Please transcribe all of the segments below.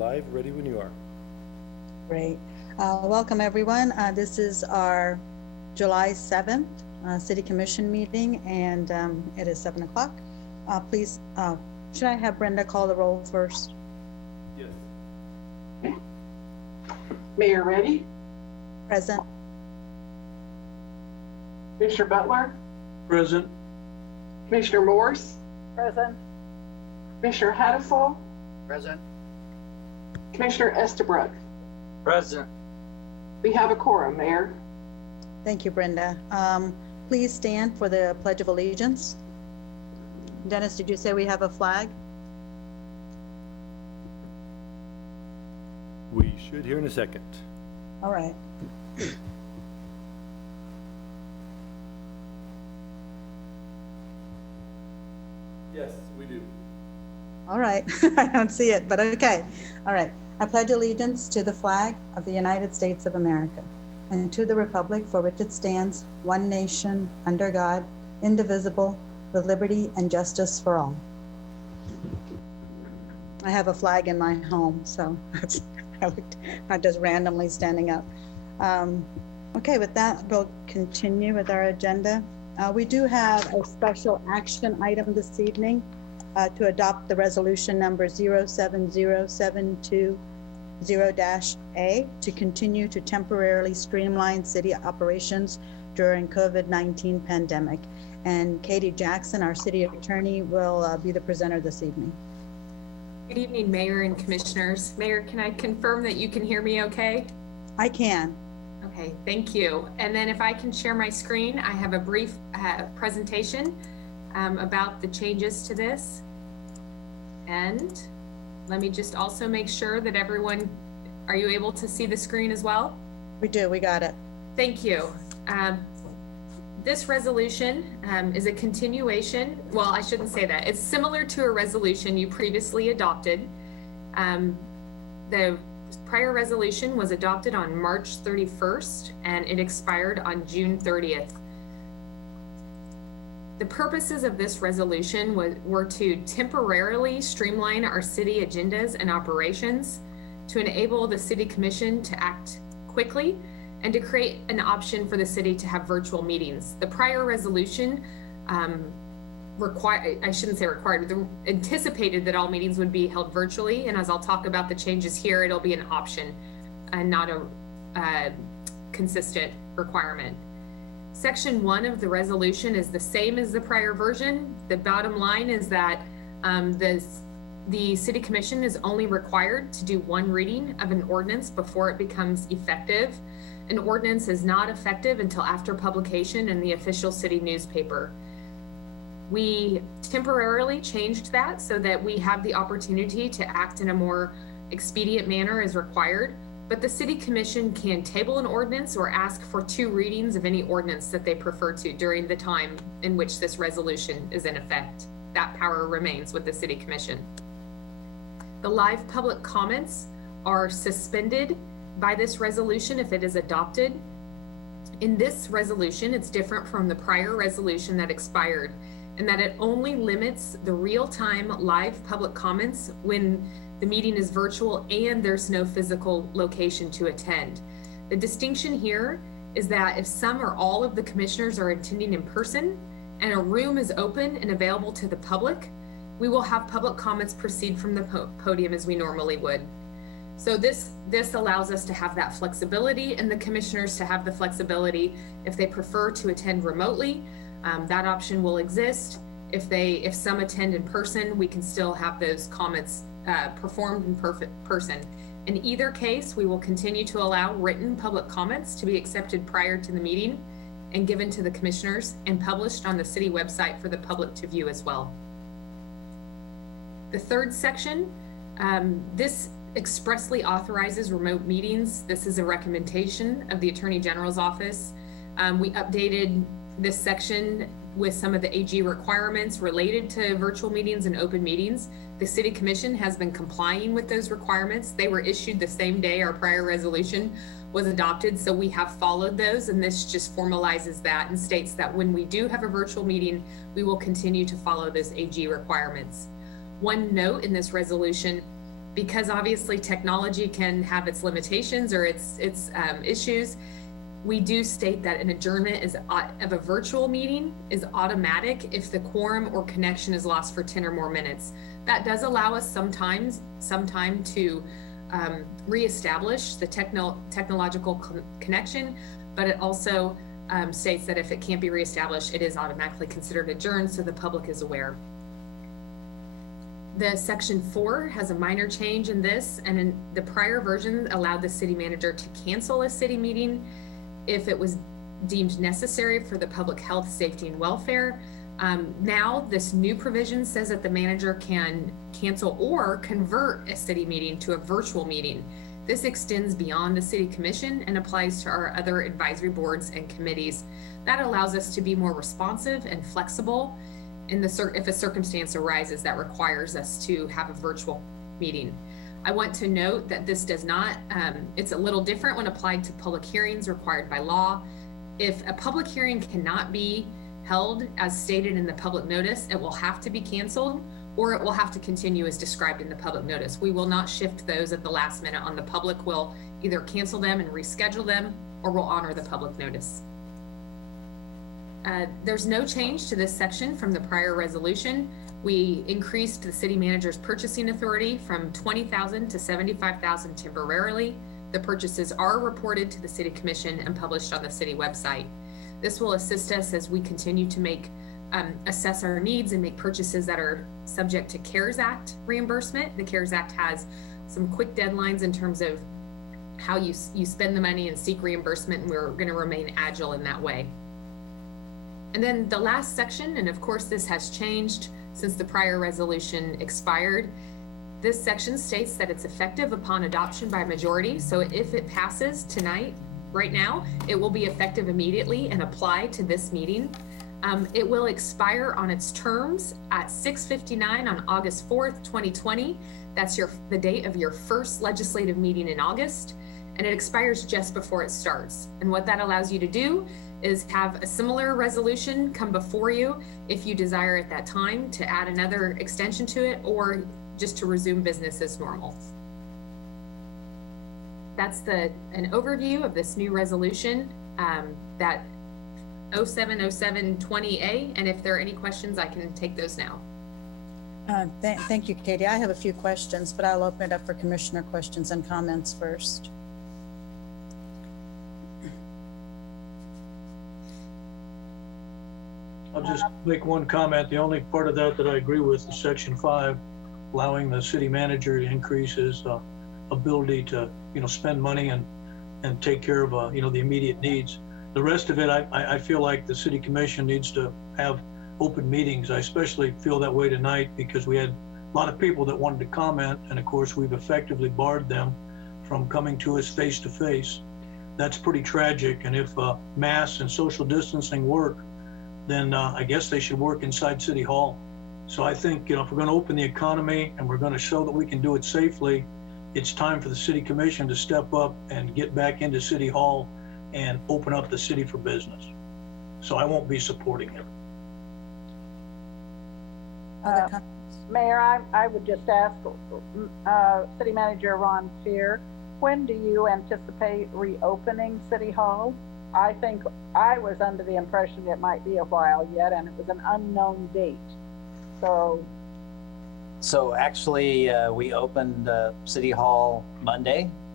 live, ready when you are. Great. Welcome, everyone. This is our July 7th City Commission meeting, and it is 7 o'clock. Please, should I have Brenda call the roll first? Yes. Okay. Mayor Reddy? Present. Commissioner Butler? Present. Commissioner Morse? Present. Commissioner Hattasol? Present. Commissioner Estabrook? Present. We have a quorum, Mayor. Thank you, Brenda. Please stand for the Pledge of Allegiance. Dennis, did you say we have a flag? We should here in a second. All right. Yes, we do. All right. I don't see it, but okay. All right. I pledge allegiance to the flag of the United States of America and to the republic for which it stands, one nation, under God, indivisible, with liberty and justice for all. I have a flag in my home, so I'm not just randomly standing up. Okay, with that, we'll continue with our agenda. We do have a special action item this evening to adopt the resolution number 070720-A to continue to temporarily streamline city operations during COVID-19 pandemic. And Katie Jackson, our city attorney, will be the presenter this evening. Good evening, Mayor and Commissioners. Mayor, can I confirm that you can hear me okay? I can. Okay, thank you. And then if I can share my screen, I have a brief presentation about the changes to this. And let me just also make sure that everyone, are you able to see the screen as well? We do, we got it. Thank you. This resolution is a continuation. Well, I shouldn't say that. It's similar to a resolution you previously adopted. The prior resolution was adopted on March 31st and it expired on June 30th. The purposes of this resolution were to temporarily streamline our city agendas and operations, to enable the City Commission to act quickly, and to create an option for the city to have virtual meetings. The prior resolution anticipated that all meetings would be held virtually, and as I'll talk about the changes here, it'll be an option and not a consistent requirement. Section 1 of the resolution is the same as the prior version. The bottom line is that the City Commission is only required to do one reading of an ordinance before it becomes effective. An ordinance is not effective until after publication in the official city newspaper. We temporarily changed that so that we have the opportunity to act in a more expedient manner as required, but the City Commission can table an ordinance or ask for 2 readings of any ordinance that they prefer to during the time in which this resolution is in effect. That power remains with the City Commission. The live public comments are suspended by this resolution if it is adopted. In this resolution, it's different from the prior resolution that expired, in that it only limits the real-time live public comments when the meeting is virtual and there's no physical location to attend. The distinction here is that if some or all of the commissioners are attending in person and a room is open and available to the public, we will have public comments proceed from the podium as we normally would. So this allows us to have that flexibility, and the commissioners to have the flexibility if they prefer to attend remotely. That option will exist. If some attend in person, we can still have those comments performed in person. In either case, we will continue to allow written public comments to be accepted prior to the meeting and given to the commissioners and published on the city website for the public to view as well. The third section, this expressly authorizes remote meetings. This is a recommendation of the Attorney General's office. We updated this section with some of the AG requirements related to virtual meetings and open meetings. The City Commission has been complying with those requirements. They were issued the same day our prior resolution was adopted, so we have followed those, and this just formalizes that and states that when we do have a virtual meeting, we will continue to follow those AG requirements. One note in this resolution because obviously technology can have its limitations or its issues, we do state that an adjournment of a virtual meeting is automatic if the quorum or connection is lost for 10 or more minutes. That does allow us some time to reestablish the technological connection, but it also states that if it can't be reestablished, it is automatically considered adjourned, so the public is aware. The section 4 has a minor change in this, and in the prior version allowed the city manager to cancel a city meeting if it was deemed necessary for the public health, safety, and welfare. Now, this new provision says that the manager can cancel or convert a city meeting to a virtual meeting. This extends beyond the city commission and applies to our other advisory boards and committees. That allows us to be more responsive and flexible if a circumstance arises that requires us to have a virtual meeting. I want to note that this does not, it's a little different when applied to public hearings required by law. If a public hearing cannot be held as stated in the public notice, it will have to be canceled, or it will have to continue as described in the public notice. We will not shift those at the last minute on the public. We'll either cancel them and reschedule them, or we'll honor the public notice. There's no change to this section from the prior resolution. We increased the city manager's purchasing authority from $20,000 to $75,000 temporarily. The purchases are reported to the city commission and published on the city website. This will assist us as we continue to assess our needs and make purchases that are subject to CARES Act reimbursement. The CARES Act has some quick deadlines in terms of how you spend the money and seek reimbursement, and we're going to remain agile in that way. And then the last section, and of course this has changed since the prior resolution expired. This section states that it's effective upon adoption by majority. So if it passes tonight, right now, it will be effective immediately and apply to this meeting. It will expire on its terms at 6:59 on August 4th, 2020. That's the date of your first legislative meeting in August, and it expires just before it starts. And what that allows you to do is have a similar resolution come before you if you desire at that time to add another extension to it, or just to resume business as normal. That's an overview of this new resolution, that 070720A, and if there are any questions, I can take those now. Thank you, Katie. I have a few questions, but I'll open it up for commissioner questions and comments first. I'll just make one comment. The only part of that I agree with is section 5, allowing the city manager to increase his ability to, spend money and take care of, the immediate needs. The rest of it, I feel like the city commission needs to have open meetings. I especially feel that way tonight because we had a lot of people that wanted to comment, and of course we've effectively barred them from coming to us face to face. That's pretty tragic, and if mask and social distancing work, then I guess they should work inside City Hall. So I think, if we're going to open the economy and we're going to show that we can do it safely, it's time for the city commission to step up and get back into City Hall and open up the city for business. So I won't be supporting it. Other comments? Mayor, I would just ask City Manager Ron Fear, when do you anticipate reopening City Hall? I think I was under the impression it might be a while yet, and it was an unknown date. So actually, we opened City Hall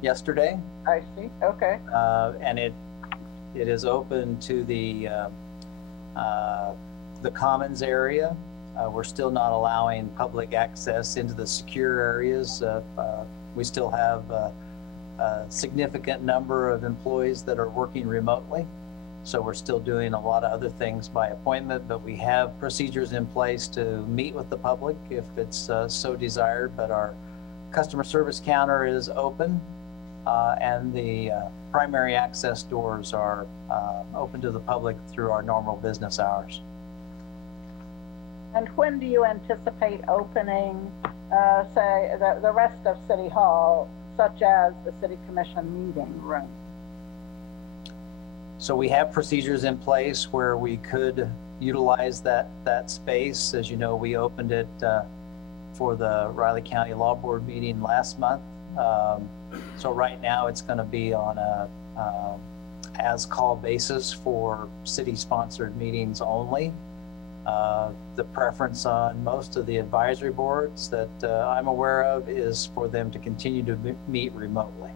yesterday. I see, okay. And it is open to the Commons area. We're still not allowing public access into the secure areas. We still have a significant number of employees that are working remotely. So we're still doing a lot of other things by appointment, but we have procedures in place to meet with the public if it's so desired. But our customer service counter is open, and the primary access doors are open to the public through our normal business hours. And when do you anticipate opening, say, the rest of City Hall, such as the City Commission meeting room? So we have procedures in place where we could utilize that space. As you know, we opened it for the Riley County Law Board meeting last month. So right now, it's going to be on a as-call basis for city-sponsored meetings only. The preference on most of the advisory boards that I'm aware of is for them to continue to meet remotely.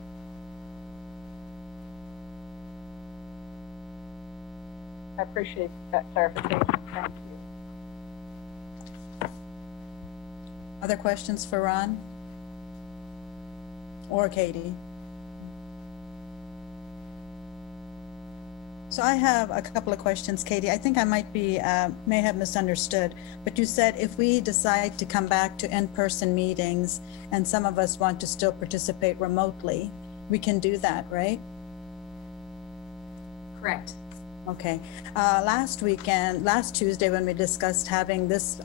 I appreciate that clarification. Thank you. Other questions for Ron? Or Katie? So I have a couple of questions, Katie. I think I may have misunderstood, but you said if we decide to come back to in-person meetings and some of us want to still participate remotely, we can do that, right? Correct. Okay. Last Tuesday, when we discussed having this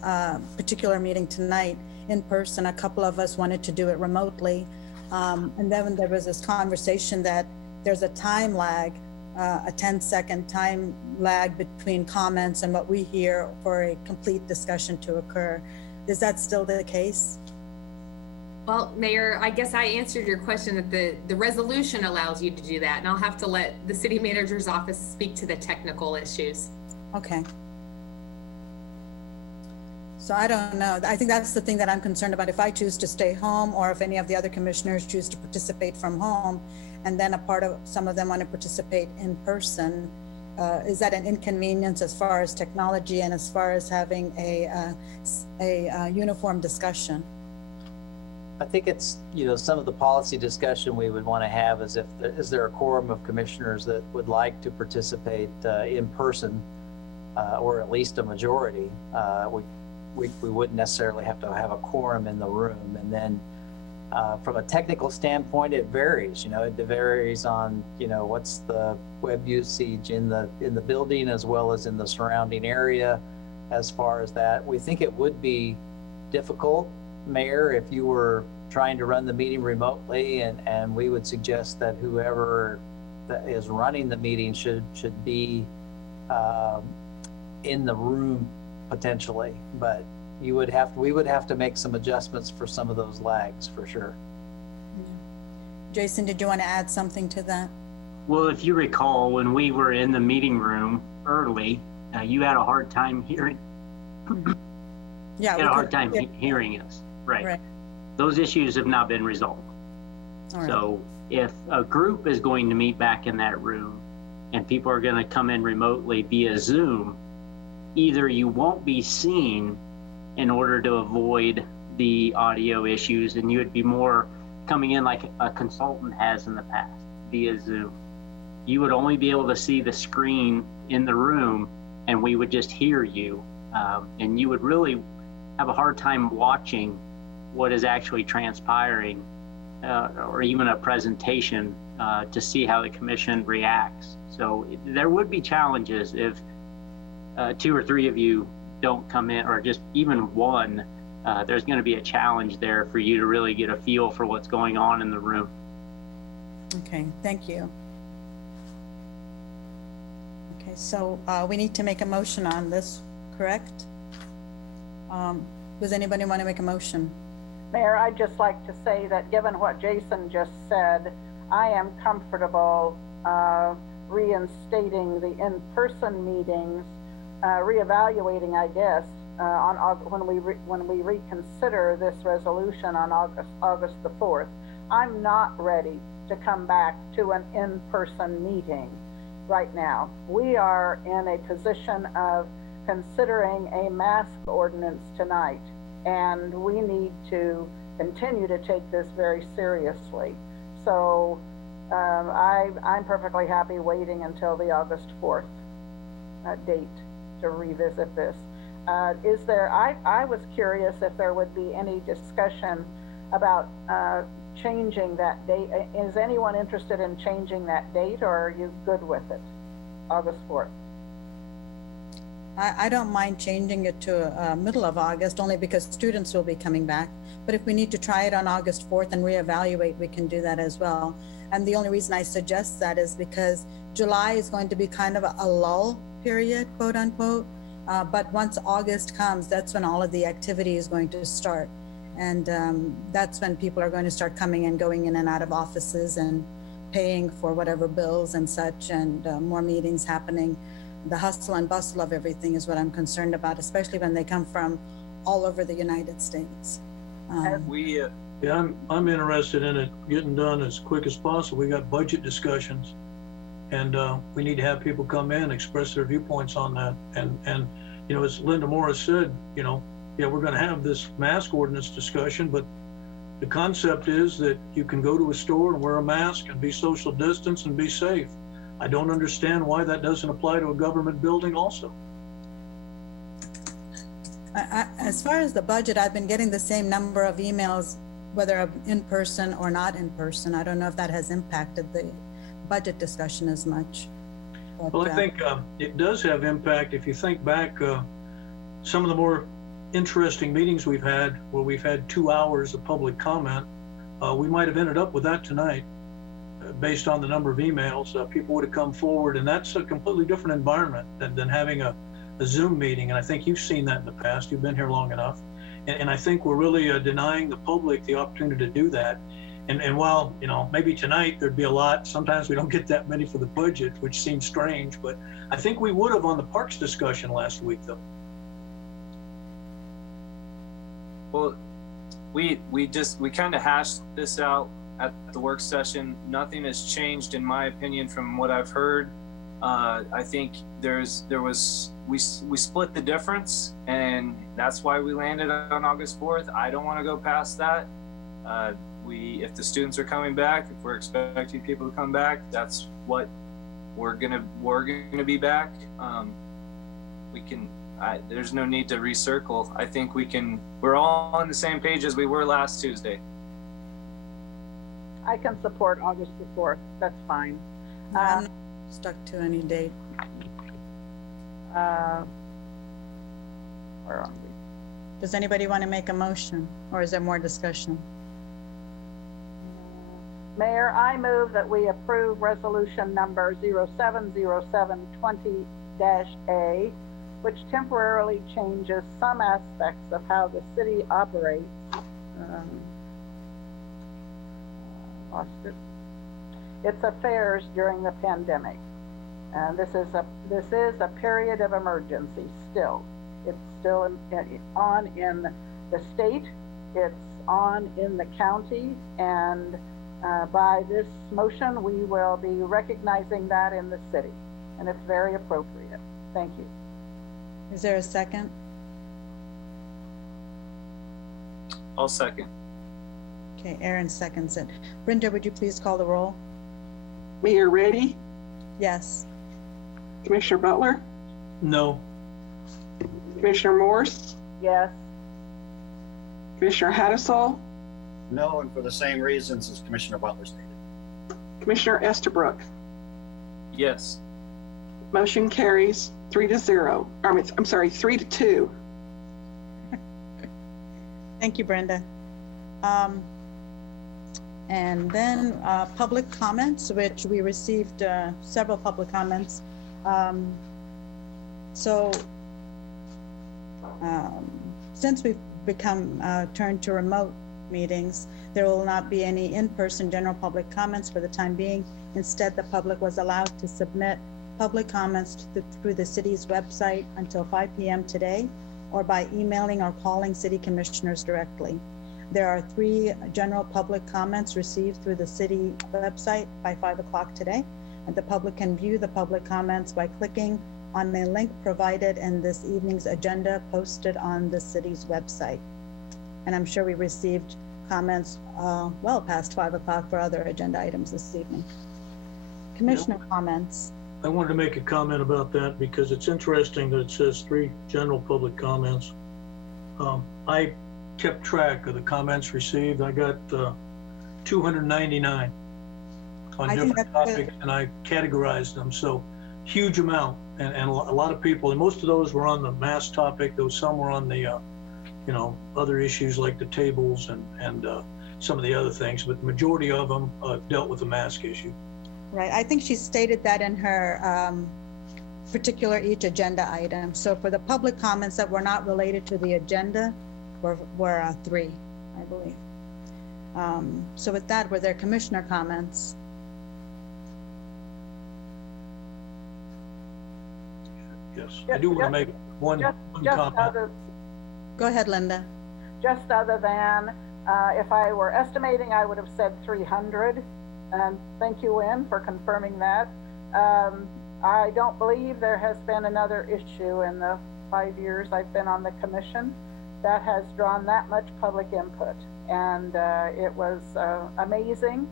particular meeting tonight in person, a couple of us wanted to do it remotely. And then there was this conversation that there's a time lag, a 10-second time lag between comments and what we hear for a complete discussion to occur. Is that still the case? Well, Mayor, I guess I answered your question that the resolution allows you to do that, and I'll have to let the city manager's office speak to the technical issues. Okay. So I don't know. I think that's the thing that I'm concerned about. If I choose to stay home, or if any of the other commissioners choose to participate from home, and then some of them want to participate in person, is that an inconvenience as far as technology and as far as having a uniform discussion? I think it's, some of the policy discussion we would want to have is is there a quorum of commissioners that would like to participate in person, or at least a majority. We wouldn't necessarily have to have a quorum in the room. And then from a technical standpoint, it varies. It varies on what's the web usage in the building as well as in the surrounding area. As far as that, we think it would be difficult, Mayor, if you were trying to run the meeting remotely, and we would suggest that whoever that is running the meeting should be in the room potentially, but we would have to make some adjustments for some of those lags for sure. Jason, did you want to add something to that? Well, if you recall, when we were in the meeting room early, you had a hard time hearing. Yeah, You had a hard time hearing us, right? Those issues have now been resolved. All right. So if a group is going to meet back in that room and people are going to come in remotely via Zoom, either you won't be seen in order to avoid the audio issues, and you would be more coming in like a consultant has in the past via Zoom. You would only be able to see the screen in the room, and we would just hear you, and you would really have a hard time watching what is actually transpiring, or even a presentation to see how the commission reacts. So there would be challenges if 2 or 3 of you don't come in, or just even one. There's going to be a challenge there for you to really get a feel for what's going on in the room. Okay, thank you. Okay, so we need to make a motion on this, correct? Does anybody want to make a motion? Mayor, I'd just like to say that given what Jason just said, I am comfortable reinstating the in-person meetings, reevaluating, I guess, when we reconsider this resolution on August the 4th. I'm not ready to come back to an in-person meeting right now. We are in a position of considering a mask ordinance tonight, and we need to continue to take this very seriously. So I'm perfectly happy waiting until the August 4th date to revisit this. I was curious if there would be any discussion about changing that date. Is anyone interested in changing that date, or are you good with it, August 4th? I don't mind changing it to middle of August, only because students will be coming back. But if we need to try it on August 4th and reevaluate, we can do that as well. And the only reason I suggest that is because July is going to be kind of a lull period, quote unquote. But once August comes, that's when all of the activity is going to start. And that's when people are going to start coming and going in and out of offices and paying for whatever bills and such, and more meetings happening. The hustle and bustle of everything is what I'm concerned about, especially when they come from all over the United States. Yeah, I'm interested in it getting done as quick as possible. We got budget discussions, and we need to have people come in, express their viewpoints on that. And you know, as Linda Morris said, you know, yeah, we're gonna have this mask ordinance discussion, but the concept is that you can go to a store and wear a mask and be social distance and be safe. I don't understand why that doesn't apply to a government building also. As far as the budget, I've been getting the same number of emails, whether in person or not in person. I don't know if that has impacted the budget discussion as much. But, Well, I think it does have impact. If you think back, some of the more interesting meetings we've had, where we've had 2 hours of public comment, we might have ended up with that tonight, based on the number of emails. People would have come forward, and that's a completely different environment than having a Zoom meeting. And I think you've seen that in the past. You've been here long enough. And I think we're really denying the public the opportunity to do that. And while, you know, maybe tonight there'd be a lot, sometimes we don't get that many for the budget, which seems strange, but I think we would have on the parks discussion last week, though. Well, we kind of hashed this out at the work session. Nothing has changed, in my opinion, from what I've heard. I think we split the difference, and that's why we landed on August 4th. I don't want to go past that. If the students are coming back, if we're expecting people to come back, that's what we're gonna be back. There's no need to recircle. I think we're all on the same page as we were last Tuesday. I can support August the 4th. That's fine. I'm not stuck to any date. Where are we? Does anybody want to make a motion, or is there more discussion? Mayor, I move that we approve resolution number 070720-A, which temporarily changes some aspects of how the city operates. Lost it. Its affairs during the pandemic. And this is a period of emergency still. It's still on in the state, it's on in the county, and by this motion, we will be recognizing that in the city, and it's very appropriate. Thank you. Is there a second? I'll second. Okay, Aaron seconds it. Brenda, would you please call the roll? Mayor Reddy, Yes. Commissioner Butler, No. Commissioner Morse, Yes. Commissioner Hattasol, No, and for the same reasons as Commissioner Butler stated. Commissioner Estabrook. Yes. Motion carries 3-0. I'm sorry, 3-2. Thank you, Brenda. And then public comments, which we received several public comments. Since we've become turned to remote meetings, there will not be any in-person general public comments for the time being. Instead, the public was allowed to submit public comments through the city's website until 5 p.m. today, or by emailing or calling city commissioners directly. There are 3 general public comments received through the city website by 5 o'clock today, and the public can view the public comments by clicking on the link provided in this evening's agenda posted on the city's website. And I'm sure we received comments well past 5 o'clock for other agenda items this evening. Commissioner comments. I wanted to make a comment about that because it's interesting that it says 3 general public comments. I kept track of the comments received. I got 299 on different topics, and I categorized them. So huge amount, and a lot of people, and most of those were on the mask topic, though some were on the other issues like the tables and some of the other things, but the majority of them dealt with the mask issue. Right, I think she stated that in her particular each agenda item. So for the public comments that were not related to the agenda were 3. I believe. So with that, were there commissioner comments? Yes, I do want to make one Just comment. other, Go ahead, Linda. just other than, if I were estimating, I would have said 300. And thank you, Wynn, for confirming that. I don't believe there has been another issue in the 5 years I've been on the commission that has drawn that much public input. And it was amazing.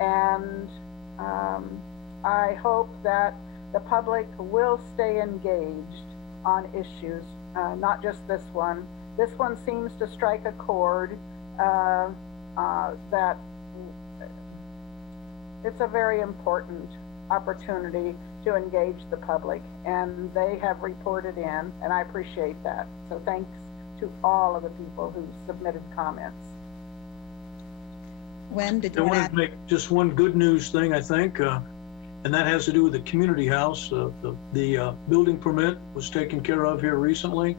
And I hope that the public will stay engaged on issues, not just this one. This one seems to strike a chord that it's a very important opportunity to engage the public, and they have reported in, and I appreciate that. So thanks to all of the people who submitted comments. When did I you wanted add? to make just one good news thing, I think, and that has to do with the community house. The building permit was taken care of here recently,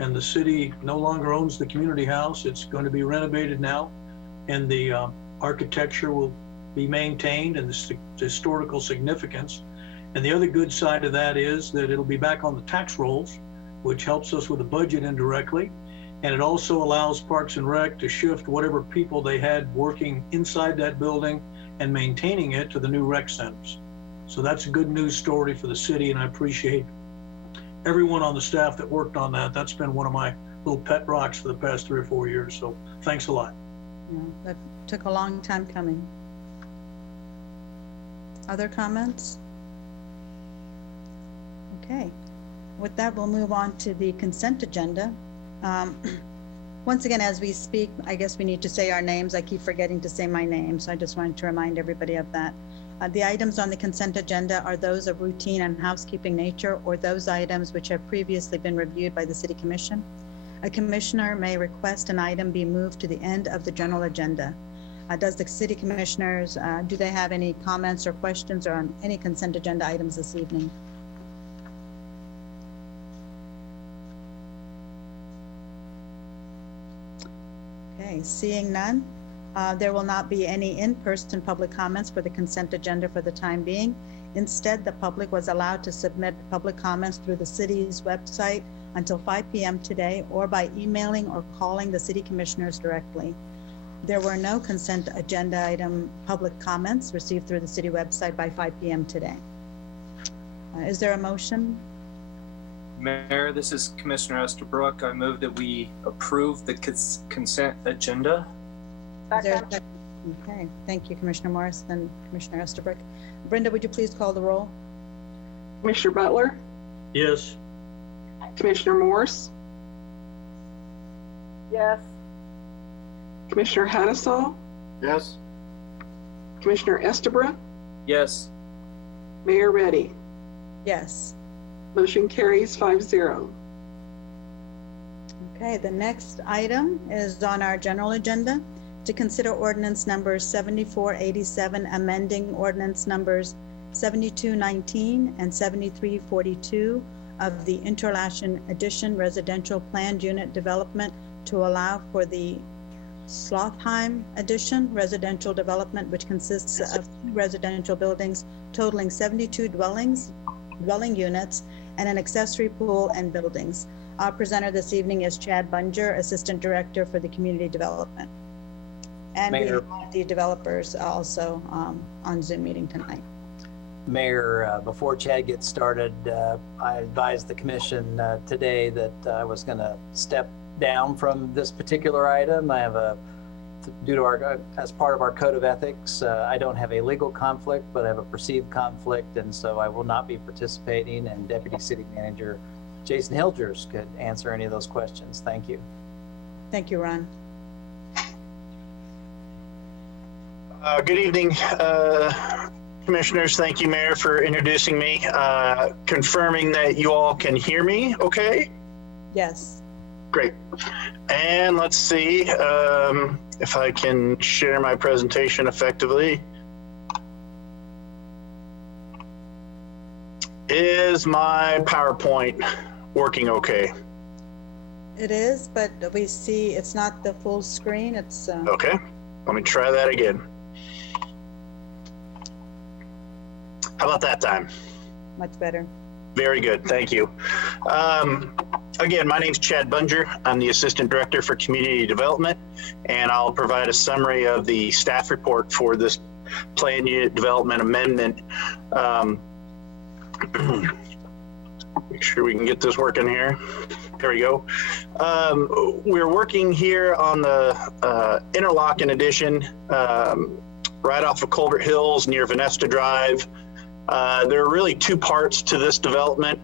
and the city no longer owns the community house. It's going to be renovated now, and the architecture will be maintained and the historical significance. And the other good side of that is that it'll be back on the tax rolls, which helps us with the budget indirectly. And it also allows Parks and Rec to shift whatever people they had working inside that building and maintaining it to the new rec centers. So that's a good news story for the city, and I appreciate everyone on the staff that worked on that. That's been one of my little pet rocks for the past 3 or 4 years. So thanks a lot. Yeah, that took a long time coming. Other comments? Okay, with that, we'll move on to the consent agenda. Once again, as we speak, I guess we need to say our names. I keep forgetting to say my name, so I just wanted to remind everybody of that. The items on the consent agenda are those of routine and housekeeping nature, or those items which have previously been reviewed by the City Commission. A commissioner may request an item be moved to the end of the general agenda. Does the City Commissioners, do they have any comments or questions on any consent agenda items this evening? Okay, seeing none, there will not be any in-person public comments for the consent agenda for the time being. Instead, the public was allowed to submit public comments through the city's website until 5 p.m. today, or by emailing or calling the City Commissioners directly. There were no consent agenda item public comments received through the city website by 5 p.m. today. Is there a motion? Mayor, this is Commissioner Estabrook. I move that we approve the consent agenda. Is there a Second. second? Okay, thank you, Commissioner Morris and Commissioner Estabrook. Brenda, would you please call the roll? Commissioner Butler, Yes. Commissioner Morse, Yes, Commissioner Hattasol, Yes. Commissioner Estabrook, Yes. Mayor Reddy. Yes. Motion carries 5-0. Okay, the next item is on our general agenda to consider ordinance numbers 7487, amending ordinance numbers 7219 and 7342 of the Interlachen Addition Residential Planned Unit Development to allow for the Slothheim Addition Residential Development, which consists of 2 residential buildings totaling 72 dwelling units and an accessory pool and buildings. Our presenter this evening is Chad Bunger, Assistant Director for the Community Development. And we Mayor. have the developers also on Zoom meeting tonight. Mayor, before Chad gets started, I advised the commission today that I was going to step down from this particular item. I have due to our, as part of our code of ethics, I don't have a legal conflict, but I have a perceived conflict, and so I will not be participating, and Deputy City Manager Jason Hilgers could answer any of those questions. Thank you. Thank you, Ron. Good evening, Commissioners. Thank you, Mayor, for introducing me. Confirming that you all can hear me okay? Yes. Great. And let's see if I can share my presentation effectively. Is my PowerPoint working okay? It is, but we see it's not the full screen. It's Okay, let me try that again. How about that time? much better. Very good, thank you. Again, my name's Chad Bunger. I'm the Assistant Director for Community Development, and I'll provide a summary of the staff report for this Plan Unit Development Amendment. Make sure we can get this working here. There we go. We're working here on the Interlochen addition right off of Colbert Hills near Venesta Drive. There are really two parts to this development.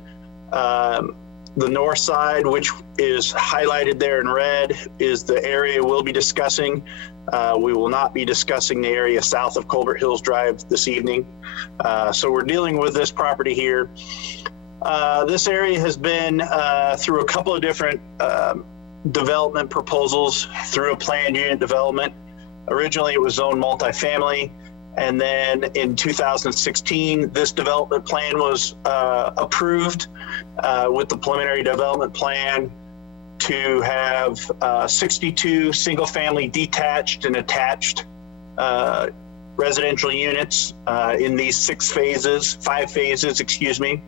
The north side, which is highlighted there in red, is the area we'll be discussing. We will not be discussing the area south of Colbert Hills Drive this evening. So we're dealing with this property here. This area has been through a couple of different development proposals through a planned unit development. Originally, it was zoned multifamily. And then in 2016, this development plan was approved with the preliminary development plan to have 62 single-family detached and attached residential units in these 5 phases, excuse me.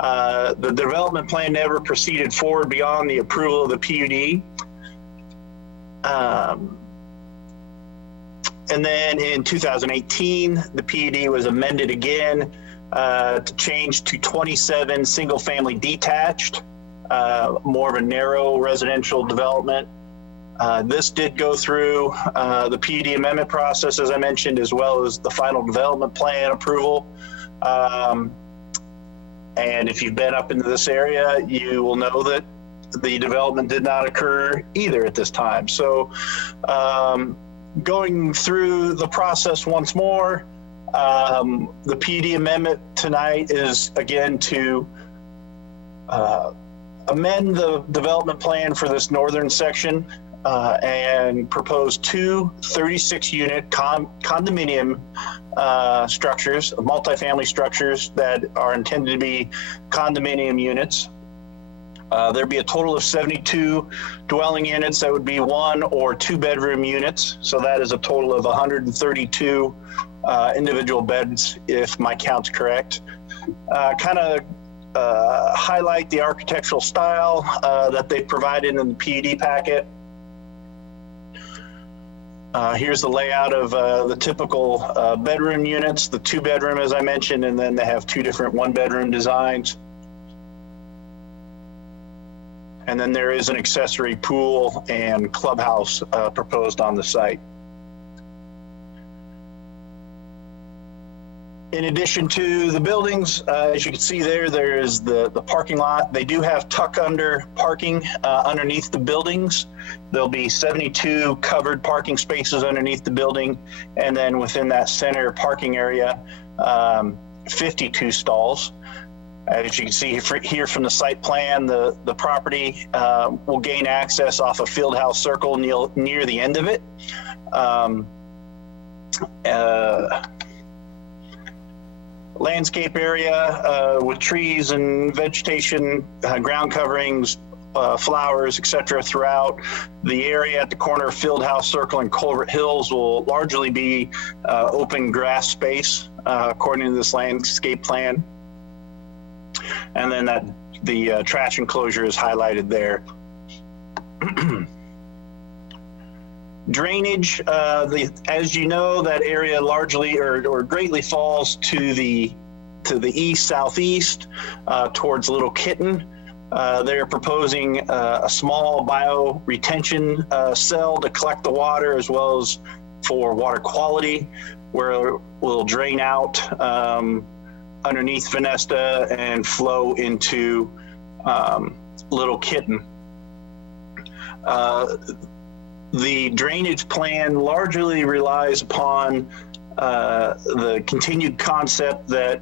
The development plan never proceeded forward beyond the approval of the PUD. And then in 2018, the PUD was amended again to change to 27 single-family detached, more of a narrow residential development. This did go through the PUD amendment process, as I mentioned, as well as the final development plan approval. And if you've been up into this area, you will know that the development did not occur either at this time. So going through the process once more, the PUD amendment tonight is again to amend the development plan for this northern section and propose 2 36-unit condominium structures, multifamily structures that are intended to be condominium units. There'd be a total of 72 dwelling units that would be 1 or 2 bedroom units. So that is a total of 132 individual beds, if my count's correct. Kind of highlight the architectural style that they provided in the PUD packet. Here's the layout of the typical bedroom units, the 2 bedroom, as I mentioned, and then they have 2 different 1 bedroom designs. And then there is an accessory pool and clubhouse proposed on the site. In addition to the buildings, as you can see there is the parking lot. They do have tuck under parking underneath the buildings. There'll be 72 covered parking spaces underneath the building. And then within that center parking area, 52 stalls. As you can see here from the site plan, the property will gain access off of Fieldhouse Circle near the end of it. Landscape area with trees and vegetation, ground coverings, flowers, etc. throughout. The area at the corner of Fieldhouse Circle and Colbert Hills will largely be open grass space according to this landscape plan. And then the trash enclosure is highlighted there. Drainage, as you know, that area largely or greatly falls to the east southeast towards Little Kitten. They're proposing a small bio-retention cell to collect the water as well as for water quality, where it will drain out underneath Venesta and flow into Little Kitten. The drainage plan largely relies upon the continued concept that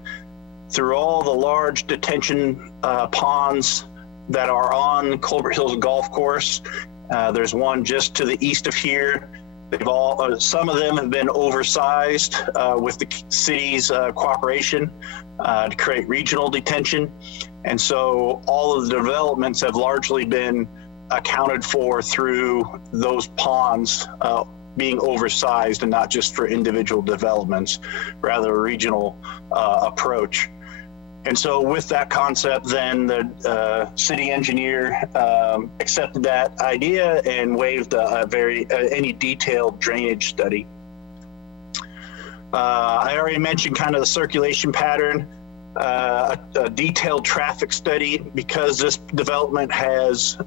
through all the large detention ponds that are on Colbert Hills Golf Course, there's one just to the east of here. Some of them have been oversized with the city's cooperation to create regional detention. And so all of the developments have largely been accounted for through those ponds being oversized and not just for individual developments, rather a regional approach. And so with that concept, then the city engineer accepted that idea and waived any detailed drainage study. I already mentioned kind of the circulation pattern, a detailed traffic study, because this development has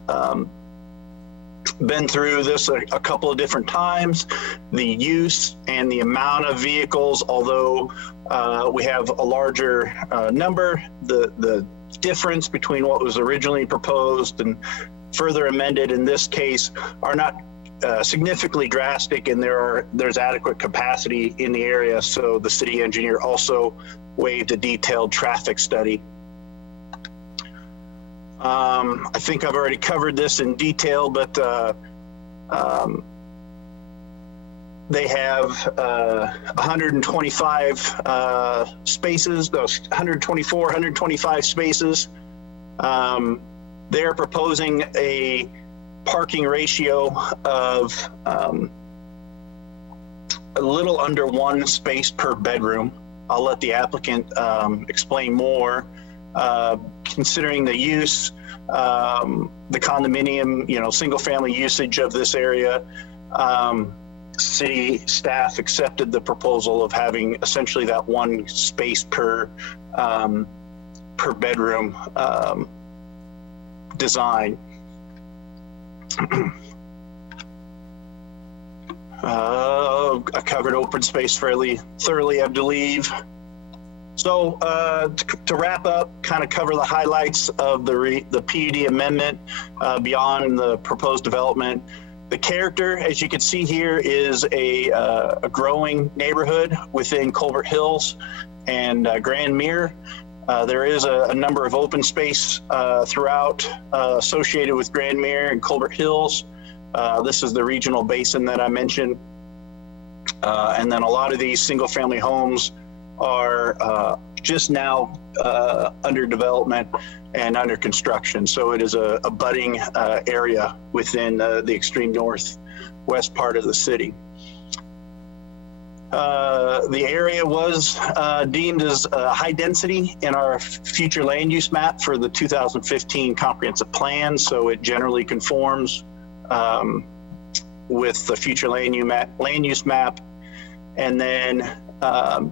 been through this a couple of different times. The use and the amount of vehicles, although we have a larger number, the difference between what was originally proposed and further amended in this case are not significantly drastic, and there's adequate capacity in the area. So the city engineer also waived a detailed traffic study. I think I've already covered this in detail, but they have 125 spaces, those 125 spaces. They're proposing a parking ratio of a little under 1 space per bedroom. I'll let the applicant explain more. Considering the use, the condominium, single family usage of this area, city staff accepted the proposal of having essentially that 1 space per bedroom design. I covered open space fairly thoroughly, I believe. So to wrap up, kind of cover the highlights of the PUD amendment beyond the proposed development. The character, as you can see here, is a growing neighborhood within Colbert Hills and Grand Mere. There is a number of open space throughout associated with Grand Mere and Colbert Hills. This is the regional basin that I mentioned. And then a lot of these single family homes are just now under development and under construction. So it is a budding area within the extreme northwest part of the city. The area was deemed as high density in our future land use map for the 2015 comprehensive plan. So it generally conforms with the future land use map. And then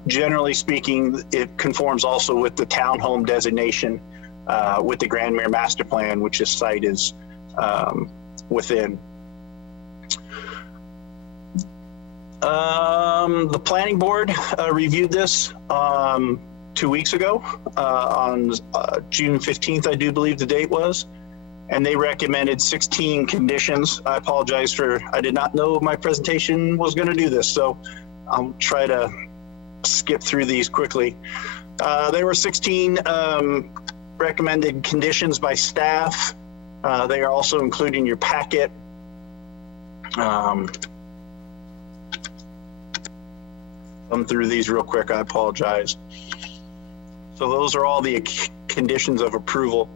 generally speaking, it conforms also with the townhome designation with the Grand Mere master plan, which this site is within. The planning board reviewed this 2 weeks ago on June 15th, I do believe the date was, and they recommended 16 conditions. I apologize I did not know my presentation was going to do this, so I'll try to skip through these quickly. There were 16 recommended conditions by staff. They are also included in your packet. Come through these real quick, I apologize. So those are all the conditions of approval.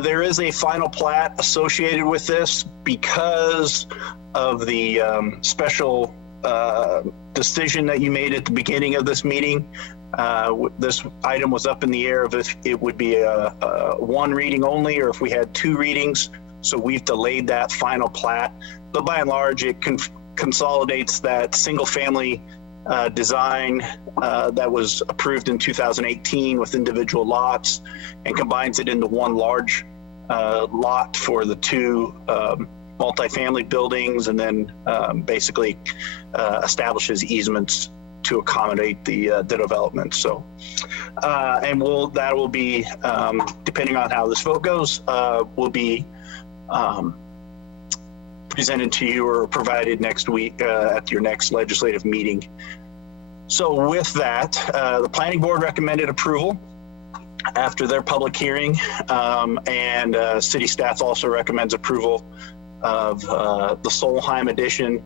There is a final plat associated with this because of the special decision that you made at the beginning of this meeting. This item was up in the air of if it would be a 1 reading only or if we had 2 readings. So we've delayed that final plat. But by and large, it consolidates that single family design that was approved in 2018 with individual lots and combines it into 1 large lot for the 2 multifamily buildings, and then basically establishes easements to accommodate the development. So, and that will be, depending on how this vote goes, will be presented to you or provided next week at your next legislative meeting. So with that, the planning board recommended approval after their public hearing, and city staff also recommends approval of the Solheim addition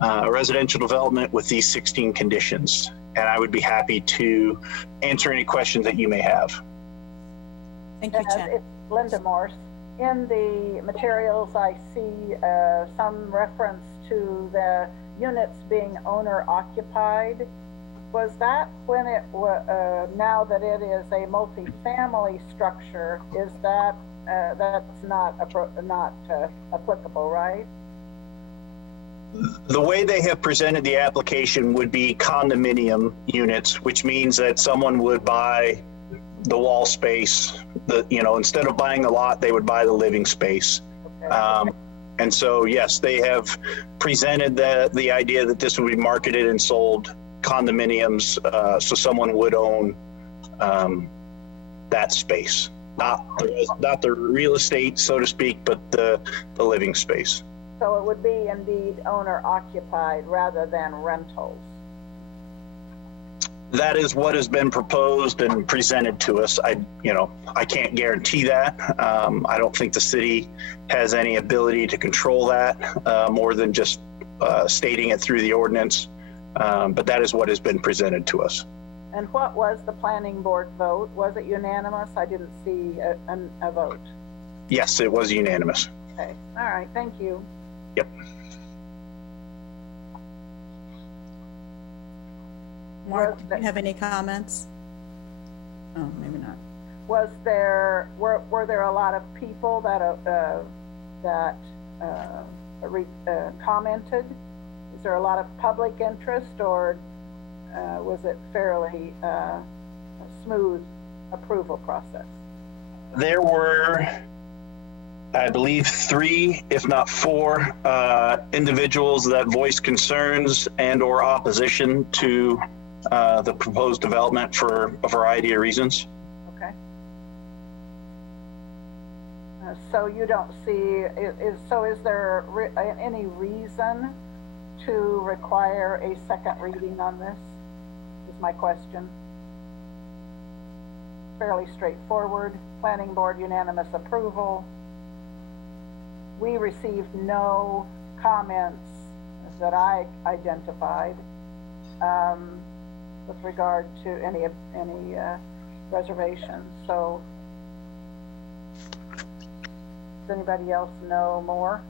residential development with these 16 conditions. And I would be happy to answer any questions that you may have. Thank you, Chen. It's Linda Morse. in the materials, I see some reference to the units being owner occupied. Was that when it was, now that it is a multifamily structure, is that, that's not applicable, right? The way they have presented the application would be condominium units, which means that someone would buy the wall space, instead of buying the lot, they would buy the living space. Okay. And so, yes, they have presented the idea that this would be marketed and sold condominiums, so someone would own that space, not the real estate, so to speak, but the living space. So it would be indeed owner occupied rather than rentals. That is what has been proposed and presented to us. I can't guarantee that. I don't think the city has any ability to control that more than just stating it through the ordinance. But that is what has been presented to us. And what was the planning board vote? Was it unanimous? I didn't see a vote. Yes, it was unanimous. Okay, all right, thank you. Yep. Mark, do you have any comments? Oh, maybe not. Was there, were there a lot of people that commented? Is there a lot of public interest, or was it fairly a smooth approval process? There were, I believe, 3, if not 4, individuals that voiced concerns and or opposition to the proposed development for a variety of reasons. Okay. So you don't see, is there any reason to require a second reading on this, is my question. Fairly straightforward. Planning board unanimous approval. We received no comments that I identified with regard to any reservations. So does anybody else know more?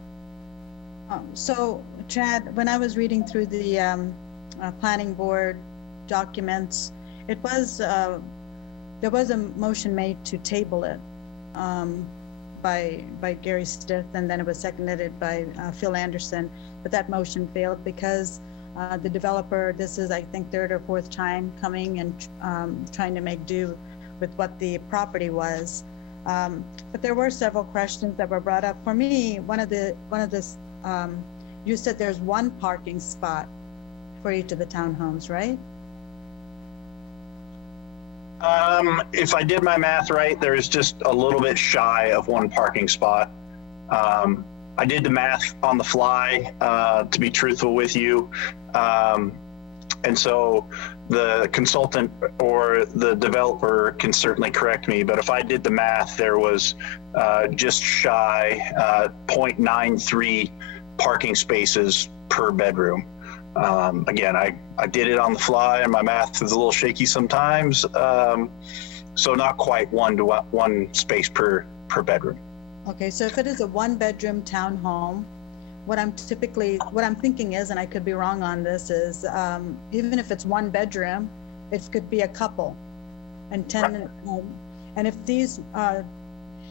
So Chad, when I was reading through the planning board documents, it was there was a motion made to table it by Gary Stith, and then it was seconded by Phil Anderson, but that motion failed because the developer, this is I think 3rd or 4th time coming and trying to make do with what the property was. But there were several questions that were brought up. For me, one of the you said there's 1 parking spot for each of the townhomes, right? If I did my math right, there's just a little bit shy of 1 parking spot. I did the math on the fly, to be truthful with you. And so the consultant or the developer can certainly correct me, but if I did the math, there was just shy 0.93 parking spaces per bedroom. Again, I did it on the fly and my math is a little shaky sometimes. So not quite 1 space per bedroom. Okay, so if it is a 1-bedroom townhome, what I'm thinking is, and I could be wrong on this, is even if it's 1 bedroom, it could be a couple and 10 minutes home. And if these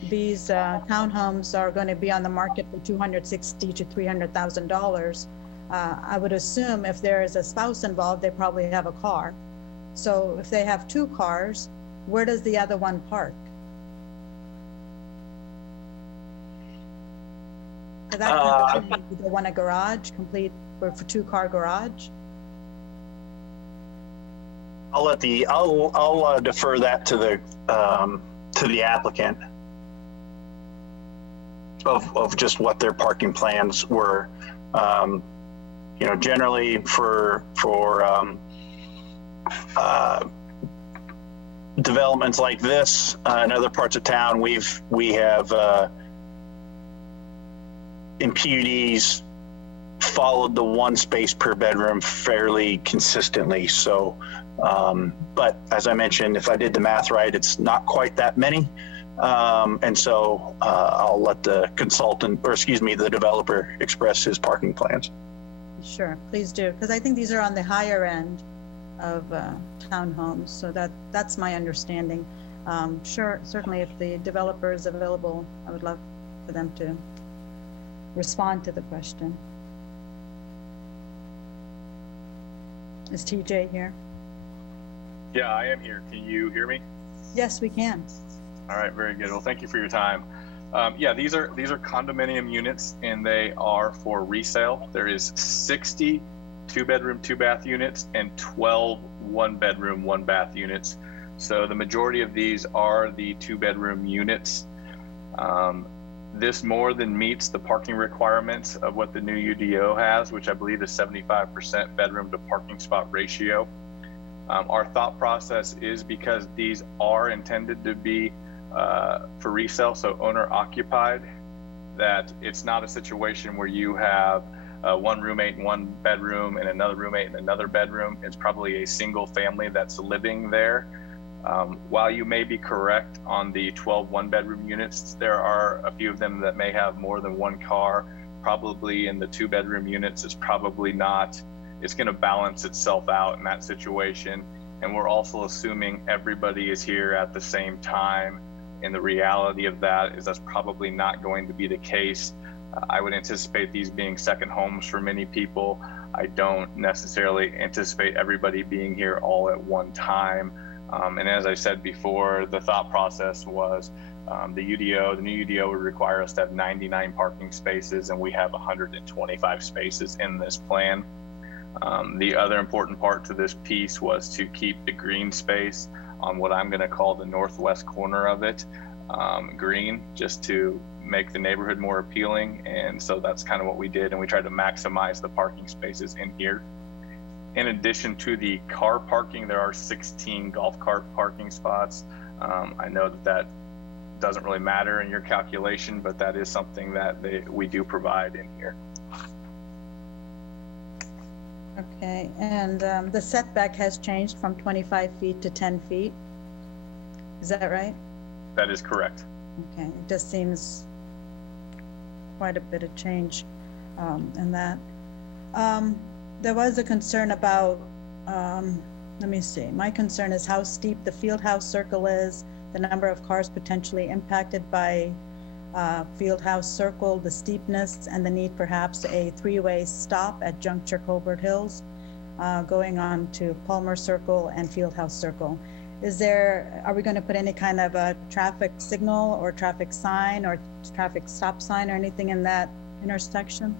townhomes are going to be on the market for $260,000 to $300,000, I would assume if there is a spouse involved, they probably have a car. So if they have 2 cars, where does the other one park? So that they want a garage complete for 2-car garage. I'll defer that to the applicant of just what their parking plans were. Generally for developments like this in other parts of town, we have in PUDs followed the 1 space per bedroom fairly consistently. So, but as I mentioned, if I did the math right, it's not quite that many. And so I'll let the consultant, or excuse me, the developer express his parking plans. Sure, please do, because I think these are on the higher end of townhomes, so that's my understanding. Sure, certainly if the developer is available, I would love for them to respond to the question. Is TJ here? Yeah, I am here. Can you hear me? Yes, we can. All right, very good. Well, thank you for your time. Yeah, these are condominium units, and they are for resale. There is 60 2-bedroom, 2-bath units and 12 1-bedroom, 1-bath units. So the majority of these are the 2-bedroom units. This more than meets the parking requirements of what the new UDO has, which I believe is 75% bedroom to parking spot ratio. Our thought process is because these are intended to be for resale, so owner occupied, that it's not a situation where you have one roommate in one bedroom and another roommate in another bedroom. It's probably a single family that's living there. While you may be correct on the 12 1-bedroom units, there are a few of them that may have more than one car. Probably in the 2-bedroom units, it's probably not. It's going to balance itself out in that situation. And we're also assuming everybody is here at the same time. And the reality of that is that's probably not going to be the case. I would anticipate these being second homes for many people. I don't necessarily anticipate everybody being here all at one time. And as I said before, the thought process was the new UDO would require us to have 99 parking spaces, and we have 125 spaces in this plan. The other important part to this piece was to keep the green space on what I'm going to call the northwest corner of it green, just to make the neighborhood more appealing. And so that's kind of what we did, and we tried to maximize the parking spaces in here. In addition to the car parking, there are 16 golf cart parking spots. I know that doesn't really matter in your calculation, but that is something that we do provide in here. Okay, and the setback has changed from 25 feet to 10 feet. Is that right? That is correct. Okay, it just seems quite a bit of change in that. There was a concern about, let me see, my concern is how steep the field house circle is, the number of cars potentially impacted by field house circle, the steepness, and the need perhaps a 3-way stop at juncture Colbert Hills, going on to Palmer Circle and Field House Circle. Are we going to put any kind of a traffic signal or traffic sign or traffic stop sign or anything in that intersection?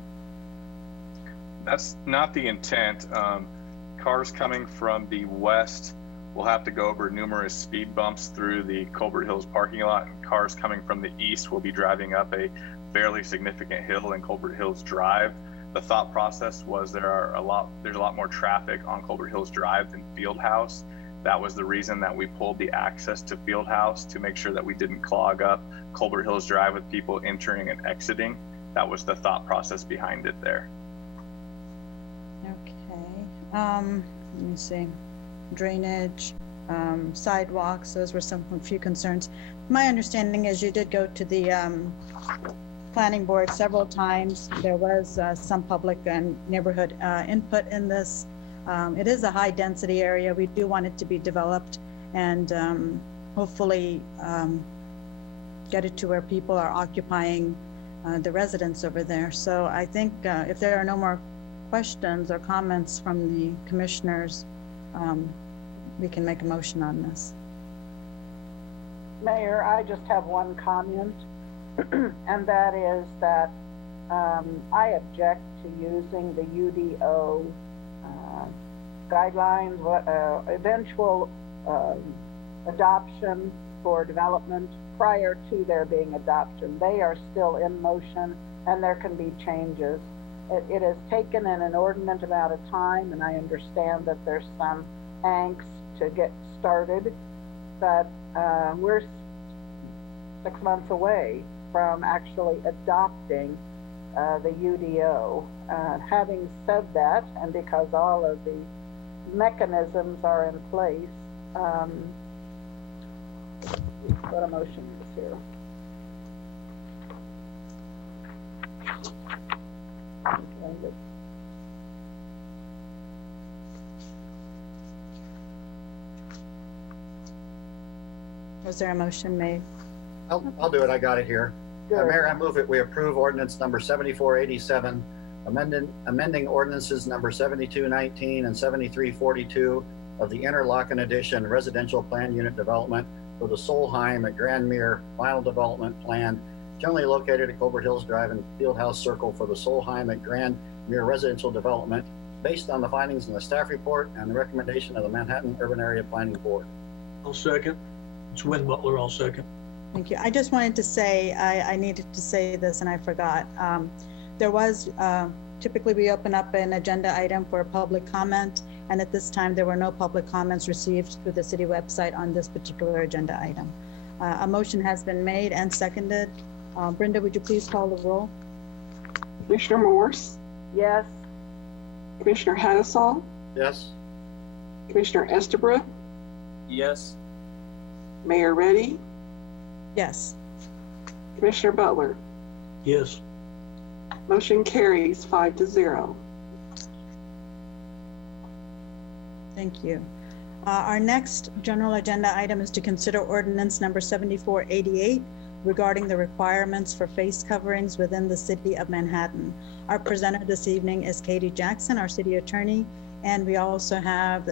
That's not the intent. Cars coming from the west will have to go over numerous speed bumps through the Colbert Hills parking lot, and cars coming from the east will be driving up a fairly significant hill in Colbert Hills Drive. The thought process was there's a lot more traffic on Colbert Hills Drive than Field House. That was the reason that we pulled the access to Field House, to make sure that we didn't clog up Colbert Hills Drive with people entering and exiting. That was the thought process behind it there. Okay, let me see, drainage, sidewalks, those were a few concerns. My understanding is you did go to the planning board several times. There was some public and neighborhood input in this. It is a high density area. We do want it to be developed and hopefully get it to where people are occupying the residents over there. So I think if there are no more questions or comments from the commissioners, we can make a motion on this. Mayor, I just have one comment, and that is that I object to using the UDO guidelines, eventual adoption for development prior to there being adoption. They are still in motion, and there can be changes. It has taken an inordinate amount of time, and I understand that there's some angst to get started, but we're 6 months away from actually adopting the UDO. Having said that, and because all of the mechanisms are in place, What a motion is here. Okay. Was there a motion made? I'll do it. I got it here. Good. Mayor, I move that we approve ordinance number 7487, amending ordinances number 7219 and 7342 of the Interlochen Edition Residential Plan Unit Development for the Solheim at Grand Mere Final Development Plan, generally located at Colbert Hills Drive and Fieldhouse Circle for the Solheim at Grand Mere Residential Development, based on the findings in the staff report and the recommendation of the Manhattan Urban Area Planning Board. I'll second. It's Win Butler, I'll second. Thank you. I just wanted to say, I needed to say this and I forgot. There was, typically we open up an agenda item for public comment, and at this time there were no public comments received through the city website on this particular agenda item. A motion has been made and seconded. Brenda, would you please call the roll? Commissioner Morse, Yes, Commissioner Hattasol, Yes? Commissioner Estabrook, Yes. Mayor Reddy, Yes. Commissioner Butler. Yes. Motion carries 5-0. Thank you. Our next general agenda item is to consider ordinance number 7488 regarding the requirements for face coverings within the city of Manhattan. Our presenter this evening is Katie Jackson, our city attorney, and we also have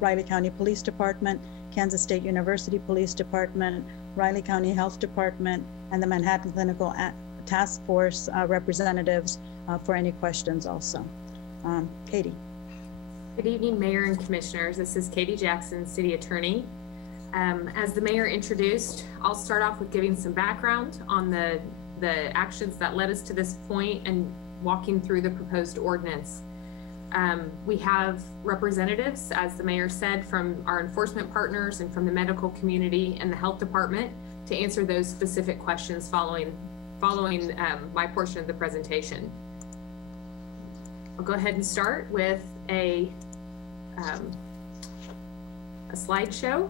Riley County Police Department, Kansas State University Police Department, Riley County Health Department, and the Manhattan Clinical Task Force representatives for any questions also. Katie. Good evening, Mayor and Commissioners. This is Katie Jackson, City Attorney. As the Mayor introduced, I'll start off with giving some background on the actions that led us to this point and walking through the proposed ordinance. We have representatives, as the Mayor said, from our enforcement partners and from the medical community and the health department to answer those specific questions following my portion of the presentation. I'll go ahead and start with a slideshow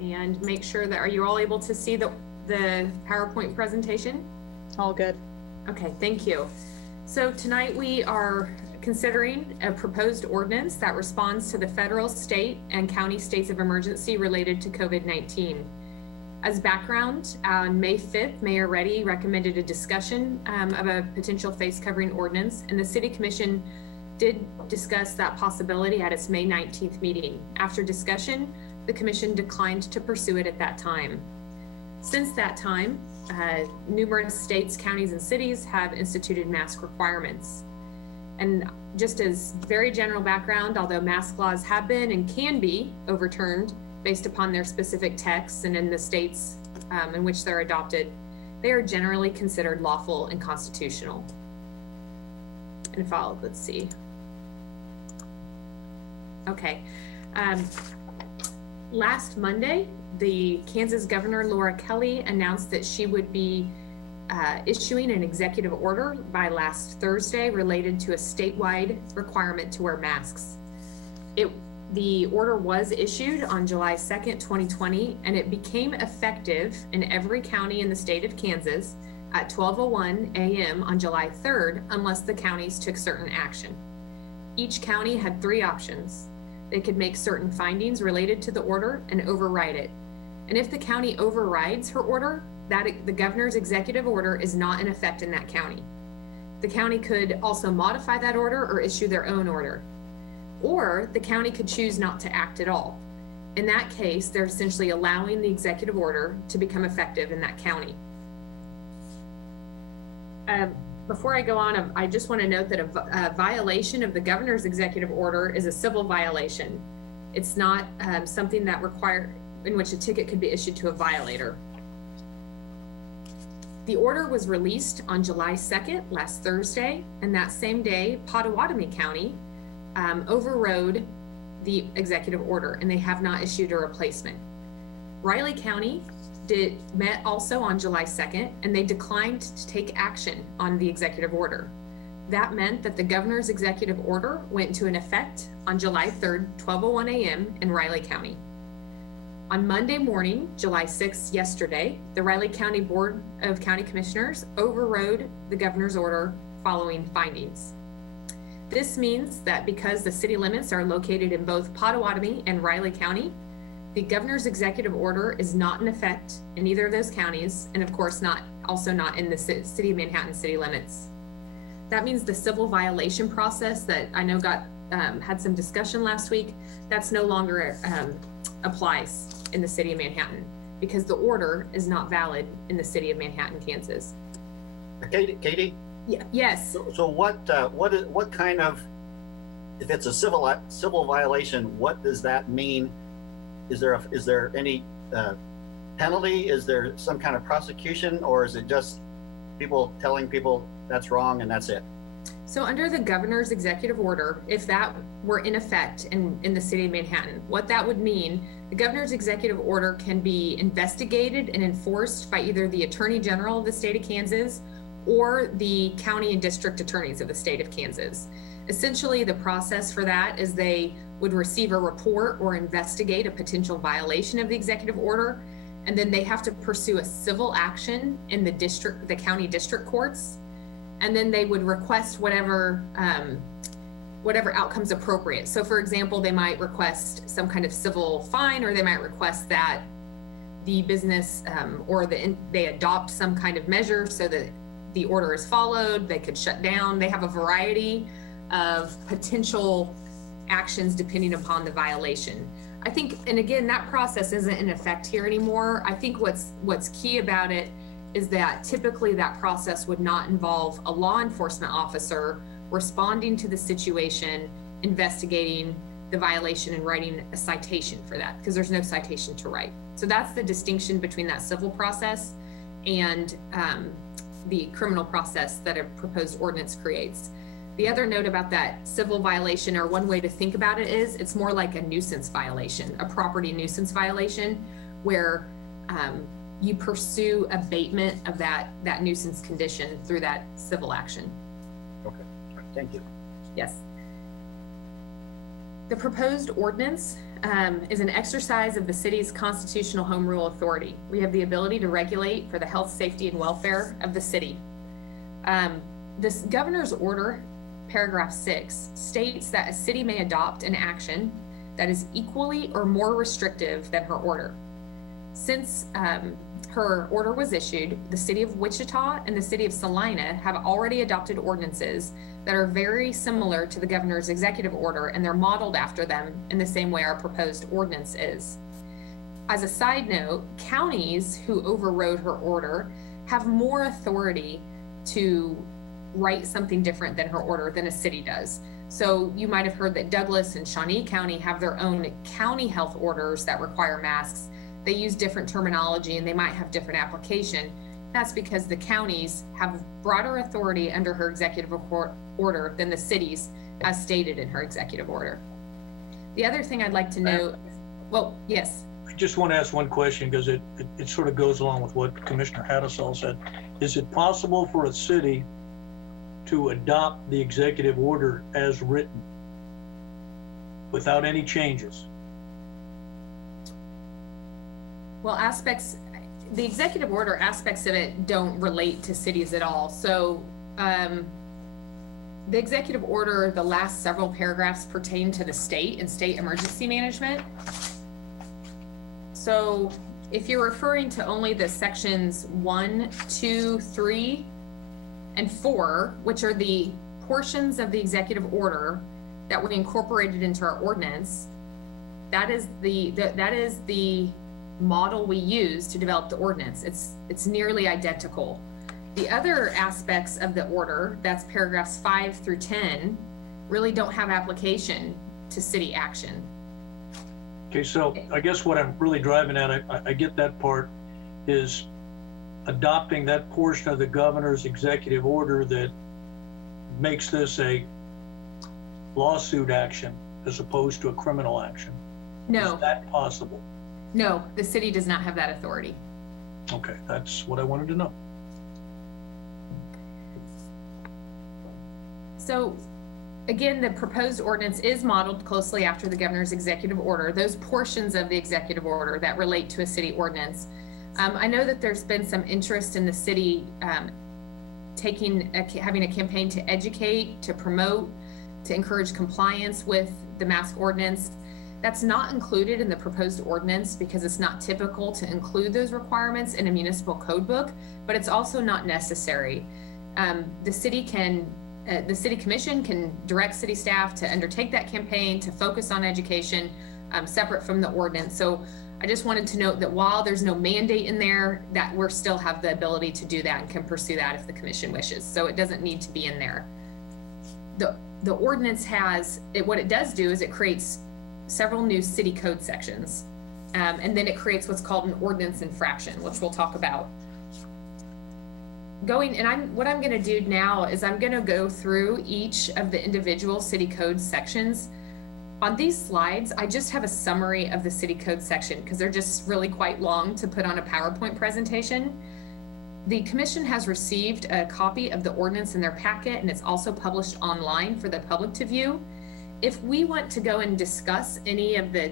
and make sure that, are you all able to see the PowerPoint presentation? All good. Okay, thank you. So tonight we are considering a proposed ordinance that responds to the federal, state, and county states of emergency related to COVID-19. As background, on May 5th, Mayor Reddy recommended a discussion of a potential face covering ordinance, and the City Commission did discuss that possibility at its May 19th meeting. After discussion, the Commission declined to pursue it at that time. Since that time, numerous states, counties, and cities have instituted mask requirements. And just as very general background, although mask laws have been and can be overturned based upon their specific texts and in the states in which they're adopted, they are generally considered lawful and constitutional. And let's see. Okay. Last Monday, the Kansas Governor Laura Kelly announced that she would be issuing an executive order by last Thursday related to a statewide requirement to wear masks. The order was issued on July 2nd, 2020, and it became effective in every county in the state of Kansas at 12:01 a.m. on July 3rd, unless the counties took certain action. Each county had 3 options. They could make certain findings related to the order and override it. And if the county overrides her order, the governor's executive order is not in effect in that county. The county could also modify that order or issue their own order. Or the county could choose not to act at all. In that case, they're essentially allowing the executive order to become effective in that county. Before I go on, I just want to note that a violation of the governor's executive order is a civil violation. It's not something that in which a ticket could be issued to a violator. The order was released on July 2nd, last Thursday, and that same day, Pottawatomie County overrode the executive order, and they have not issued a replacement. Riley County met also on July 2nd, and they declined to take action on the executive order. That meant that the governor's executive order went into effect on July 3rd, 12:01 a.m. in Riley County. On Monday morning, July 6th, yesterday, the Riley County Board of County Commissioners overrode the governor's order following findings. This means that because the city limits are located in both Potawatomi and Riley County, the governor's executive order is not in effect in either of those counties, and of course also not in the city of Manhattan city limits. That means the civil violation process that I know had some discussion last week, that's no longer applies in the city of Manhattan because the order is not valid in the city of Manhattan, Kansas. Katie? Yeah. Yes. So what kind of, if it's a civil violation, what does that mean? Is there any penalty? Is there some kind of prosecution, or is it just people telling people that's wrong and that's it? So under the governor's executive order, if that were in effect in the city of Manhattan, what that would mean, the governor's executive order can be investigated and enforced by either the Attorney General of the state of Kansas or the county and district attorneys of the state of Kansas. Essentially, the process for that is they would receive a report or investigate a potential violation of the executive order, and then they have to pursue a civil action in the county district courts, and then they would request whatever outcome's appropriate. So for example, they might request some kind of civil fine, or they might request that the business they adopt some kind of measure so that the order is followed. They could shut down. They have a variety of potential actions depending upon the violation. I think, and again, that process isn't in effect here anymore. I think what's key about it is that typically that process would not involve a law enforcement officer responding to the situation, investigating the violation, and writing a citation for that, because there's no citation to write. So that's the distinction between that civil process and the criminal process that a proposed ordinance creates. The other note about that civil violation, or one way to think about it, is it's more like a nuisance violation, a property nuisance violation, where you pursue abatement of that nuisance condition through that civil action. Okay, thank you. Yes. The proposed ordinance is an exercise of the city's constitutional home rule authority. We have the ability to regulate for the health, safety, and welfare of the city. This governor's order, paragraph 6, states that a city may adopt an action that is equally or more restrictive than her order. Since her order was issued, the city of Wichita and the city of Salina have already adopted ordinances that are very similar to the governor's executive order, and they're modeled after them in the same way our proposed ordinance is. As a side note, counties who overrode her order have more authority to write something different than her order than a city does. So you might have heard that Douglas and Shawnee County have their own county health orders that require masks. They use different terminology and they might have different application. That's because the counties have broader authority under her executive order than the cities, as stated in her executive order. The other thing I'd like to note, well, yes. I just want to ask one question, because it sort of goes along with what Commissioner Hattasol said. Is it possible for a city to adopt the executive order as written without any changes? Well, the executive order aspects of it don't relate to cities at all. So the executive order, the last several paragraphs pertain to the state and state emergency management. So if you're referring to only the sections 1, 2, 3, and 4, which are the portions of the executive order that we incorporated into our ordinance, that is the model we use to develop the ordinance. It's nearly identical. The other aspects of the order, that's paragraphs 5 through 10, really don't have application to city action. Okay, so I guess what I'm really driving at, I get that part, is adopting that portion of the governor's executive order that makes this a lawsuit action as opposed to a criminal action. No. Is that possible? No, the city does not have that authority. Okay, that's what I wanted to know. So again, the proposed ordinance is modeled closely after the governor's executive order, those portions of the executive order that relate to a city ordinance. I know that there's been some interest in the city having a campaign to educate, to promote, to encourage compliance with the mask ordinance. That's not included in the proposed ordinance because it's not typical to include those requirements in a municipal code book, but it's also not necessary. The city commission can direct city staff to undertake that campaign, to focus on education, separate from the ordinance. So I just wanted to note that while there's no mandate in there, that we still have the ability to do that and can pursue that if the commission wishes. So it doesn't need to be in there. The ordinance what it does do is it creates several new city code sections. And then it creates what's called an ordinance infraction, which we'll talk about. What I'm gonna do now is I'm gonna go through each of the individual city code sections. On these slides, I just have a summary of the city code section because they're just really quite long to put on a PowerPoint presentation. The commission has received a copy of the ordinance in their packet, and it's also published online for the public to view. If we want to go and discuss any of the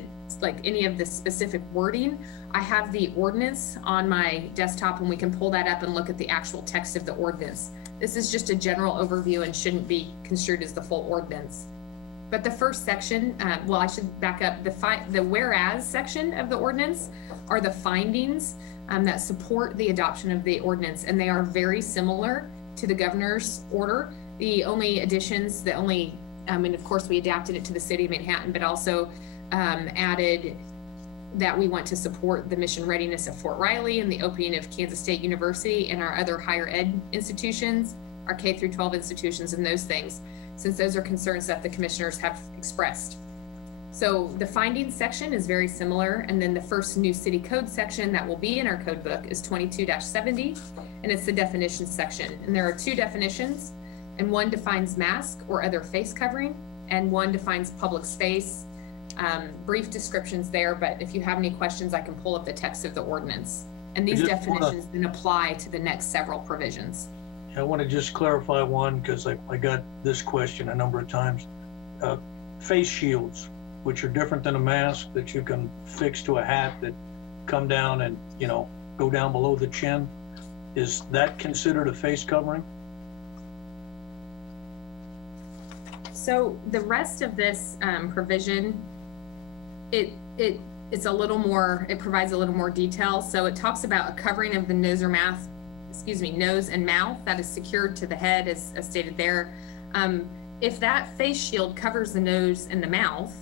specific wording, I have the ordinance on my desktop and we can pull that up and look at the actual text of the ordinance. This is just a general overview and shouldn't be construed as the full ordinance. But the first section, I should back up. The whereas section of the ordinance are the findings that support the adoption of the ordinance, and they are very similar to the governor's order. The only additions, and of course we adapted it to the city of Manhattan, but also added that we want to support the mission readiness of Fort Riley and the opening of Kansas State University and our other higher ed institutions, our K through 12 institutions, and those things, since those are concerns that the commissioners have expressed. So the findings section is very similar, and then the first new city code section that will be in our code book is 22-70, and it's the definitions section. And there are two definitions, and one defines mask or other face covering, and one defines public space. Brief descriptions there, but if you have any questions, I can pull up the text of the ordinance. And these definitions then apply to the next several provisions. I want to just clarify one because I got this question a number of times. Face shields, which are different than a mask that you can fix to a hat that come down and, go down below the chin. Is that considered a face covering? So the rest of this provision, it's a little more, it provides a little more detail. So it talks about a covering of the nose and mouth that is secured to the head, as stated there. If that face shield covers the nose and the mouth,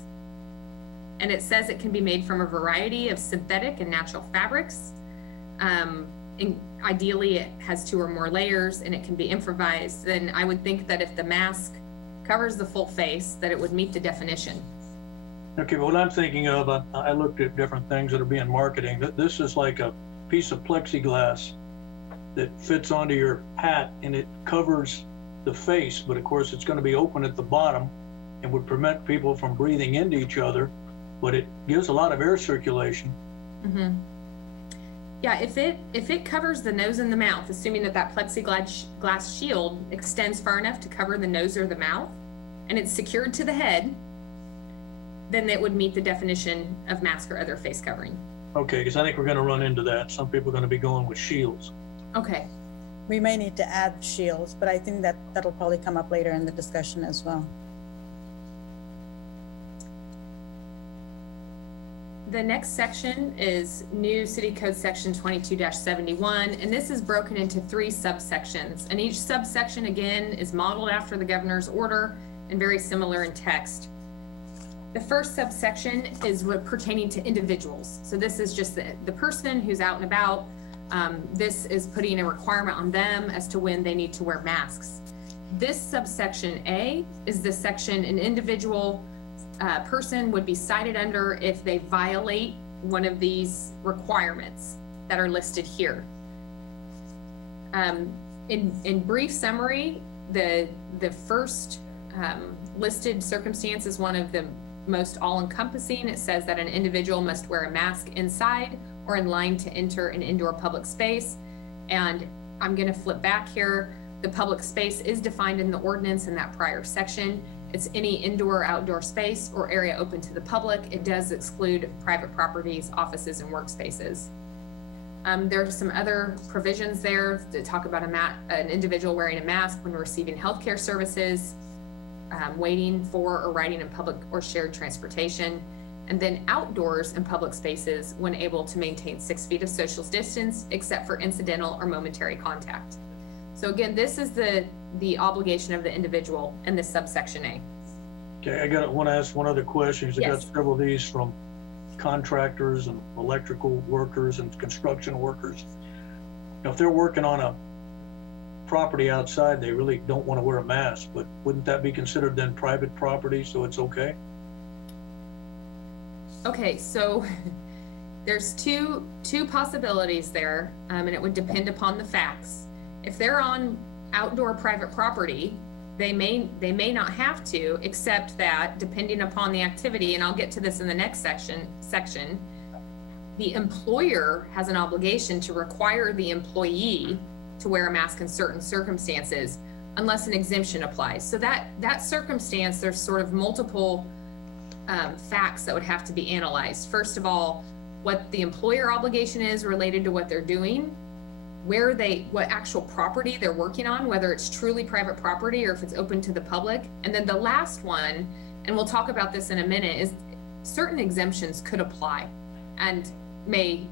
and it says it can be made from a variety of synthetic and natural fabrics, and ideally it has 2 or more layers and it can be improvised, then I would think that if the mask covers the full face, that it would meet the definition. Okay, but what I'm thinking of, I looked at different things that are being marketed. This is like a piece of plexiglass that fits onto your hat and it covers the face, but of course it's going to be open at the bottom and would prevent people from breathing into each other, but it gives a lot of air circulation. Mm-hmm. Yeah, if it covers the nose and the mouth, assuming that plexiglass shield extends far enough to cover the nose or the mouth, and it's secured to the head, then it would meet the definition of mask or other face covering. Okay, because I think we're going to run into that. Some people are going to be going with shields. Okay. We may need to add shields, but I think that'll probably come up later in the discussion as well. The next section is new city code section 22-71, and this is broken into 3 subsections, and each subsection again is modeled after the governor's order and very similar in text. The first subsection is pertaining to individuals. So this is just the person who's out and about. This is putting a requirement on them as to when they need to wear masks. This subsection A is the section an individual person would be cited under if they violate one of these requirements that are listed here. In brief summary, the first listed circumstance is one of the most all-encompassing. It says that an individual must wear a mask inside or in line to enter an indoor public space. And I'm going to flip back here. The public space is defined in the ordinance in that prior section, It's any indoor or outdoor space or area open to the public. It does exclude private properties, offices, and workspaces. There are some other provisions there that talk about an individual wearing a mask when receiving healthcare services, waiting for or riding in public or shared transportation, and then outdoors in public spaces when able to maintain 6 feet of social distance, except for incidental or momentary contact. So again, this is the obligation of the individual in this subsection A. Okay, I want to ask one other question, because I got Yes. several of these from contractors and electrical workers and construction workers. Now, if they're working on a property outside, they really don't want to wear a mask, but wouldn't that be considered then private property, so it's okay? Okay, so there's two possibilities there, and it would depend upon the facts. If they're on outdoor private property, they may not have to, except that depending upon the activity, and I'll get to this in the next section, the employer has an obligation to require the employee to wear a mask in certain circumstances, unless an exemption applies. So that circumstance, there's sort of multiple facts that would have to be analyzed. First of all, what the employer obligation is related to what they're doing, what actual property they're working on, whether it's truly private property or if it's open to the public. And then the last one, and we'll talk about this in a minute, is certain exemptions could apply and may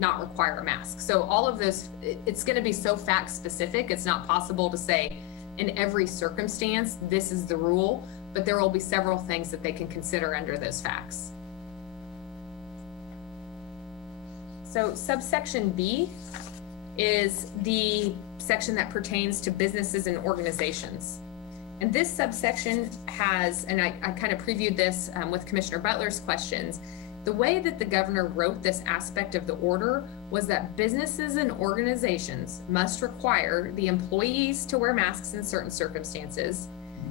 not require a mask. So all of those, it's going to be so fact specific, it's not possible to say in every circumstance, this is the rule, but there will be several things that they can consider under those facts. So subsection B is the section that pertains to businesses and organizations. And this subsection has, and I kind of previewed this with Commissioner Butler's questions, the way that the governor wrote this aspect of the order was that businesses and organizations must require the employees to wear masks in certain circumstances,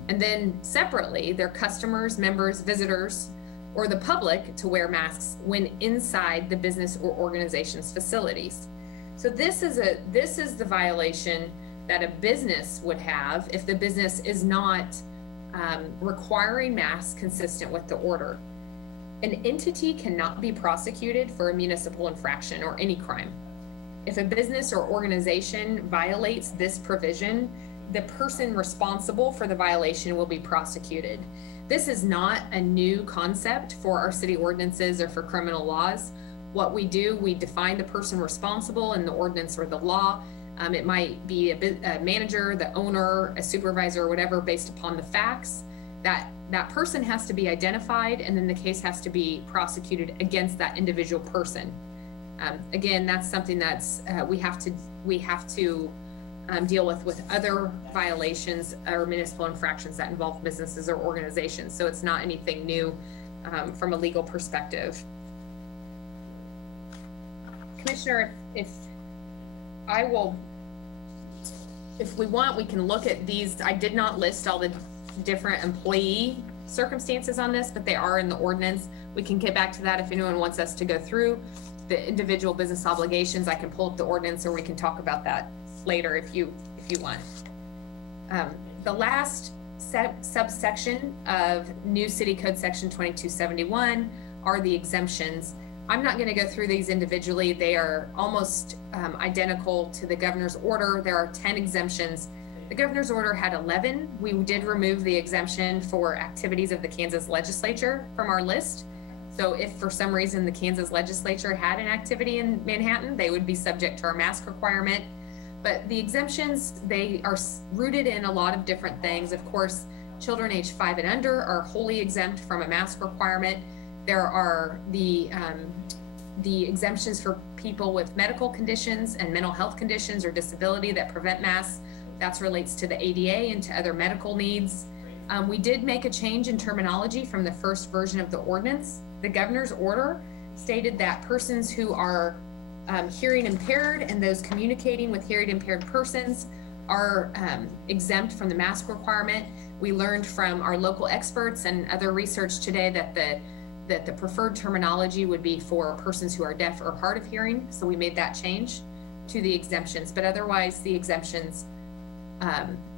and then separately, their customers, members, visitors, or the public to wear masks when inside the business or organization's facilities. So this is the violation that a business would have if the business is not requiring masks consistent with the order. An entity cannot be prosecuted for a municipal infraction or any crime. If a business or organization violates this provision, the person responsible for the violation will be prosecuted. This is not a new concept for our city ordinances or for criminal laws. What we do, we define the person responsible in the ordinance or the law. It might be a manager, the owner, a supervisor, or whatever, based upon the facts. That person has to be identified, and then the case has to be prosecuted against that individual person. Again, that's something that's we have to deal with other violations or municipal infractions that involve businesses or organizations. So it's not anything new from a legal perspective. Commissioner, if we want, we can look at these. I did not list all the different employee circumstances on this, but they are in the ordinance. We can get back to that if anyone wants us to go through the individual business obligations. I can pull up the ordinance, or we can talk about that later if you want. The last subsection of new city code section 2271 are the exemptions. I'm not going to go through these individually. They are almost identical to the governor's order. There are 10 exemptions. The governor's order had 11. We did remove the exemption for activities of the Kansas legislature from our list. So if for some reason the Kansas legislature had an activity in Manhattan, they would be subject to our mask requirement. But the exemptions, they are rooted in a lot of different things. Of course, children age 5 and under are wholly exempt from a mask requirement. There are the exemptions for people with medical conditions and mental health conditions or disability that prevent masks. That relates to the ADA and to other medical needs. We did make a change in terminology from the first version of the ordinance. The governor's order stated that persons who are hearing impaired and those communicating with hearing impaired persons are exempt from the mask requirement. We learned from our local experts and other research today that the preferred terminology would be for persons who are deaf or hard of hearing. So we made that change to the exemptions, but otherwise the exemptions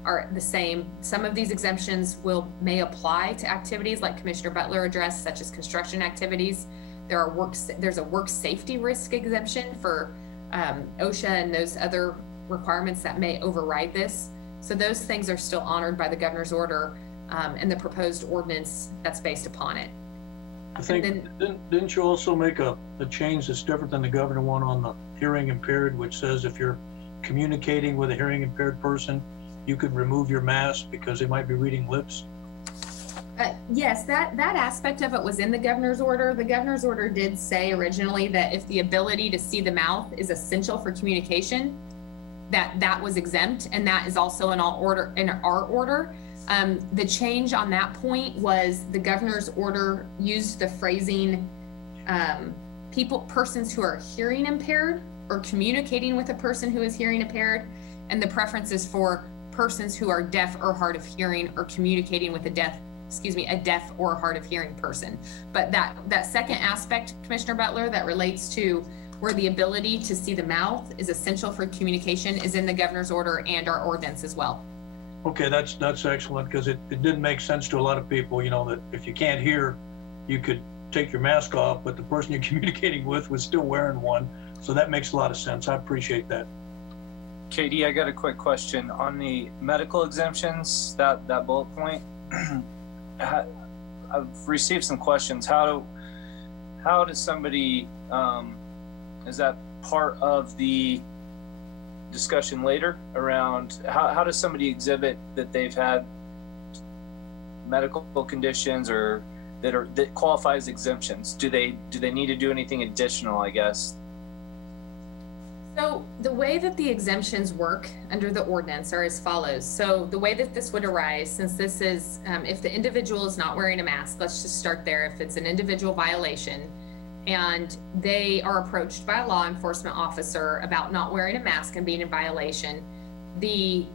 are the same. Some of these exemptions may apply to activities like Commissioner Butler addressed, such as construction activities. There's a work safety risk exemption for OSHA and those other requirements that may override this. So those things are still honored by the governor's order and the proposed ordinance that's based upon it. I think, didn't you also make a change that's different than the governor one on the hearing impaired, which says if you're communicating with a hearing impaired person, you could remove your mask because they might be reading lips? Yes, that aspect of it was in the governor's order. The governor's order did say originally that if the ability to see the mouth is essential for communication, that was exempt, and that is also in our order. The change on that point was the governor's order used the phrasing persons who are hearing impaired or communicating with a person who is hearing impaired, and the preference is for persons who are deaf or hard of hearing or communicating with a deaf or hard of hearing person. But that second aspect, Commissioner Butler, that relates to where the ability to see the mouth is essential for communication is in the governor's order and our ordinance as well. Okay, that's excellent, because it didn't make sense to a lot of people, that if you can't hear, you could take your mask off, but the person you're communicating with was still wearing one. So that makes a lot of sense. I appreciate that. Katie, I got a quick question on the medical exemptions, that bullet point. I've received some questions. How does somebody, is that part of the discussion later around how does somebody exhibit that they've had medical conditions or that qualify as exemptions? Do they need to do anything additional, I guess? So the way that the exemptions work under the ordinance are as follows. So the way that this would arise, since this is, if the individual is not wearing a mask, let's just start there. If it's an individual violation and they are approached by a law enforcement officer about not wearing a mask and being in violation, the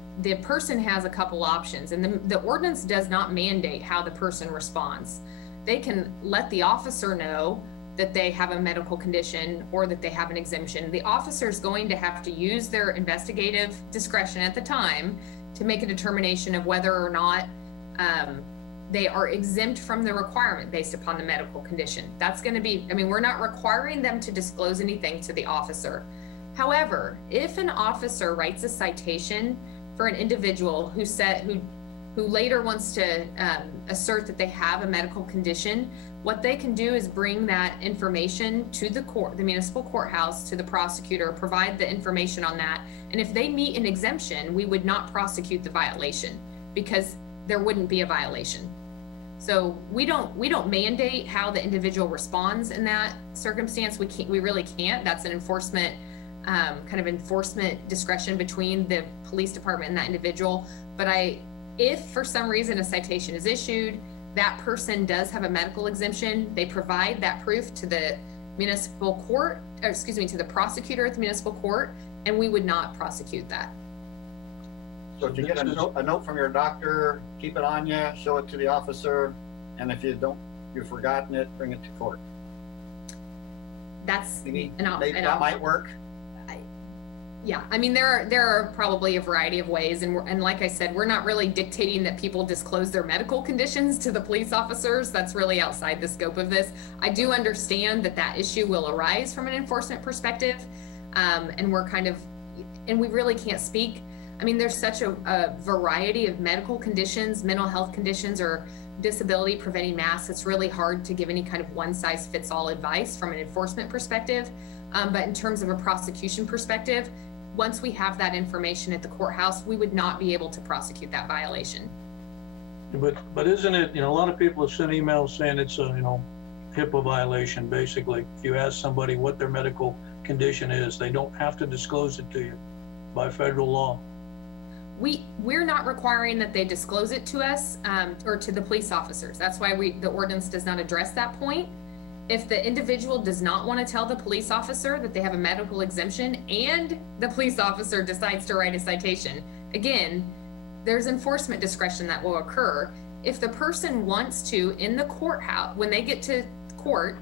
person has a couple options, and the ordinance does not mandate how the person responds. They can let the officer know that they have a medical condition or that they have an exemption. The officer is going to have to use their investigative discretion at the time to make a determination of whether or not they are exempt from the requirement based upon the medical condition. That's going to be, we're not requiring them to disclose anything to the officer. However, if an officer writes a citation for an individual who later wants to assert that they have a medical condition, what they can do is bring that information to the municipal courthouse, to the prosecutor, provide the information on that. And if they meet an exemption, we would not prosecute the violation because there wouldn't be a violation. So we don't mandate how the individual responds in that circumstance. We really can't. That's an enforcement discretion between the police department and that individual. But if for some reason a citation is issued, that person does have a medical exemption, they provide that proof to the municipal court, to the prosecutor at the municipal court, and we would not prosecute that. So if you get a note from your doctor, keep it on you, show it to the officer, and if you've forgotten it, bring it to court. That's maybe that might work. Yeah, there are probably a variety of ways, and like I said, we're not really dictating that people disclose their medical conditions to the police officers. That's really outside the scope of this. I do understand that issue will arise from an enforcement perspective, and we really can't speak. There's such a variety of medical conditions, mental health conditions, or disability preventing masks. It's really hard to give any kind of one-size-fits-all advice from an enforcement perspective. But in terms of a prosecution perspective, once we have that information at the courthouse, we would not be able to prosecute that violation. But isn't it, a lot of people have sent emails saying it's a, HIPAA violation, basically. If you ask somebody what their medical condition is, they don't have to disclose it to you by federal law. We're not requiring that they disclose it to us or to the police officers. That's why the ordinance does not address that point. If the individual does not want to tell the police officer that they have a medical exemption and the police officer decides to write a citation, again, there's enforcement discretion that will occur. If the person wants to, in the courthouse, when they get to court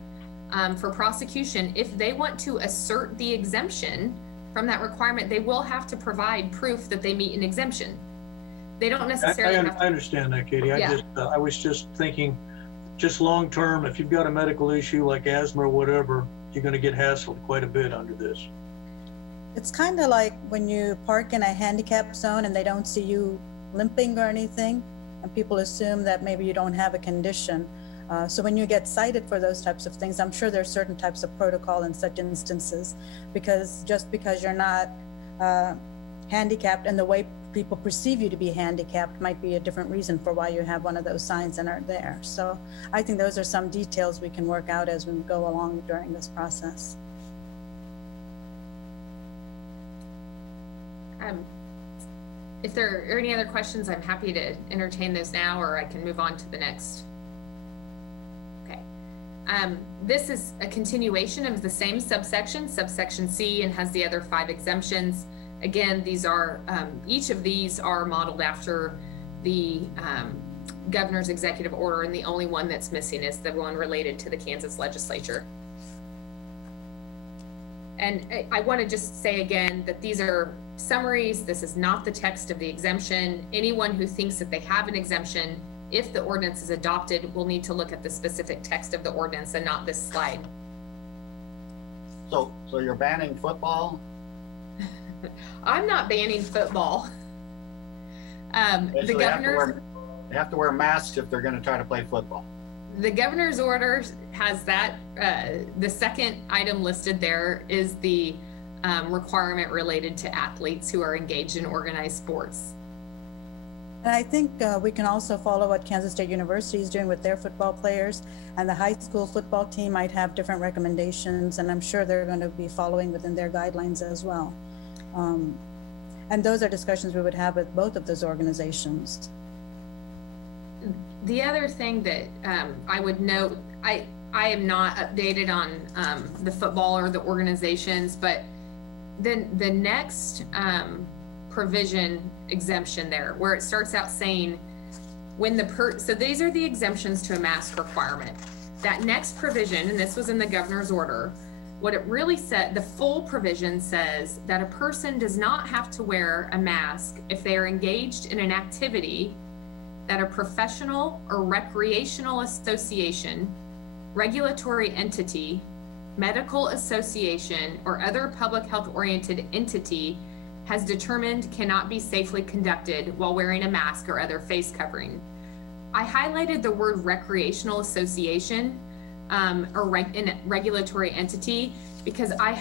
for prosecution, if they want to assert the exemption from that requirement, they will have to provide proof that they meet an exemption. They don't I necessarily have to. understand that, Katie. Yeah. I was just thinking, just long-term, if you've got a medical issue like asthma or whatever, you're gonna get hassled quite a bit under this. It's kind of like when you park in a handicap zone and they don't see you limping or anything, and people assume that maybe you don't have a condition. So when you get cited for those types of things, I'm sure there's certain types of protocol in such instances, because just because you're not handicapped and the way people perceive you to be handicapped might be a different reason for why you have one of those signs and are there. So I think those are some details we can work out as we go along during this process. If there are any other questions, I'm happy to entertain those now, or I can move on to the next. Okay. This is a continuation of the same subsection C, and has the other 5 exemptions. Again, these are, each of these are modeled after the governor's executive order, and the only one that's missing is the one related to the Kansas legislature. And I want to just say again that these are summaries. This is not the text of the exemption. Anyone who thinks that they have an exemption, if the ordinance is adopted, will need to look at the specific text of the ordinance and not this slide. So you're banning football? I'm not banning football. The governor. They have to wear masks if they're going to try to play football. The governor's order has that, the second item listed there is the requirement related to athletes who are engaged in organized sports. And I think we can also follow what Kansas State University is doing with their football players, and the high school football team might have different recommendations, and I'm sure they're going to be following within their guidelines as well. And those are discussions we would have with both of those organizations. The other thing that I would note, I am not updated on the football or the organizations, but then the next provision exemption there, where it starts out saying when so these are the exemptions to a mask requirement. That next provision, and this was in the governor's order, what it really said, the full provision says that a person does not have to wear a mask if they are engaged in an activity that a professional or recreational association, regulatory entity, medical association, or other public health oriented entity has determined cannot be safely conducted while wearing a mask or other face covering. I highlighted the word recreational association or regulatory entity because I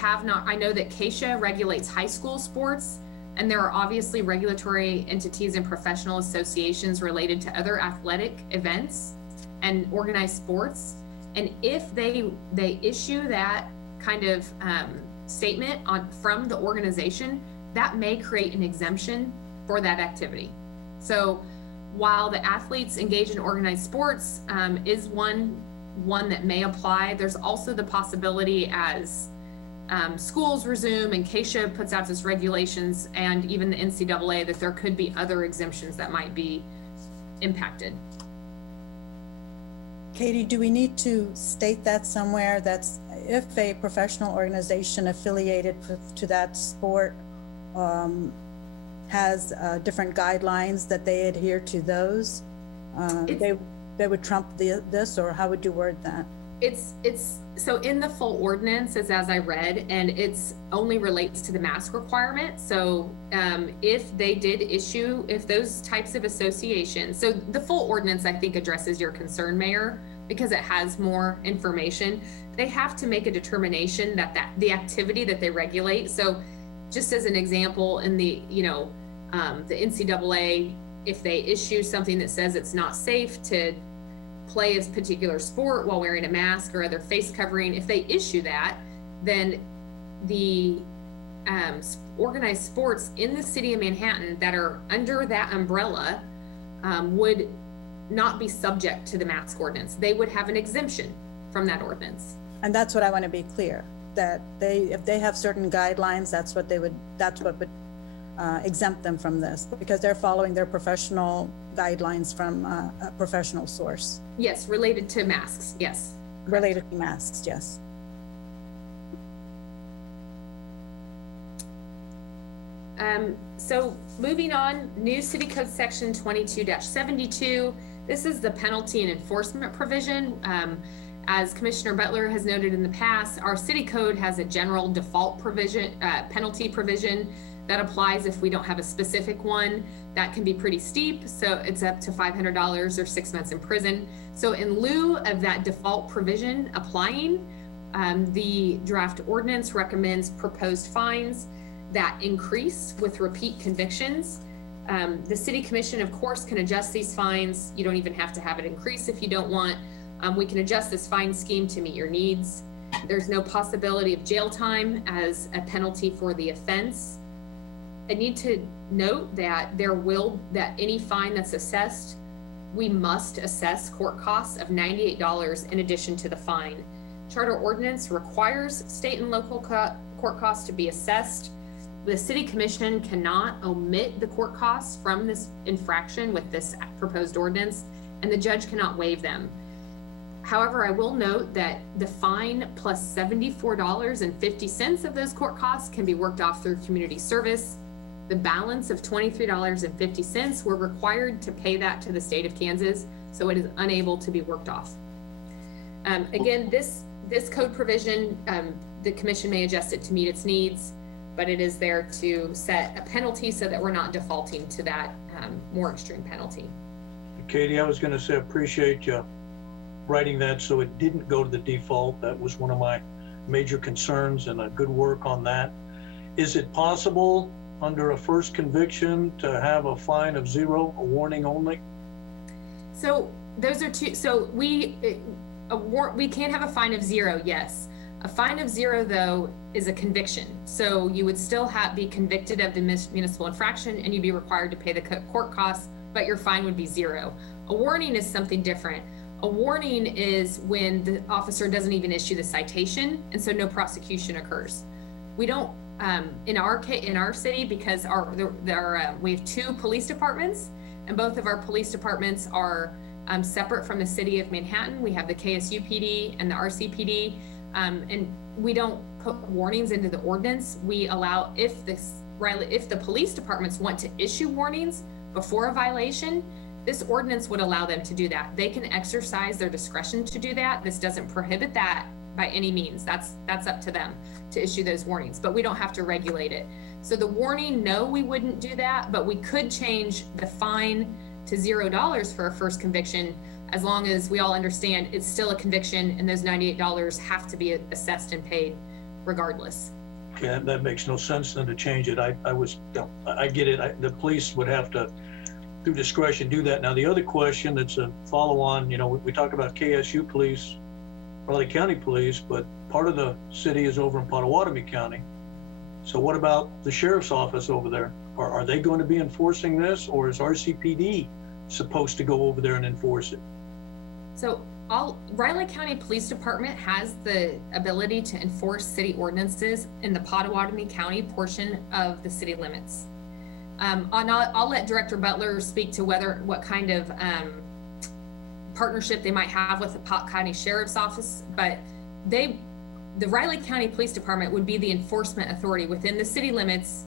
know that CASHA regulates high school sports, and there are obviously regulatory entities and professional associations related to other athletic events and organized sports. And if they issue that kind of statement from the organization, that may create an exemption for that activity. So while the athletes engaged in organized sports is one that may apply, there's also the possibility as schools resume and CASHA puts out its regulations, and even the NCAA, that there could be other exemptions that might be impacted. Katie, do we need to state that somewhere, that's if a professional organization affiliated to that sport has different guidelines, that they adhere to those? They would trump this, or how would you word that? It's so in the full ordinance, as I read, and it's only relates to the mask requirement. So if they did issue, if those types of associations, so the full ordinance I think addresses your concern, Mayor, because it has more information. They have to make a determination that the activity that they regulate. So just as an example, in the the NCAA, if they issue something that says it's not safe to play a particular sport while wearing a mask or other face covering, if they issue that, then the organized sports in the city of Manhattan that are under that umbrella would not be subject to the mask ordinance. They would have an exemption from that ordinance. And that's what I want to be clear, that if they have certain guidelines, that's what would exempt them from this, because they're following their professional guidelines from a professional source. Yes, related to masks, yes. Related to masks, yes. So moving on, new city code section 22-72. This is the penalty and enforcement provision. As Commissioner Butler has noted in the past, our city code has a general default provision, penalty provision that applies if we don't have a specific one. That can be pretty steep, so it's up to $500 or 6 months in prison. So in lieu of that default provision applying, the draft ordinance recommends proposed fines that increase with repeat convictions. The City Commission, of course, can adjust these fines. You don't even have to have it increase if you don't want. We can adjust this fine scheme to meet your needs. There's no possibility of jail time as a penalty for the offense. I need to note that that any fine that's assessed, we must assess court costs of $98 in addition to the fine. Charter ordinance requires state and local court costs to be assessed. The City Commission cannot omit the court costs from this infraction with this proposed ordinance, and the judge cannot waive them. However, I will note that the fine plus $74.50 of those court costs can be worked off through community service. The balance of $23.50, we're required to pay that to the state of Kansas, so it is unable to be worked off. Again, this code provision, the commission may adjust it to meet its needs, but it is there to set a penalty so that we're not defaulting to that more extreme penalty. Katie, I was going to say, appreciate you writing that so it didn't go to the default. That was one of my major concerns, and good work on that. Is it possible under a first conviction to have a fine of $0, a warning only? So those are two. So we can have a fine of $0, yes. A fine of $0, though, is a conviction. So you would still be convicted of the municipal infraction, and you'd be required to pay the court costs, but your fine would be $0. A warning is something different. A warning is when the officer doesn't even issue the citation, and so no prosecution occurs. We don't, in our city, because we have 2 police departments, and both of our police departments are separate from the city of Manhattan. We have the KSU PD and the RCPD, and we don't put warnings into the ordinance. We allow, if the police departments want to issue warnings before a violation, this ordinance would allow them to do that. They can exercise their discretion to do that. This doesn't prohibit that by any means. That's up to them to issue those warnings, but we don't have to regulate it. So the warning, no, we wouldn't do that, but we could change the fine to $0 for a first conviction, as long as we all understand it's still a conviction and those $98 have to be assessed and paid regardless. Yeah, that makes no sense then to change it. I get it. The police would have to, through discretion, do that. Now, the other question that's a follow-on, we talk about KSU police, Raleigh County police, but part of the city is over in Pottawatomie County. So what about the sheriff's office over there? Are they going to be enforcing this, or is RCPD supposed to go over there and enforce it? So Raleigh County Police Department has the ability to enforce city ordinances in the Pottawatomie County portion of the city limits. I'll let Director Butler speak to what kind of partnership they might have with the Pot County Sheriff's Office, but the Raleigh County Police Department would be the enforcement authority within the city limits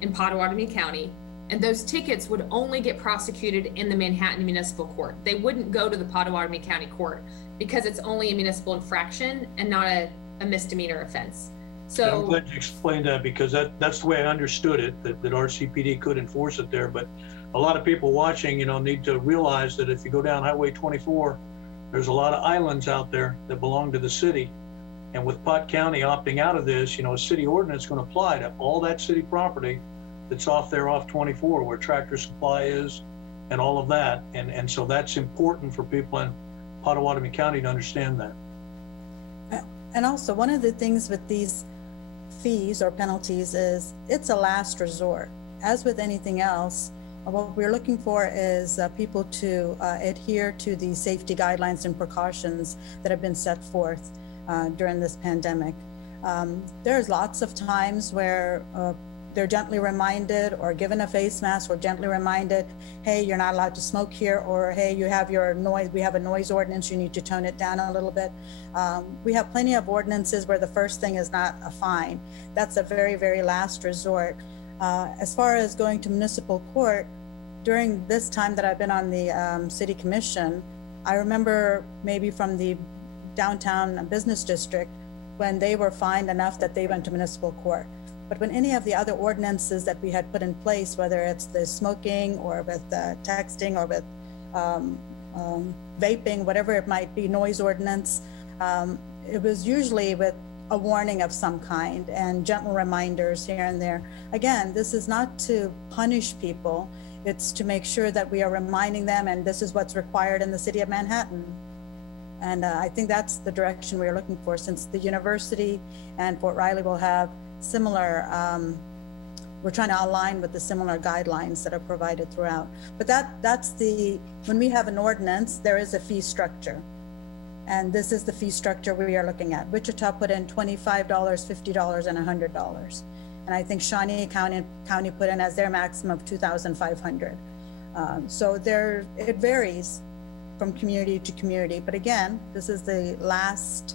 in Pottawatomie County, and those tickets would only get prosecuted in the Manhattan Municipal Court. They wouldn't go to the Pottawatomie County Court because it's only a municipal infraction and not a misdemeanor offense. So I'm glad you explained that, because that's the way I understood it, that RCPD could enforce it there. But a lot of people watching, need to realize that if you go down Highway 24, there's a lot of islands out there that belong to the city. And with Pot County opting out of this, a city ordinance is going to apply to all that city property that's off 24, where Tractor Supply is and all of that. And so that's important for people in Pottawatomie County to understand that. And also, one of the things with these fees or penalties is it's a last resort. As with anything else, what we're looking for is people to adhere to the safety guidelines and precautions that have been set forth during this pandemic. There's lots of times where they're gently reminded or given a face mask or gently reminded, hey, you're not allowed to smoke here, or hey, you have your noise, we have a noise ordinance, you need to tone it down a little bit. We have plenty of ordinances where the first thing is not a fine. That's a very, very last resort. As far as going to municipal court, during this time that I've been on the city commission, I remember maybe from the downtown business district when they were fined enough that they went to municipal court. But when any of the other ordinances that we had put in place, whether it's the smoking or with texting or with vaping, whatever it might be, noise ordinance, it was usually with a warning of some kind and gentle reminders here and there. Again, this is not to punish people. It's to make sure that we are reminding them, and this is what's required in the city of Manhattan. And I think that's the direction we're looking for, since the university and Fort Riley will have similar, we're trying to align with the similar guidelines that are provided throughout. But that's when we have an ordinance, there is a fee structure. And this is the fee structure we are looking at. Wichita put in $25, $50, and $100. And I think Shawnee County put in as their maximum of $2,500. So it varies from community to community. But again, this is the last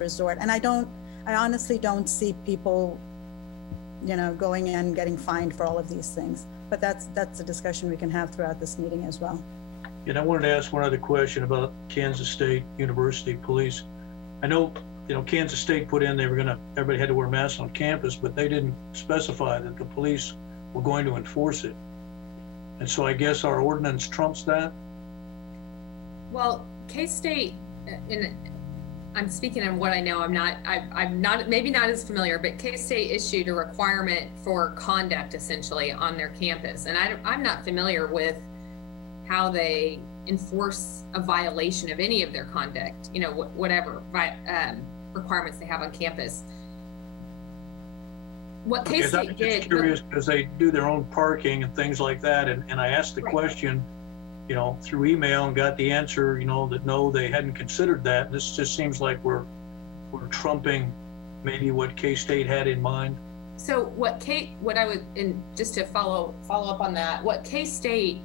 resort. And I honestly don't see people, going and getting fined for all of these things. But that's a discussion we can have throughout this meeting as well. And I wanted to ask one other question about Kansas State University Police. I know, Kansas State put in everybody had to wear masks on campus, but they didn't specify that the police were going to enforce it. And so I guess our ordinance trumps that? Well, K-State, I'm speaking of what I know, I'm not, maybe not as familiar, but K-State issued a requirement for conduct essentially on their campus. And I'm not familiar with how they enforce a violation of any of their conduct, whatever requirements they have on campus. What K-State did— I'm just curious because they do their own parking and things like that. And I asked the question, through email and got the answer, that no, they hadn't considered that. This just seems like we're trumping maybe what K-State had in mind. So just to follow up on that, what K-State,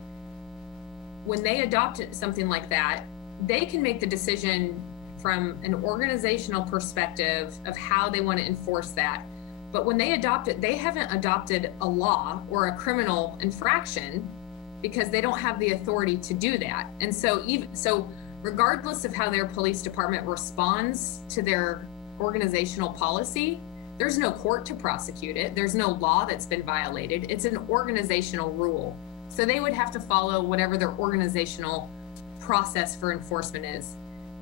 when they adopted something like that, they can make the decision from an organizational perspective of how they want to enforce that. But when they adopt it, they haven't adopted a law or a criminal infraction because they don't have the authority to do that. And so regardless of how their police department responds to their organizational policy, there's no court to prosecute it. There's no law that's been violated. It's an organizational rule. So they would have to follow whatever their organizational process for enforcement is.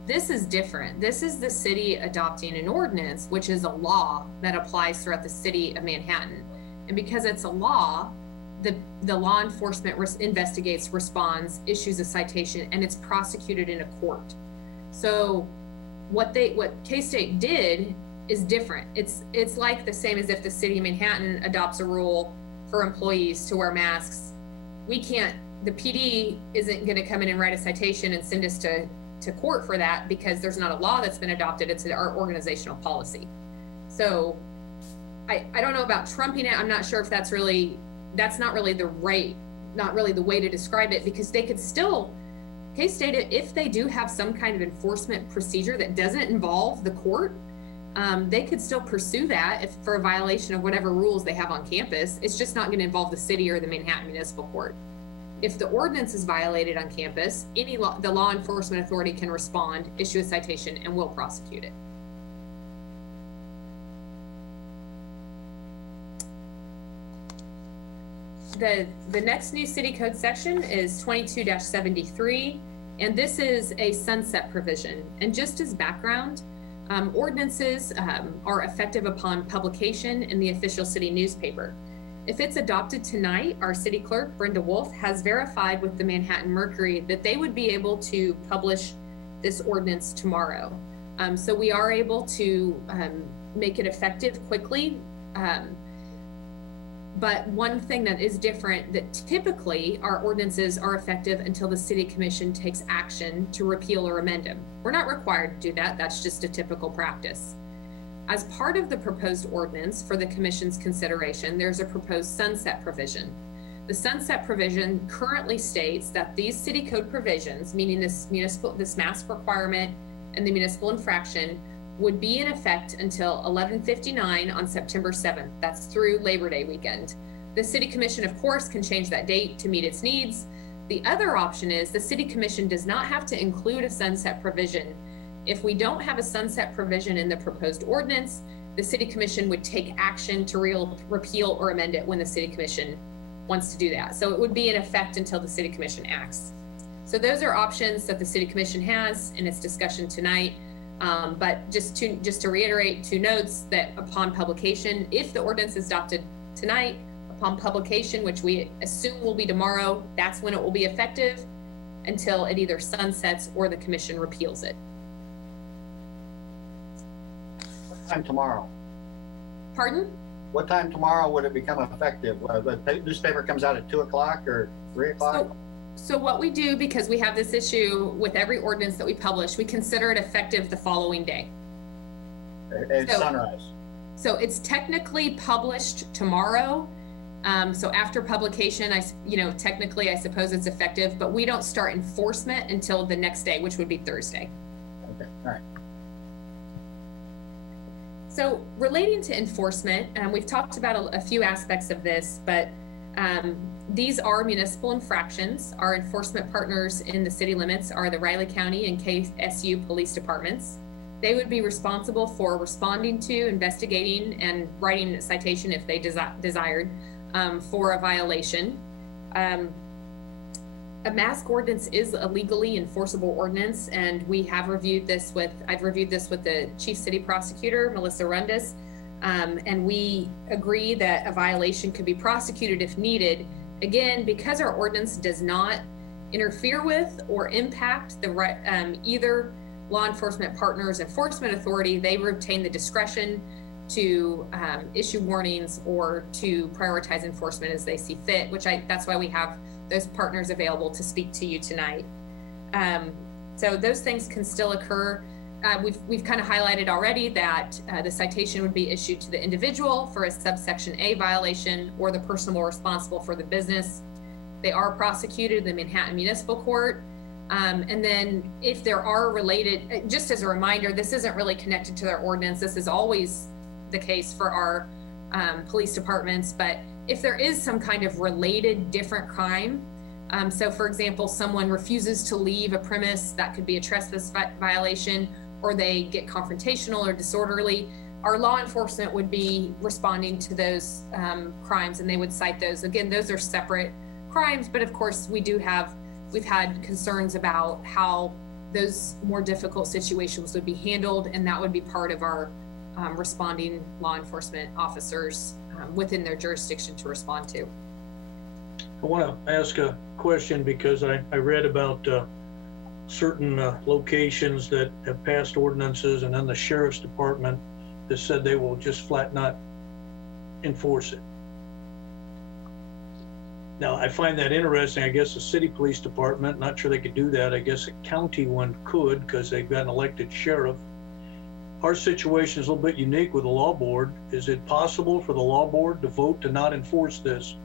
This is different. This is the city adopting an ordinance, which is a law that applies throughout the city of Manhattan. And because it's a law, the law enforcement investigates, responds, issues a citation, and it's prosecuted in a court. So what K-State did is different. It's like the same as if the city of Manhattan adopts a rule for employees to wear masks. The PD isn't going to come in and write a citation and send us to court for that because there's not a law that's been adopted. It's our organizational policy. So I don't know about trumping it. I'm not sure if that's not really the way to describe it, because they could still, K-State, if they do have some kind of enforcement procedure that doesn't involve the court, they could still pursue that for a violation of whatever rules they have on campus. It's just not going to involve the city or the Manhattan Municipal Court. If the ordinance is violated on campus, the law enforcement authority can respond, issue a citation, and will prosecute it. The next new city code section is 22-73, and this is a sunset provision. And just as background, ordinances are effective upon publication in the official city newspaper. If it's adopted tonight, our city clerk, Brenda Wolf, has verified with the Manhattan Mercury that they would be able to publish this ordinance tomorrow. So we are able to make it effective quickly. But one thing that is different, that typically our ordinances are effective until the city commission takes action to repeal or amend them. We're not required to do that. That's just a typical practice. As part of the proposed ordinance for the commission's consideration, there's a proposed sunset provision. The sunset provision currently states that these city code provisions, meaning this mask requirement and the municipal infraction, would be in effect until 11:59 on September 7th. That's through Labor Day weekend. The city commission, of course, can change that date to meet its needs. The other option is the city commission does not have to include a sunset provision. If we don't have a sunset provision in the proposed ordinance, the city commission would take action to repeal or amend it when the city commission wants to do that. So it would be in effect until the city commission acts. So those are options that the city commission has in its discussion tonight. But just to reiterate, 2 notes that upon publication, if the ordinance is adopted tonight, upon publication, which we assume will be tomorrow, that's when it will be effective until it either sunsets or the commission repeals it. What time tomorrow? Pardon? What time tomorrow would it become effective? The newspaper comes out at 2 o'clock or 3 o'clock? So what we do, because we have this issue with every ordinance that we publish, we consider it effective the following day. At sunrise. So it's technically published tomorrow. So after publication, technically I suppose it's effective, but we don't start enforcement until the next day, which would be Thursday. Okay, all right. So relating to enforcement, we've talked about a few aspects of this, but these are municipal infractions. Our enforcement partners in the city limits are the Riley County and KSU police departments. They would be responsible for responding to, investigating, and writing a citation if they desired for a violation. A mask ordinance is a legally enforceable ordinance, and I've reviewed this with the chief city prosecutor, Melissa Rundis, and we agree that a violation could be prosecuted if needed. Again, because our ordinance does not interfere with or impact either law enforcement partner's enforcement authority, they retain the discretion to issue warnings or to prioritize enforcement as they see fit, that's why we have those partners available to speak to you tonight. So those things can still occur. We've kind of highlighted already that the citation would be issued to the individual for a subsection A violation or the person more responsible for the business. They are prosecuted in the Manhattan Municipal Court. And then if there are related, just as a reminder, this isn't really connected to their ordinance. This is always the case for our police departments, but if there is some kind of related different crime, so for example, someone refuses to leave a premise, that could be a trespass violation, or they get confrontational or disorderly, our law enforcement would be responding to those crimes, and they would cite those. Again, those are separate crimes, but of course we've had concerns about how those more difficult situations would be handled, and that would be part of our responding law enforcement officers within their jurisdiction to respond to. I want to ask a question because I read about certain locations that have passed ordinances, and then the sheriff's department that said they will just flat not enforce it. Now, I find that interesting. I guess the city police department, not sure they could do that. I guess a county one could because they've got an elected sheriff. Our situation is a little bit unique with the law board. Is it possible for the law board to vote to not enforce this?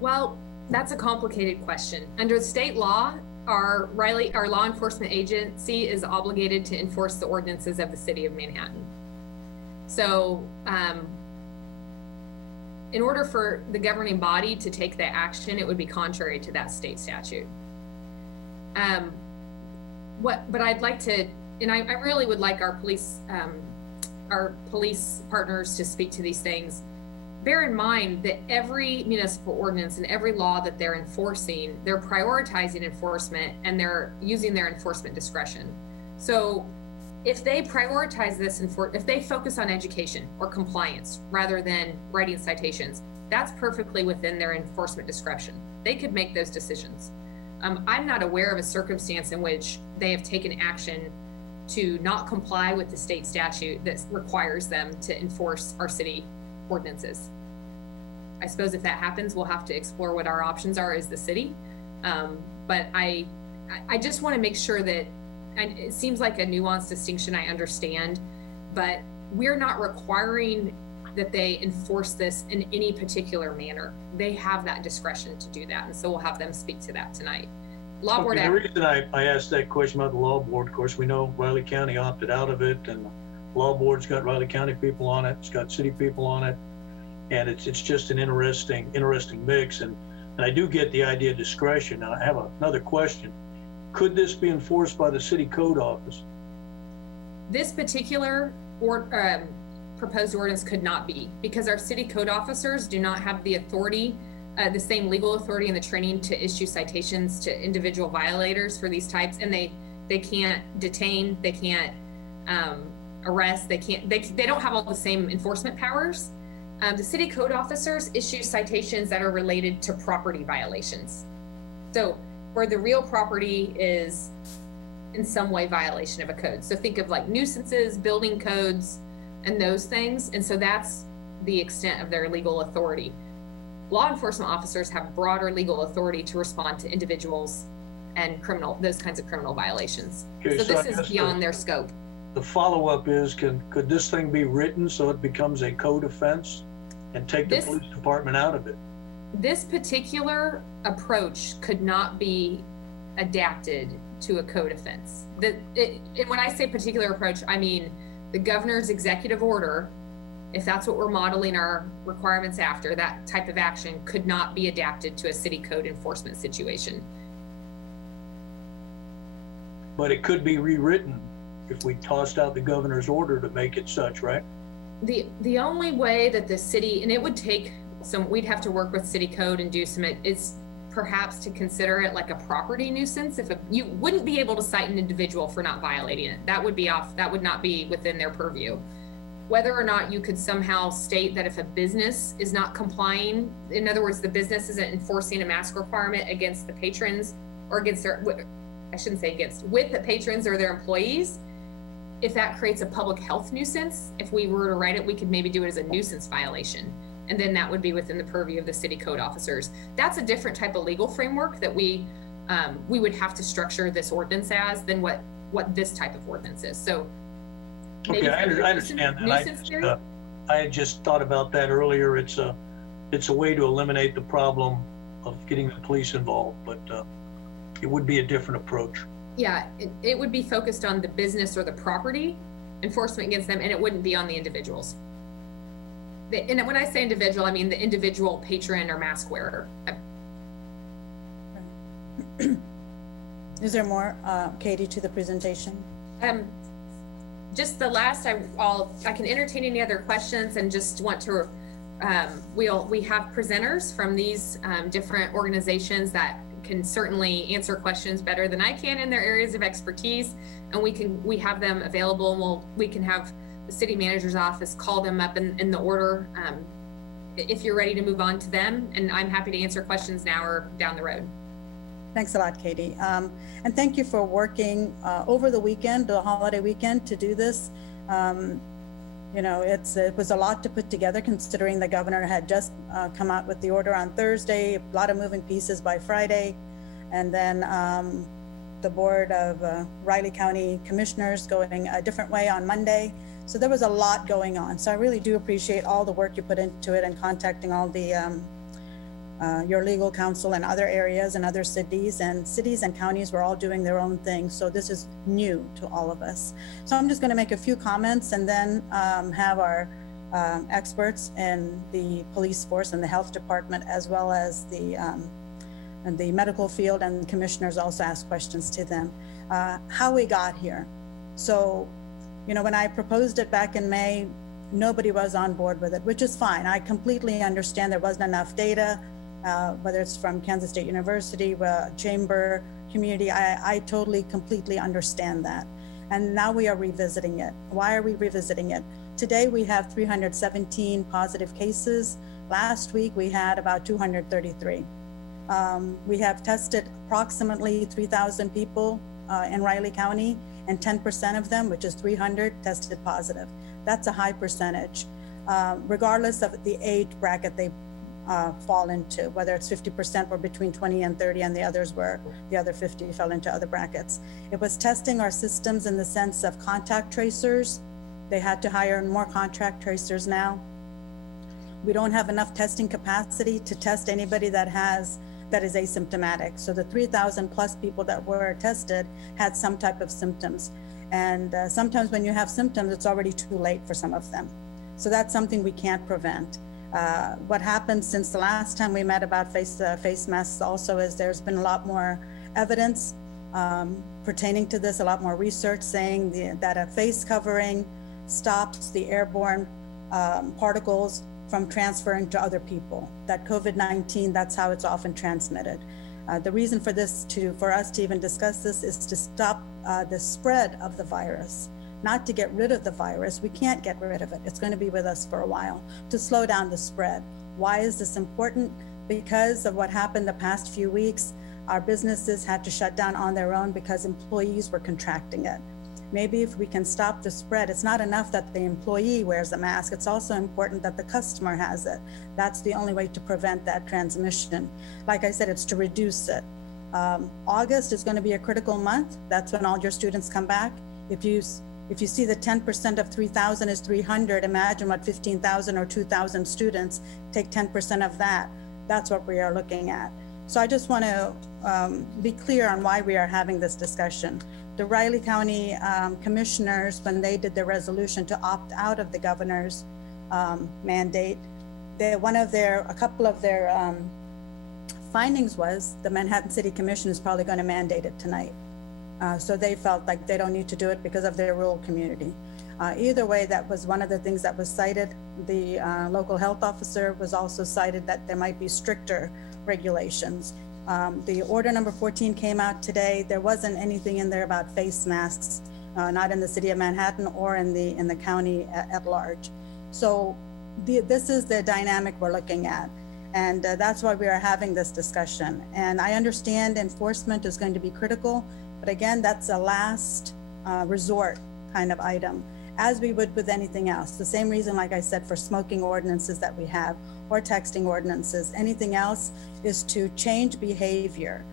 Well, that's a complicated question. Under state law, our law enforcement agency is obligated to enforce the ordinances of the city of Manhattan. So, in order for the governing body to take that action, it would be contrary to that state statute. But I'd like to, and I really would like our police partners to speak to these things. Bear in mind that every municipal ordinance and every law that they're enforcing, they're prioritizing enforcement and they're using their enforcement discretion. So if they prioritize this, if they focus on education or compliance rather than writing citations, that's perfectly within their enforcement discretion. They could make those decisions. I'm not aware of a circumstance in which they have taken action to not comply with the state statute that requires them to enforce our city ordinances. I suppose if that happens, we'll have to explore what our options are as the city. But I just want to make sure that, and it seems like a nuanced distinction, I understand, but we're not requiring that they enforce this in any particular manner. They have that discretion to do that, and so we'll have them speak to that tonight. Law board. The reason I asked that question about the law board, of course, we know Riley County opted out of it, and the law board's got Riley County people on it, it's got city people on it. And it's just an interesting mix. And I do get the idea of discretion. And I have another question. Could this be enforced by the city code office? This particular proposed ordinance could not be, because our city code officers do not have the authority, the same legal authority and the training to issue citations to individual violators for these types, and they can't detain, they can't arrest, they don't have all the same enforcement powers. The city code officers issue citations that are related to property violations. So where the real property is in some way violation of a code. So think of like nuisances, building codes, and those things. And so that's the extent of their legal authority. Law enforcement officers have broader legal authority to respond to individuals and those kinds of criminal violations. Okay, so so this is beyond their scope. The follow-up is, could this thing be written so it becomes a code offense and take the police department out of it? This particular approach could not be adapted to a code offense. And when I say particular approach, I mean the governor's executive order, if that's what we're modeling our requirements after, that type of action could not be adapted to a city code enforcement situation. But it could be rewritten if we tossed out the governor's order to make it such, right? The only way that the city, and it would take we'd have to work with city code and do some, it's perhaps to consider it like a property nuisance. You wouldn't be able to cite an individual for not violating it. That would not be within their purview. Whether or not you could somehow state that if a business is not complying, in other words, the business isn't enforcing a mask requirement against the patrons or against with the patrons or their employees, if that creates a public health nuisance, if we were to write it, we could maybe do it as a nuisance violation. And then that would be within the purview of the city code officers. That's a different type of legal framework that we would have to structure this ordinance as than what this type of ordinance is. So okay, I understand that. I had just thought about that earlier. It's a way to eliminate the problem of getting the police involved, but it would be a different approach. Yeah, it would be focused on the business or the property enforcement against them, and it wouldn't be on the individuals. And when I say individual, I mean the individual patron or mask wearer. Is there more, Katie, to the presentation? Just the last, I can entertain any other questions and just want to, we have presenters from these different organizations that can certainly answer questions better than I can in their areas of expertise, and we have them available, and we can have the city manager's office call them up in the order if you're ready to move on to them, and I'm happy to answer questions now or down the road. Thanks a lot, Katie. And thank you for working over the weekend, the holiday weekend, to do this. You know, it was a lot to put together considering the governor had just come out with the order on Thursday, a lot of moving pieces by Friday, and then the board of Riley County Commissioners going a different way on Monday. So there was a lot going on. So I really do appreciate all the work you put into it and contacting all the your legal counsel in other areas and other cities and counties were all doing their own thing. So this is new to all of us. So I'm just going to make a few comments and then have our experts in the police force and the health department, as well as the medical field and commissioners also ask questions to them. How we got here. So, you know, when I proposed it back in May, nobody was on board with it, which is fine. I completely understand there wasn't enough data, whether it's from Kansas State University, Chamber, community. I totally, completely understand that. And now we are revisiting it. Why are we revisiting it? Today we have 317 positive cases. Last week we had about 233. We have tested approximately 3,000 people in Riley County, and 10% of them, which is 300, tested positive. That's a high percentage, regardless of the age bracket they fall into, whether it's 50% were between 20 and 30, and the other 50 fell into other brackets. It was testing our systems in the sense of contact tracers. They had to hire more contact tracers now. We don't have enough testing capacity to test anybody that is asymptomatic. So the 3,000 plus people that were tested had some type of symptoms. And sometimes when you have symptoms, it's already too late for some of them. So that's something we can't prevent. What happened since the last time we met about face masks also is there's been a lot more evidence pertaining to this, a lot more research saying that a face covering stops the airborne particles from transferring to other people. That COVID-19, that's how it's often transmitted. The reason for this for us to even discuss this is to stop the spread of the virus, not to get rid of the virus. We can't get rid of it. It's going to be with us for a while, to slow down the spread. Why is this important? Because of what happened the past few weeks, our businesses had to shut down on their own because employees were contracting it. Maybe if we can stop the spread, it's not enough that the employee wears a mask. It's also important that the customer has it. That's the only way to prevent that transmission. Like I said, it's to reduce it. August is going to be a critical month. That's when all your students come back. If you see that 10% of 3,000 is 300, imagine what 15,000 or 2,000 students, take 10% of that. That's what we are looking at. So I just want to be clear on why we are having this discussion. The Riley County commissioners, when they did their resolution to opt out of the governor's mandate, a couple of their findings was the Manhattan City Commission is probably going to mandate it tonight. So they felt like they don't need to do it because of their rural community. Either way, that was one of the things that was cited. The local health officer was also cited that there might be stricter regulations. The order number 14 came out today. There wasn't anything in there about face masks, not in the city of Manhattan or in the county at large. So this is the dynamic we're looking at. And that's why we are having this discussion. And I understand enforcement is going to be critical, but again, that's a last resort kind of item, as we would with anything else. The same reason, like I said, for smoking ordinances that we have, or texting ordinances, anything else is to change behavior.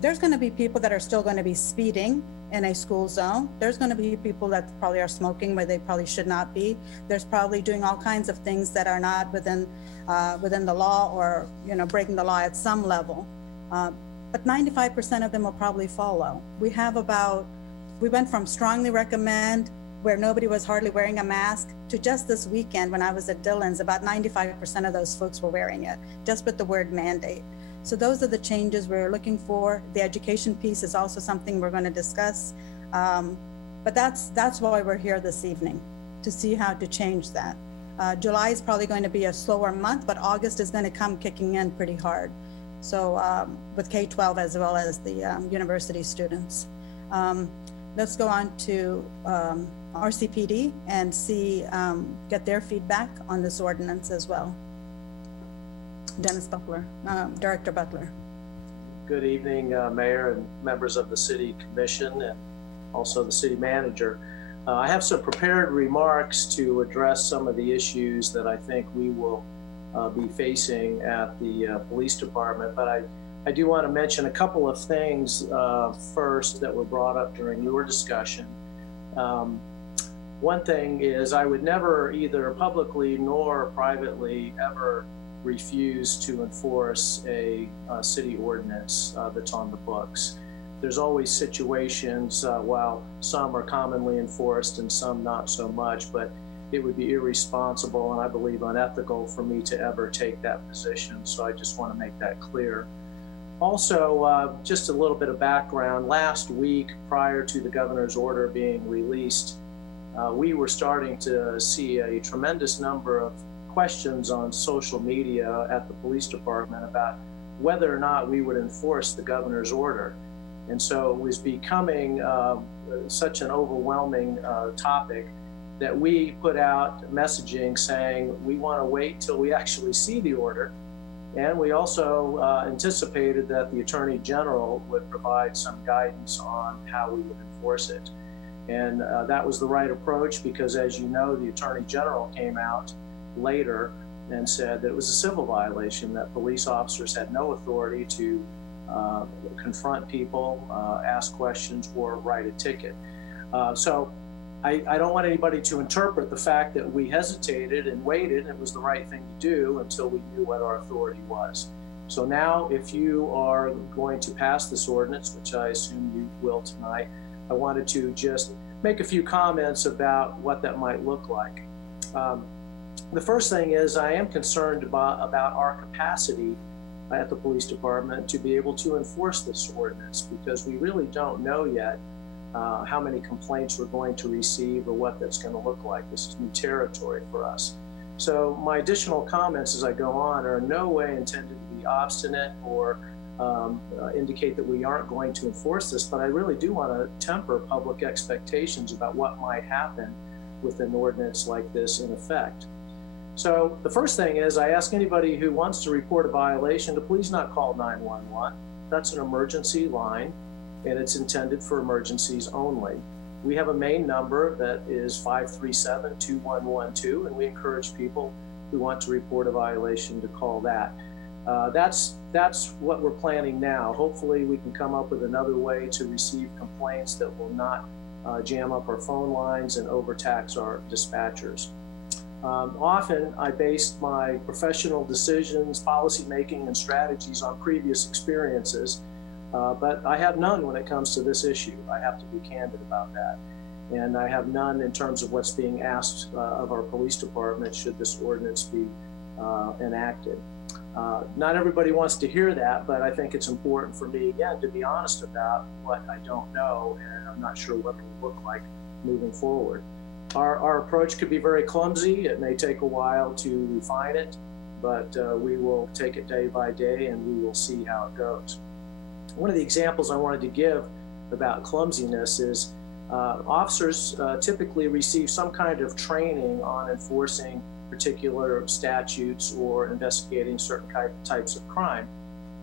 There's going to be people that are still going to be speeding in a school zone. There's going to be people that probably are smoking where they probably should not be. There's probably doing all kinds of things that are not within the law, or breaking the law at some level. But 95% of them will probably follow. We went from strongly recommend, where nobody was hardly wearing a mask, to just this weekend when I was at Dillon's, about 95% of those folks were wearing it, just with the word mandate. So those are the changes we're looking for. The education piece is also something we're going to discuss. But that's why we're here this evening, to see how to change that. July is probably going to be a slower month, but August is going to come kicking in pretty hard. So with K-12 as well as the university students. Let's go on to RCPD and get their feedback on this ordinance as well. Dennis Butler, Director Butler. Good evening, Mayor and members of the City Commission, and also the City Manager. I have some prepared remarks to address some of the issues that I think we will be facing at the police department, but I do want to mention a couple of things first that were brought up during your discussion. One thing is, I would never, either publicly nor privately, ever refuse to enforce a city ordinance that's on the books. There's always situations, while some are commonly enforced and some not so much, but it would be irresponsible and I believe unethical for me to ever take that position. So I just want to make that clear. Also, just a little bit of background. Last week, prior to the governor's order being released, we were starting to see a tremendous number of questions on social media at the police department about whether or not we would enforce the governor's order. And so it was becoming such an overwhelming topic that we put out messaging saying we want to wait till we actually see the order. And we also anticipated that the Attorney General would provide some guidance on how we would enforce it. And that was the right approach because, as you know, the Attorney General came out later and said that it was a civil violation, that police officers had no authority to confront people, ask questions, or write a ticket. So I don't want anybody to interpret the fact that we hesitated and waited. It was the right thing to do until we knew what our authority was. So now, if you are going to pass this ordinance, which I assume you will tonight, I wanted to just make a few comments about what that might look like. The first thing is I am concerned about our capacity at the police department to be able to enforce this ordinance, because we really don't know yet how many complaints we're going to receive or what that's going to look like. This is new territory for us. So my additional comments as I go on are in no way intended to be obstinate or indicate that we aren't going to enforce this, but I really do want to temper public expectations about what might happen with an ordinance like this in effect. So the first thing is I ask anybody who wants to report a violation to please not call 911. That's an emergency line, and it's intended for emergencies only. We have a main number that is 537-2112, and we encourage people who want to report a violation to call that. That's what we're planning now. Hopefully we can come up with another way to receive complaints that will not jam up our phone lines and overtax our dispatchers. Often I based my professional decisions, policy making, and strategies on previous experiences, but I have none when it comes to this issue. I have to be candid about that. And I have none in terms of what's being asked of our police department should this ordinance be enacted. Not everybody wants to hear that, but I think it's important for me, again, to be honest about what I don't know, and I'm not sure what it will look like moving forward. Our approach could be very clumsy. It may take a while to refine it, but we will take it day by day and we will see how it goes. One of the examples I wanted to give about clumsiness is officers typically receive some kind of training on enforcing particular statutes or investigating certain types of crime,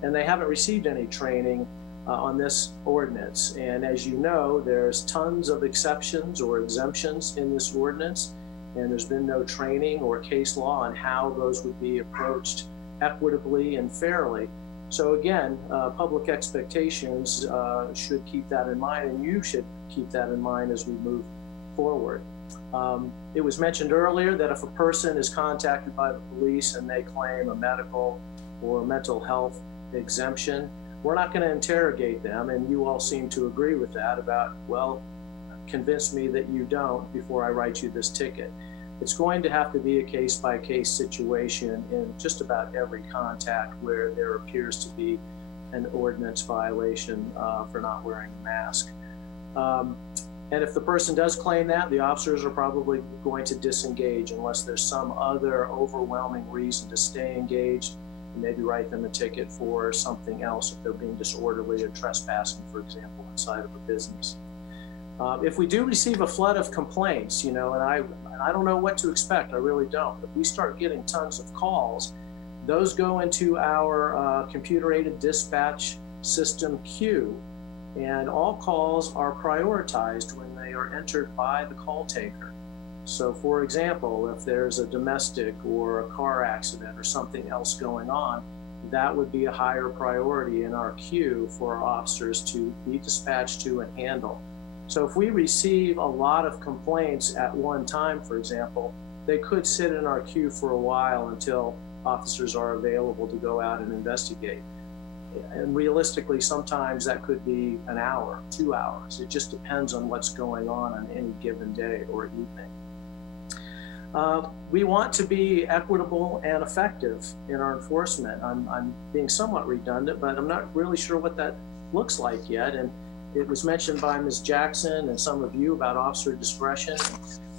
and they haven't received any training on this ordinance. And as you know, there's tons of exceptions or exemptions in this ordinance, and there's been no training or case law on how those would be approached equitably and fairly. So again, public expectations should keep that in mind, and you should keep that in mind as we move forward. It was mentioned earlier that if a person is contacted by the police and they claim a medical or mental health exemption, we're not going to interrogate them, and you all seem to agree with that about, well, convince me that you don't before I write you this ticket. It's going to have to be a case-by-case situation in just about every contact where there appears to be an ordinance violation for not wearing a mask. And if the person does claim that, the officers are probably going to disengage unless there's some other overwhelming reason to stay engaged, and maybe write them a ticket for something else if they're being disorderly or trespassing, for example, inside of a business. If we do receive a flood of complaints, and I don't know what to expect, I really don't. If we start getting tons of calls, those go into our computer-aided dispatch system queue, and all calls are prioritized when they are entered by the call taker. So for example, if there's a domestic or a car accident or something else going on, that would be a higher priority in our queue for our officers to be dispatched to and handle. So if we receive a lot of complaints at one time, for example, they could sit in our queue for a while until officers are available to go out and investigate. And realistically, sometimes that could be an hour, 2 hours. It just depends on what's going on any given day or evening. We want to be equitable and effective in our enforcement. I'm being somewhat redundant, but I'm not really sure what that looks like yet. And it was mentioned by Ms. Jackson and some of you about officer discretion.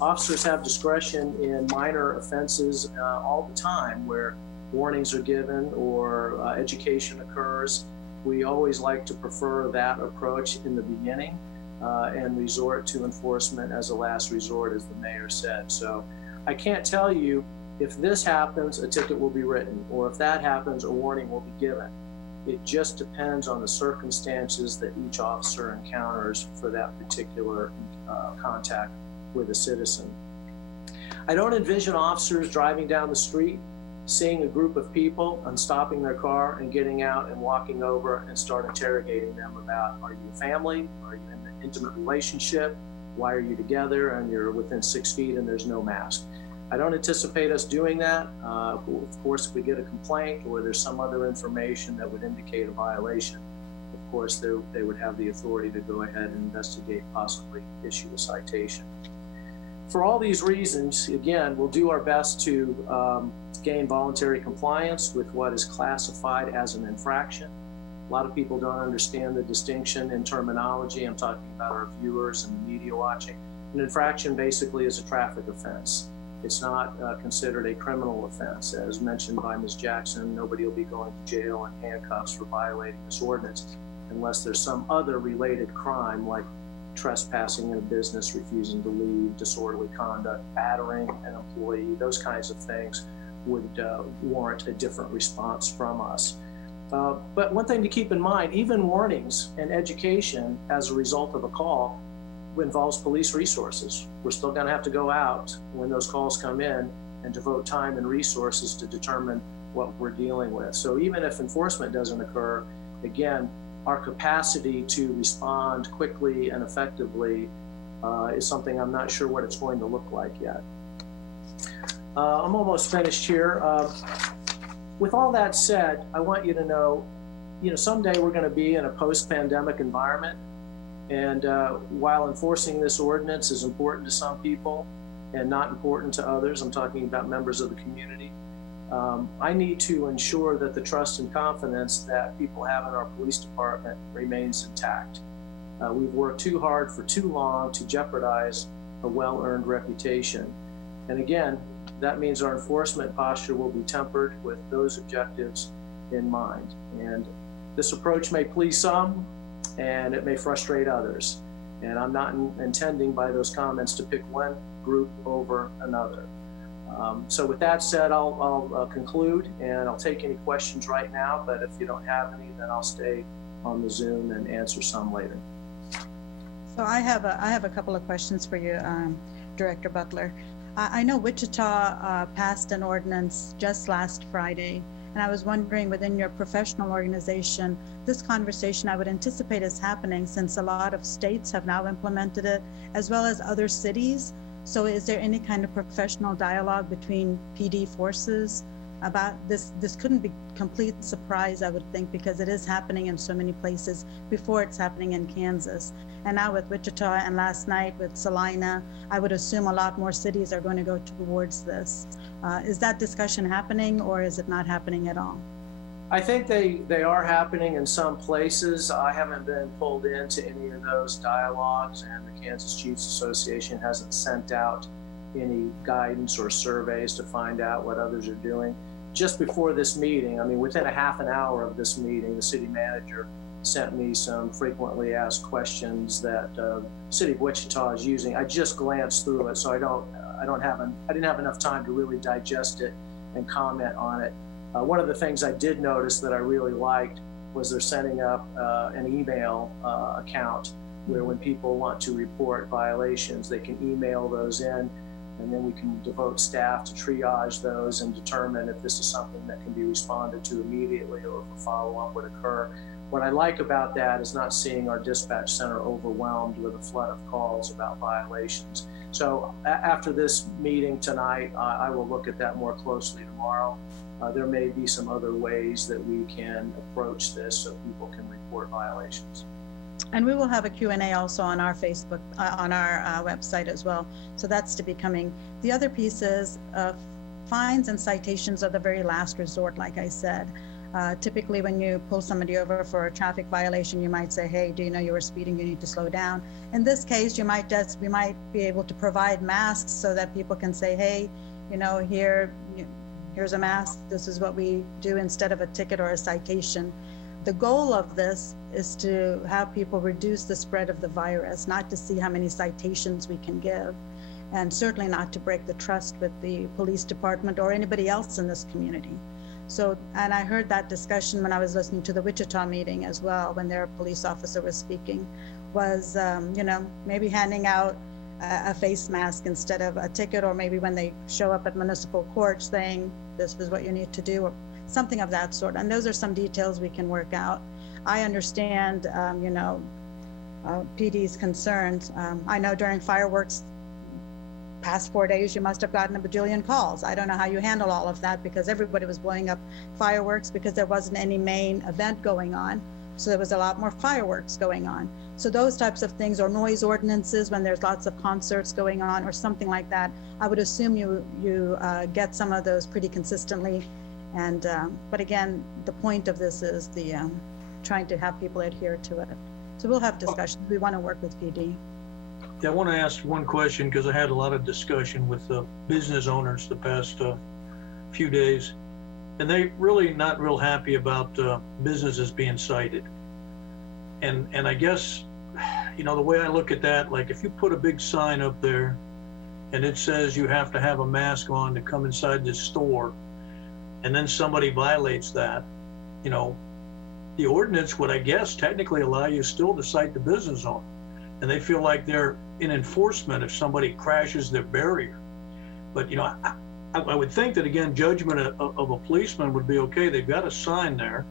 Officers have discretion in minor offenses all the time where warnings are given or education occurs. We always like to prefer that approach in the beginning and resort to enforcement as a last resort, as the mayor said. So I can't tell you if this happens, a ticket will be written, or if that happens, a warning will be given. It just depends on the circumstances that each officer encounters for that particular contact with a citizen. I don't envision officers driving down the street, seeing a group of people and stopping their car and getting out and walking over and start interrogating them about, are you a family? Are you in an intimate relationship? Why are you together and you're within 6 feet and there's no mask? I don't anticipate us doing that. Of course, if we get a complaint or there's some other information that would indicate a violation, of course, they would have the authority to go ahead and investigate, possibly issue a citation. For all these reasons, again, we'll do our best to gain voluntary compliance with what is classified as an infraction. A lot of people don't understand the distinction in terminology. I'm talking about our viewers and the media watching. An infraction basically is a traffic offense. It's not considered a criminal offense. As mentioned by Ms. Jackson, nobody will be going to jail in handcuffs for violating this ordinance unless there's some other related crime like trespassing in a business, refusing to leave, disorderly conduct, battering an employee. Those kinds of things would warrant a different response from us. But one thing to keep in mind, even warnings and education as a result of a call involves police resources. We're still going to have to go out when those calls come in and devote time and resources to determine what we're dealing with. So even if enforcement doesn't occur, again, our capacity to respond quickly and effectively is something I'm not sure what it's going to look like yet. I'm almost finished here. With all that said, I want you to know, someday we're going to be in a post-pandemic environment. And while enforcing this ordinance is important to some people and not important to others, I'm talking about members of the community, I need to ensure that the trust and confidence that people have in our police department remains intact. We've worked too hard for too long to jeopardize a well-earned reputation. And again, that means our enforcement posture will be tempered with those objectives in mind. And this approach may please some, and it may frustrate others. And I'm not intending by those comments to pick one group over another. So with that said, I'll conclude, and I'll take any questions right now, but if you don't have any, then I'll stay on the Zoom and answer some later. So I have a couple of questions for you, Director Butler. I know Wichita passed an ordinance just last Friday, and I was wondering, within your professional organization, this conversation I would anticipate is happening since a lot of states have now implemented it, as well as other cities. So is there any kind of professional dialogue between PD forces about this? This couldn't be complete surprise, I would think, because it is happening in so many places before it's happening in Kansas. And now with Wichita and last night with Salina, I would assume a lot more cities are going to go towards this. Is that discussion happening, or is it not happening at all? I think they are happening in some places. I haven't been pulled into any of those dialogues, and the Kansas Chiefs Association hasn't sent out any guidance or surveys to find out what others are doing. Just before this meeting, I mean, within a half an hour of this meeting, the city manager sent me some frequently asked questions that the city of Wichita is using. I just glanced through it, so I didn't have enough time to really digest it and comment on it. One of the things I did notice that I really liked was they're setting up an email account where when people want to report violations, they can email those in, and then we can devote staff to triage those and determine if this is something that can be responded to immediately or if a follow-up would occur. What I like about that is not seeing our dispatch center overwhelmed with a flood of calls about violations. So after this meeting tonight, I will look at that more closely tomorrow. There may be some other ways that we can approach this so people can report violations. And we will have a Q&A also on our Facebook, on our website as well. So that's to be coming. The other piece is fines and citations are the very last resort, like I said. Typically, when you pull somebody over for a traffic violation, you might say, hey, do you know you were speeding? You need to slow down. In this case, we might be able to provide masks so that people can say, hey, here's a mask. This is what we do instead of a ticket or a citation. The goal of this is to have people reduce the spread of the virus, not to see how many citations we can give, and certainly not to break the trust with the police department or anybody else in this community. So, and I heard that discussion when I was listening to the Wichita meeting as well, when their police officer was speaking, was, maybe handing out a face mask instead of a ticket, or maybe when they show up at municipal court saying, this is what you need to do, or something of that sort. And those are some details we can work out. I understand, PD's concerns. I know during fireworks, past 4 days, you must have gotten a bajillion calls. I don't know how you handle all of that, because everybody was blowing up fireworks because there wasn't any main event going on. So there was a lot more fireworks going on. So those types of things, or noise ordinances when there's lots of concerts going on or something like that, I would assume you get some of those pretty consistently. And but again, the point of this is the trying to have people adhere to it. So we'll have discussions. We want to work with PD. Yeah, I want to ask one question because I had a lot of discussion with business owners the past few days, and they really not real happy about businesses being cited. And I guess, you know, the way I look at that, like if you put a big sign up there and it says you have to have a mask on to come inside this store, and then somebody violates that, you know, the ordinance would, I guess, technically allow you still to cite the business owner. And they feel like they're in enforcement if somebody crashes their barrier. But, you know, I would think that, again, judgment of a policeman would be okay. They've got a sign there.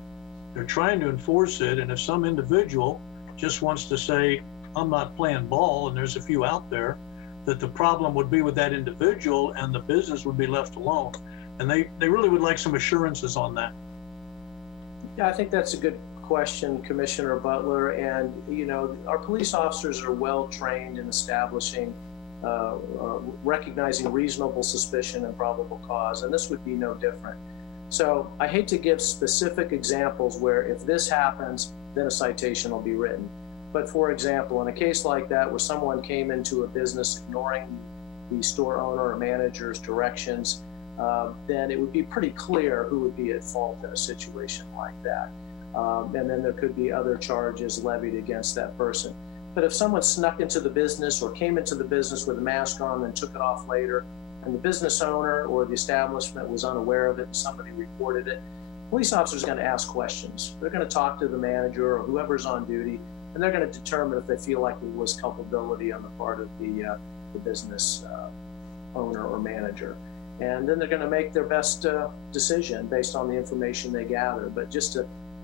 They're trying to enforce it. And if some individual just wants to say, I'm not playing ball, and there's a few out there, that the problem would be with that individual and the business would be left alone. And they really would like some assurances on that. Yeah, I think that's a good question, Commissioner Butler. And, you know, our police officers are well trained in establishing, recognizing reasonable suspicion and probable cause, and this would be no different. So I hate to give specific examples where if this happens, then a citation will be written. But for example, in a case like that where someone came into a business ignoring the store owner or manager's directions, then it would be pretty clear who would be at fault in a situation like that. And then there could be other charges levied against that person. But if someone snuck into the business or came into the business with a mask on and took it off later, and the business owner or the establishment was unaware of it and somebody reported it, police officers are going to ask questions. They're going to talk to the manager or whoever's on duty, and they're going to determine if they feel like there was culpability on the part of the business owner or manager. And then they're going to make their best decision based on the information they gather. But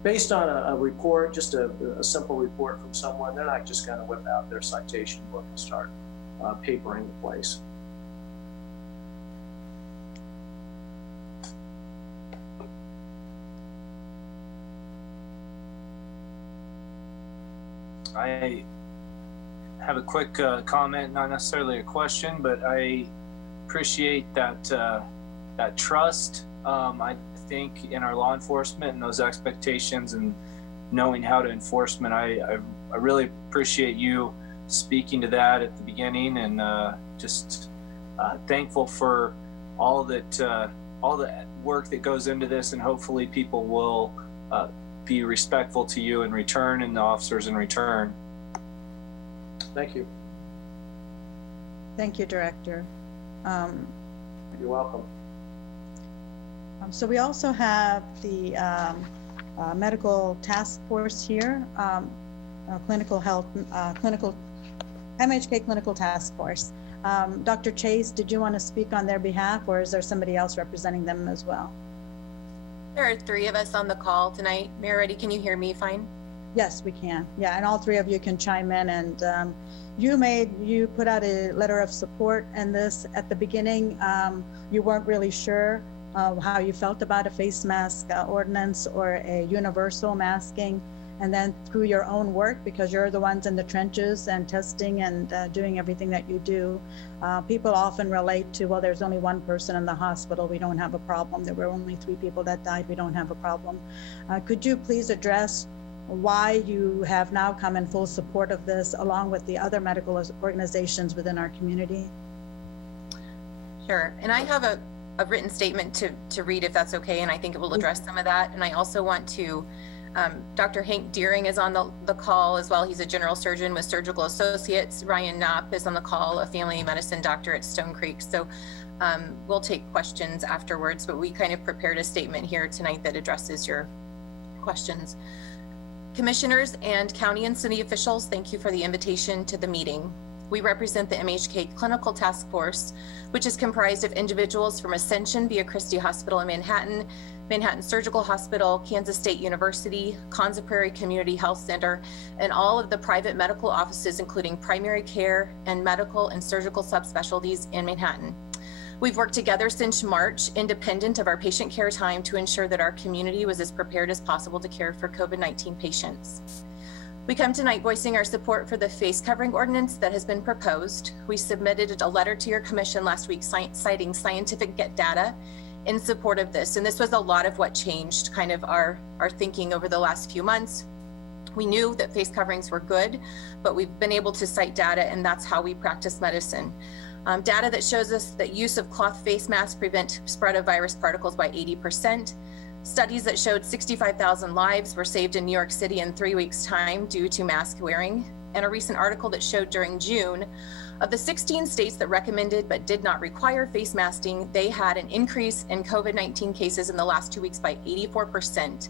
based on a report, just a simple report from someone, they're not just going to whip out their citation book and start papering the place. I have a quick comment, not necessarily a question, but I appreciate that trust. I think in our law enforcement and those expectations and knowing how to enforcement. I really appreciate you speaking to that at the beginning, and just thankful for all the work that goes into this, and hopefully people will be respectful to you in return and the officers in return. Thank you. Thank you, Director. You're welcome. So we also have the medical task force here, clinical health, MHK clinical task force. Dr. Chase, did you want to speak on their behalf, or is there somebody else representing them as well? There are 3 of us on the call tonight. Mayor Reddy, can you hear me fine? Yes, we can. Yeah, and all 3 of you can chime in. And you put out a letter of support in this at the beginning. You weren't really sure how you felt about a face mask ordinance or a universal masking. And then through your own work, because you're the ones in the trenches and testing and doing everything that you do, people often relate to, well, there's only 1 person in the hospital, we don't have a problem. There were only 3 people that died, we don't have a problem. Could you please address why you have now come in full support of this, along with the other medical organizations within our community? Sure, and I have a written statement to read, if that's okay, and I think it will address some of that. And I also want to, Dr. Hank Deering is on the call as well. He's a general surgeon with Surgical Associates. Ryan Knopp is on the call, a family medicine doctor at Stone Creek. So we'll take questions afterwards, but we kind of prepared a statement here tonight that addresses your questions. Commissioners and county and city officials, thank you for the invitation to the meeting. We represent the MHK Clinical Task Force, which is comprised of individuals from Ascension Via Christi Hospital in Manhattan, Manhattan Surgical Hospital, Kansas State University, Konza Prairie Community Health Center, and all of the private medical offices, including primary care and medical and surgical subspecialties in Manhattan. We've worked together since March, independent of our patient care time, to ensure that our community was as prepared as possible to care for COVID-19 patients. We come tonight voicing our support for the face covering ordinance that has been proposed. We submitted a letter to your commission last week citing scientific data in support of this. And this was a lot of what changed kind of our thinking over the last few months. We knew that face coverings were good, but we've been able to cite data, and that's how we practice medicine. Data that shows us that use of cloth face masks prevent spread of virus particles by 80%. Studies that showed 65,000 lives were saved in New York City in 3 weeks' time due to mask wearing. And a recent article that showed during June, of the 16 states that recommended but did not require face masking, they had an increase in COVID-19 cases in the last 2 weeks by 84%.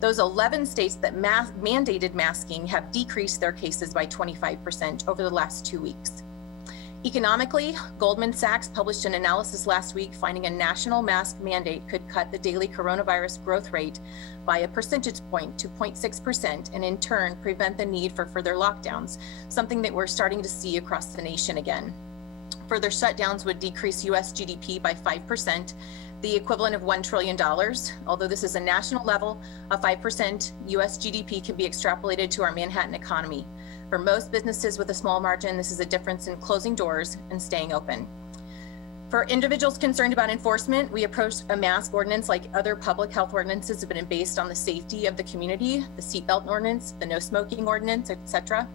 Those 11 states that mandated masking have decreased their cases by 25% over the last 2 weeks. Economically, Goldman Sachs published an analysis last week finding a national mask mandate could cut the daily coronavirus growth rate by a percentage point to 0.6% and in turn prevent the need for further lockdowns, something that we're starting to see across the nation again. Further shutdowns would decrease US GDP by 5%, the equivalent of $1 trillion. Although this is a national level, a 5% US GDP can be extrapolated to our Manhattan economy. For most businesses with a small margin, this is a difference in closing doors and staying open. For individuals concerned about enforcement, we approach a mask ordinance like other public health ordinances have been based on the safety of the community, the seatbelt ordinance, the no smoking ordinance, etc.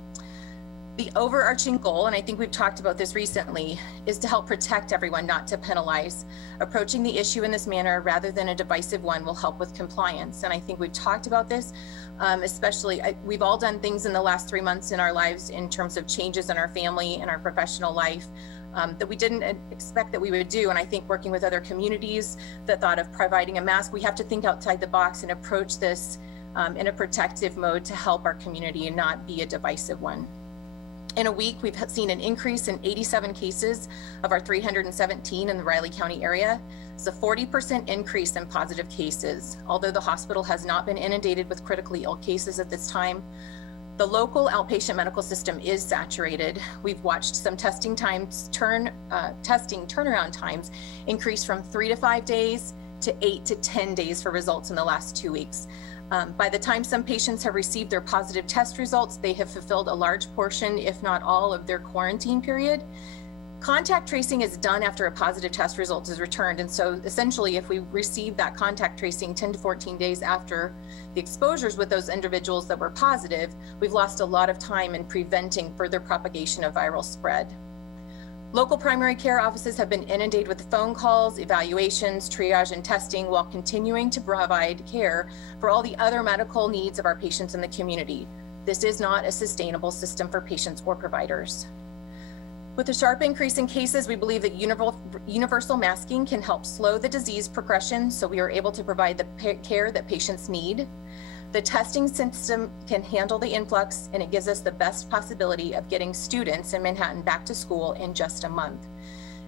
The overarching goal, and I think we've talked about this recently, is to help protect everyone, not to penalize. Approaching the issue in this manner rather than a divisive one will help with compliance. And I think we've talked about this, especially we've all done things in the last 3 months in our lives in terms of changes in our family and our professional life that we didn't expect that we would do. And I think working with other communities that thought of providing a mask, we have to think outside the box and approach this in a protective mode to help our community and not be a divisive one. In a week, we've seen an increase in 87 cases of our 317 in the Riley County area. It's a 40% increase in positive cases. Although the hospital has not been inundated with critically ill cases at this time, the local outpatient medical system is saturated. We've watched some testing turnaround times increase from 3 to 5 days to 8 to 10 days for results in the last 2 weeks. By the time some patients have received their positive test results, they have fulfilled a large portion, if not all, of their quarantine period. Contact tracing is done after a positive test result is returned. And so essentially, if we receive that contact tracing 10 to 14 days after the exposures with those individuals that were positive, we've lost a lot of time in preventing further propagation of viral spread. Local primary care offices have been inundated with phone calls, evaluations, triage, and testing while continuing to provide care for all the other medical needs of our patients in the community. This is not a sustainable system for patients or providers. With the sharp increase in cases, we believe that universal masking can help slow the disease progression so we are able to provide the care that patients need. The testing system can handle the influx, and it gives us the best possibility of getting students in Manhattan back to school in just a month.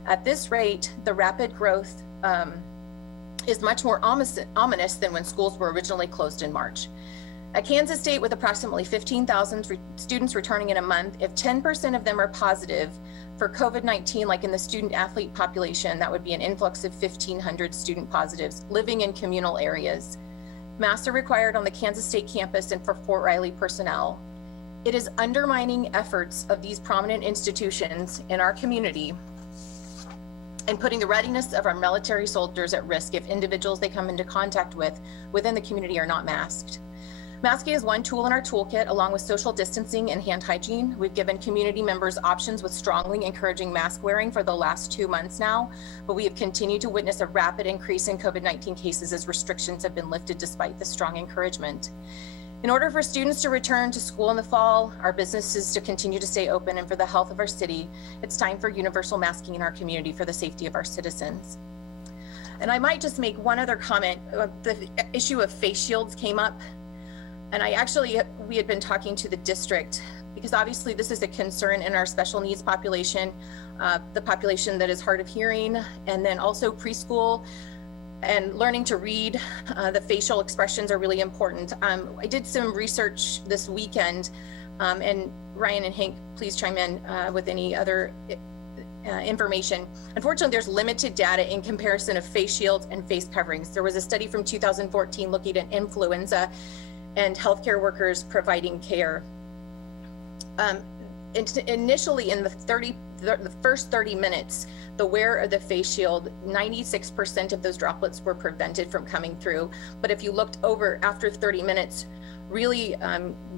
At this rate, the rapid growth is much more ominous than when schools were originally closed in March. At Kansas State, with approximately 15,000 students returning in a month, if 10% of them are positive for COVID-19, like in the student athlete population, that would be an influx of 1,500 student positives living in communal areas. Masks are required on the Kansas State campus and for Fort Riley personnel. It is undermining efforts of these prominent institutions in our community and putting the readiness of our military soldiers at risk if individuals they come into contact with within the community are not masked. Masking is one tool in our toolkit, along with social distancing and hand hygiene. We've given community members options with strongly encouraging mask wearing for the last 2 months now, but we have continued to witness a rapid increase in COVID-19 cases as restrictions have been lifted despite the strong encouragement. In order for students to return to school in the fall, our businesses to continue to stay open, and for the health of our city, it's time for universal masking in our community for the safety of our citizens. And I might just make one other comment. The issue of face shields came up. And we had been talking to the district because obviously this is a concern in our special needs population, the population that is hard of hearing, and then also preschool and learning to read. The facial expressions are really important. I did some research this weekend, and Ryan and Hank, please chime in with any other information. Unfortunately, there's limited data in comparison of face shields and face coverings. There was a study from 2014 looking at influenza and healthcare workers providing care. Initially, in the first 30 minutes, the wear of the face shield, 96% of those droplets were prevented from coming through. But if you looked over after 30 minutes, really,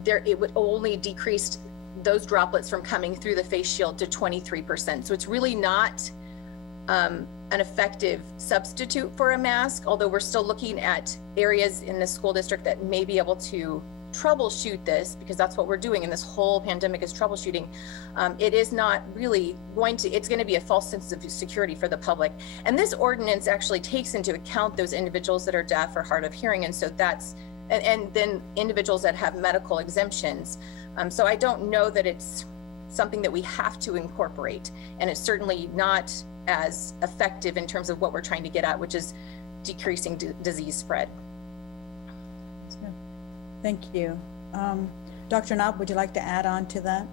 it would only decrease those droplets from coming through the face shield to 23%. So it's really not an effective substitute for a mask, although we're still looking at areas in the school district that may be able to troubleshoot this, because that's what we're doing in this whole pandemic is troubleshooting. It is not really it's going to be a false sense of security for the public. And this ordinance actually takes into account those individuals that are deaf or hard of hearing. And so and then individuals that have medical exemptions. So I don't know that it's something that we have to incorporate. And it's certainly not as effective in terms of what we're trying to get at, which is decreasing disease spread. Thank you. Dr. Knopp, would you like to add on to that?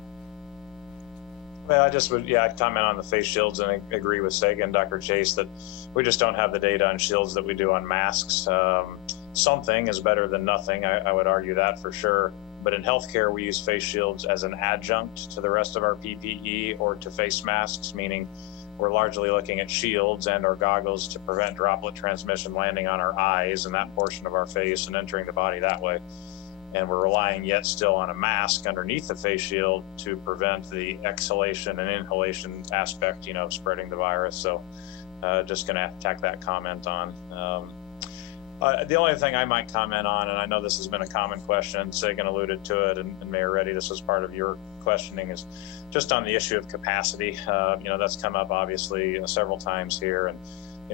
Well, I just would, I'd comment on the face shields and agree with Sagan, Dr. Chase, that we just don't have the data on shields that we do on masks. Something is better than nothing. I would argue that for sure. But in healthcare, we use face shields as an adjunct to the rest of our PPE or to face masks, meaning we're largely looking at shields and or goggles to prevent droplet transmission landing on our eyes and that portion of our face and entering the body that way. And we're relying yet still on a mask underneath the face shield to prevent the exhalation and inhalation aspect, spreading the virus. So just going to tack that comment on. The only thing I might comment on, and I know this has been a common question, Sagan alluded to it, and Mayor Reddy, this was part of your questioning, is just on the issue of capacity. That's come up obviously several times here. And,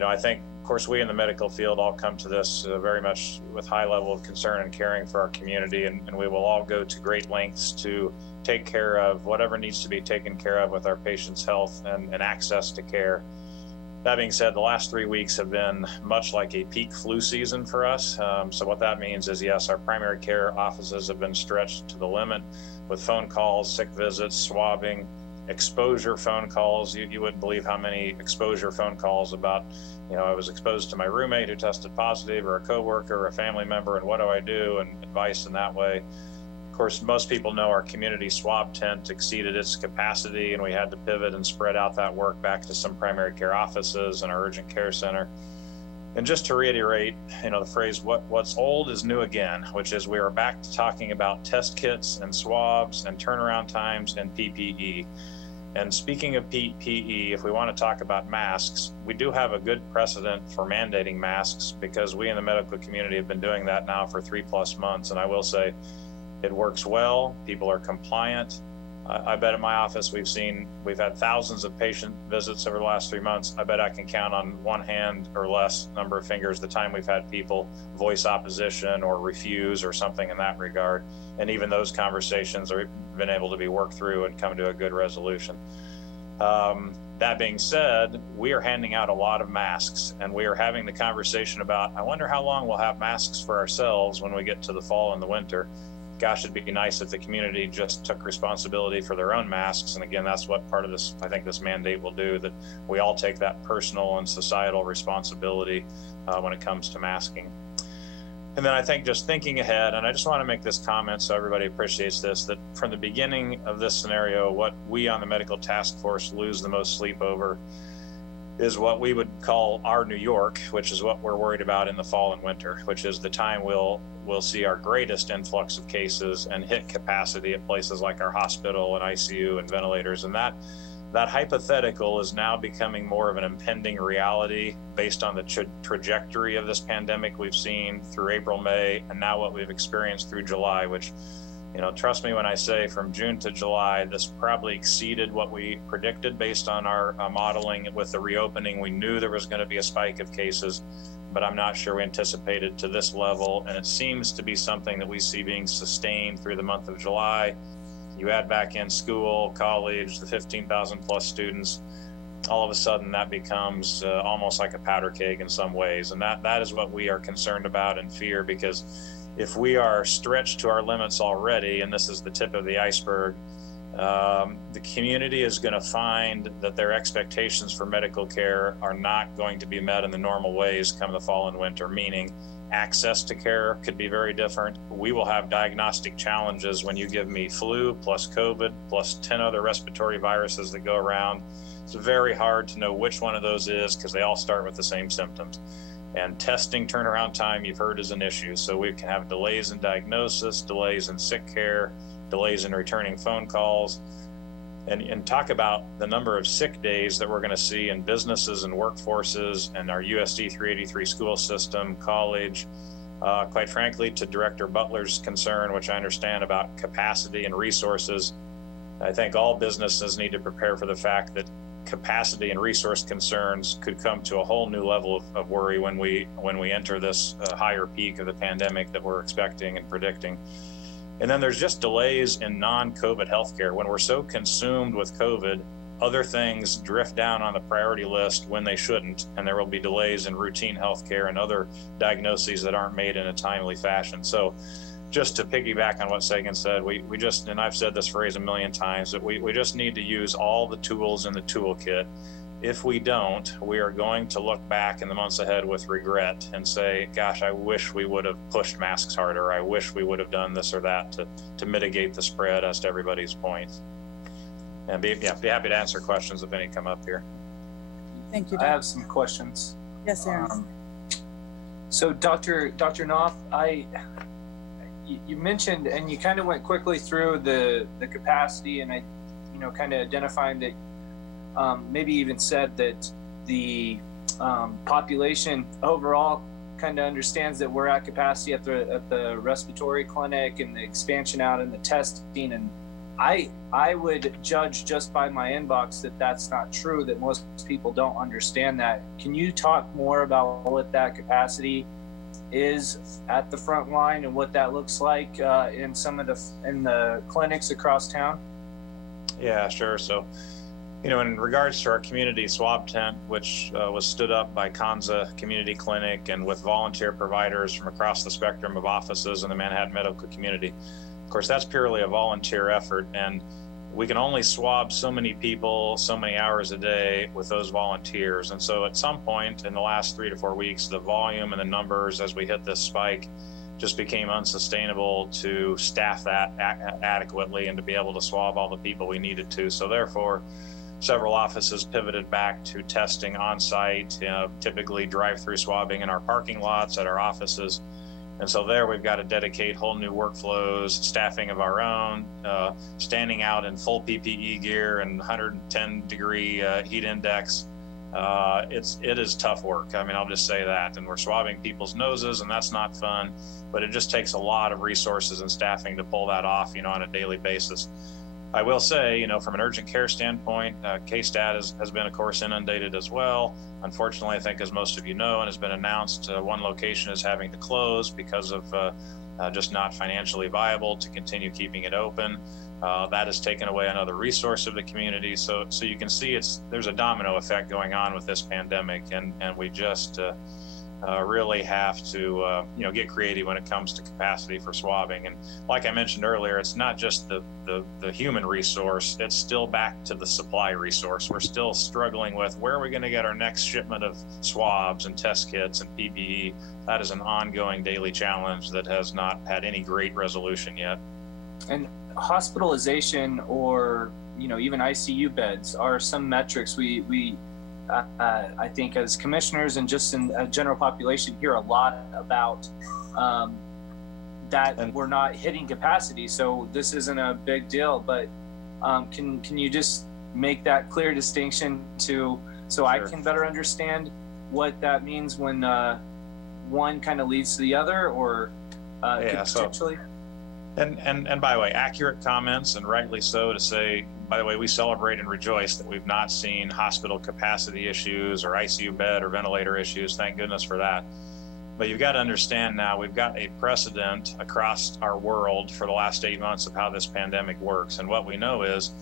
I think, of course, we in the medical field all come to this very much with high level of concern and caring for our community. And we will all go to great lengths to take care of whatever needs to be taken care of with our patients' health and access to care. That being said, the last 3 weeks have been much like a peak flu season for us. So what that means is, yes, our primary care offices have been stretched to the limit with phone calls, sick visits, swabbing, exposure phone calls. You wouldn't believe how many exposure phone calls about, I was exposed to my roommate who tested positive, or a coworker or a family member, and what do I do, and advice in that way. Of course, most people know our community swab tent exceeded its capacity, and we had to pivot and spread out that work back to some primary care offices and our urgent care center. And just to reiterate, the phrase, what's old is new again, which is we are back to talking about test kits and swabs and turnaround times and PPE. And speaking of PPE, if we want to talk about masks, we do have a good precedent for mandating masks, because we in the medical community have been doing that now for 3+ months. And I will say it works well. People are compliant. I bet at my office we've had thousands of patient visits over the last 3 months. I bet I can count on one hand or less number of fingers the time we've had people voice opposition or refuse or something in that regard. And even those conversations have been able to be worked through and come to a good resolution. That being said, we are handing out a lot of masks, and we are having the conversation about, I wonder how long we'll have masks for ourselves when we get to the fall and the winter. Gosh, it'd be nice if the community just took responsibility for their own masks. And again, that's what part of this, I think this mandate will do, that we all take that personal and societal responsibility when it comes to masking. And then I think just thinking ahead, and I just want to make this comment so everybody appreciates this, that from the beginning of this scenario, what we on the medical task force lose the most sleep over is what we would call our New York, which is what we're worried about in the fall and winter, which is the time we'll see our greatest influx of cases and hit capacity at places like our hospital and ICU and ventilators. And that hypothetical is now becoming more of an impending reality based on the trajectory of this pandemic we've seen through April, May, and now what we've experienced through July, which, trust me when I say from June to July, this probably exceeded what we predicted based on our modeling. With the reopening, we knew there was going to be a spike of cases, but I'm not sure we anticipated to this level. And it seems to be something that we see being sustained through the month of July. You add back in school, college, the 15,000 plus students, all of a sudden that becomes almost like a powder keg in some ways. And that is what we are concerned about and fear, because if we are stretched to our limits already, and this is the tip of the iceberg, The community is going to find that their expectations for medical care are not going to be met in the normal ways come the fall and winter, meaning access to care could be very different. We will have diagnostic challenges when you give me flu plus COVID plus 10 other respiratory viruses that go around. It's very hard to know which one of those is because they all start with the same symptoms. And testing turnaround time, you've heard, is an issue. So we can have delays in diagnosis, delays in sick care, delays in returning phone calls, and talk about the number of sick days that we're going to see in businesses and workforces and our USD 383 school system, college. Quite frankly, to Director Butler's concern, which I understand about capacity and resources, I think all businesses need to prepare for the fact that capacity and resource concerns could come to a whole new level of worry when we enter this higher peak of the pandemic that we're expecting and predicting. And then there's just delays in non-COVID healthcare. When we're so consumed with COVID, other things drift down on the priority list when they shouldn't, and there will be delays in routine healthcare and other diagnoses that aren't made in a timely fashion. So just to piggyback on what Sagan said, we just, and I've said this phrase a million times, that we just need to use all the tools in the toolkit. If we don't, we are going to look back in the months ahead with regret and say, gosh, I wish we would have pushed masks harder. I wish we would have done this or that to mitigate the spread, as to everybody's point. And be happy to answer questions if any come up here. Thank you. I have some questions. Yes, Aaron. So Dr. Knopf, you mentioned, and you kind of went quickly through the capacity, and kind of identifying that maybe even said that the population overall kind of understands that we're at capacity at the respiratory clinic and the expansion out and the testing. And I would judge just by my inbox that that's not true, that most people don't understand that. Can you talk more about what that capacity is at the front line and what that looks like in the clinics across town? Yeah, sure. So, in regards to our community swab tent, which was stood up by Kanza Community Clinic and with volunteer providers from across the spectrum of offices in the Manhattan medical community, of course, that's purely a volunteer effort, and we can only swab so many people, so many hours a day with those volunteers. And so at some point in the last 3 to 4 weeks, the volume and the numbers as we hit this spike just became unsustainable to staff that adequately and to be able to swab all the people we needed to. So therefore, several offices pivoted back to testing on site, typically drive-through swabbing in our parking lots at our offices. And so there we've got to dedicate whole new workflows, staffing of our own, standing out in full PPE gear and 110 degree heat index. It is tough work. I mean, I'll just say that. And we're swabbing people's noses, and that's not fun, but it just takes a lot of resources and staffing to pull that off, on a daily basis. I will say, from an urgent care standpoint, K-Stat has been, of course, inundated as well. Unfortunately, I think, as most of you know, and has been announced, one location is having to close because of just not financially viable to continue keeping it open. That has taken away another resource of the community. So you can see there's a domino effect going on with this pandemic, and we just really have to get creative when it comes to capacity for swabbing. And like I mentioned earlier, it's not just the human resource, it's still back to the supply resource. We're still struggling with where are we going to get our next shipment of swabs and test kits and PPE. That is an ongoing daily challenge that has not had any great resolution yet. And hospitalization or even ICU beds are some metrics we I think as commissioners and just in a general population hear a lot about that we're not hitting capacity. So this isn't a big deal, but can you just make that clear distinction so Sure. I can better understand what that means when one kind of leads to the other, or potentially? And by the way, accurate comments, and rightly so, to say, by the way, we celebrate and rejoice that we've not seen hospital capacity issues or ICU bed or ventilator issues. Thank goodness for that. But you've got to understand now, we've got a precedent across our world for the last 8 months of how this pandemic works. And what we know is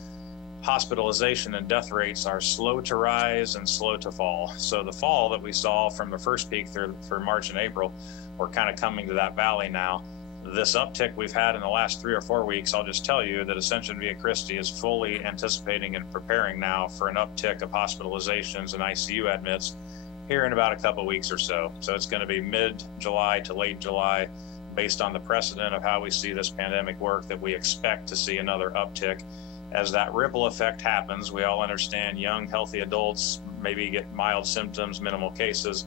hospitalization and death rates are slow to rise and slow to fall. So the fall that we saw from the first peak through March and April, we're kind of coming to that valley now. this uptick we've had in the last 3 or 4 weeks, I'll just tell you that Ascension Via Christi is fully anticipating and preparing now for an uptick of hospitalizations and ICU admits here in about a couple weeks or so. So it's going to be mid-July to late July, based on the precedent of how we see this pandemic work, that we expect to see another uptick. As that ripple effect happens, we all understand young, healthy adults maybe get mild symptoms, minimal cases,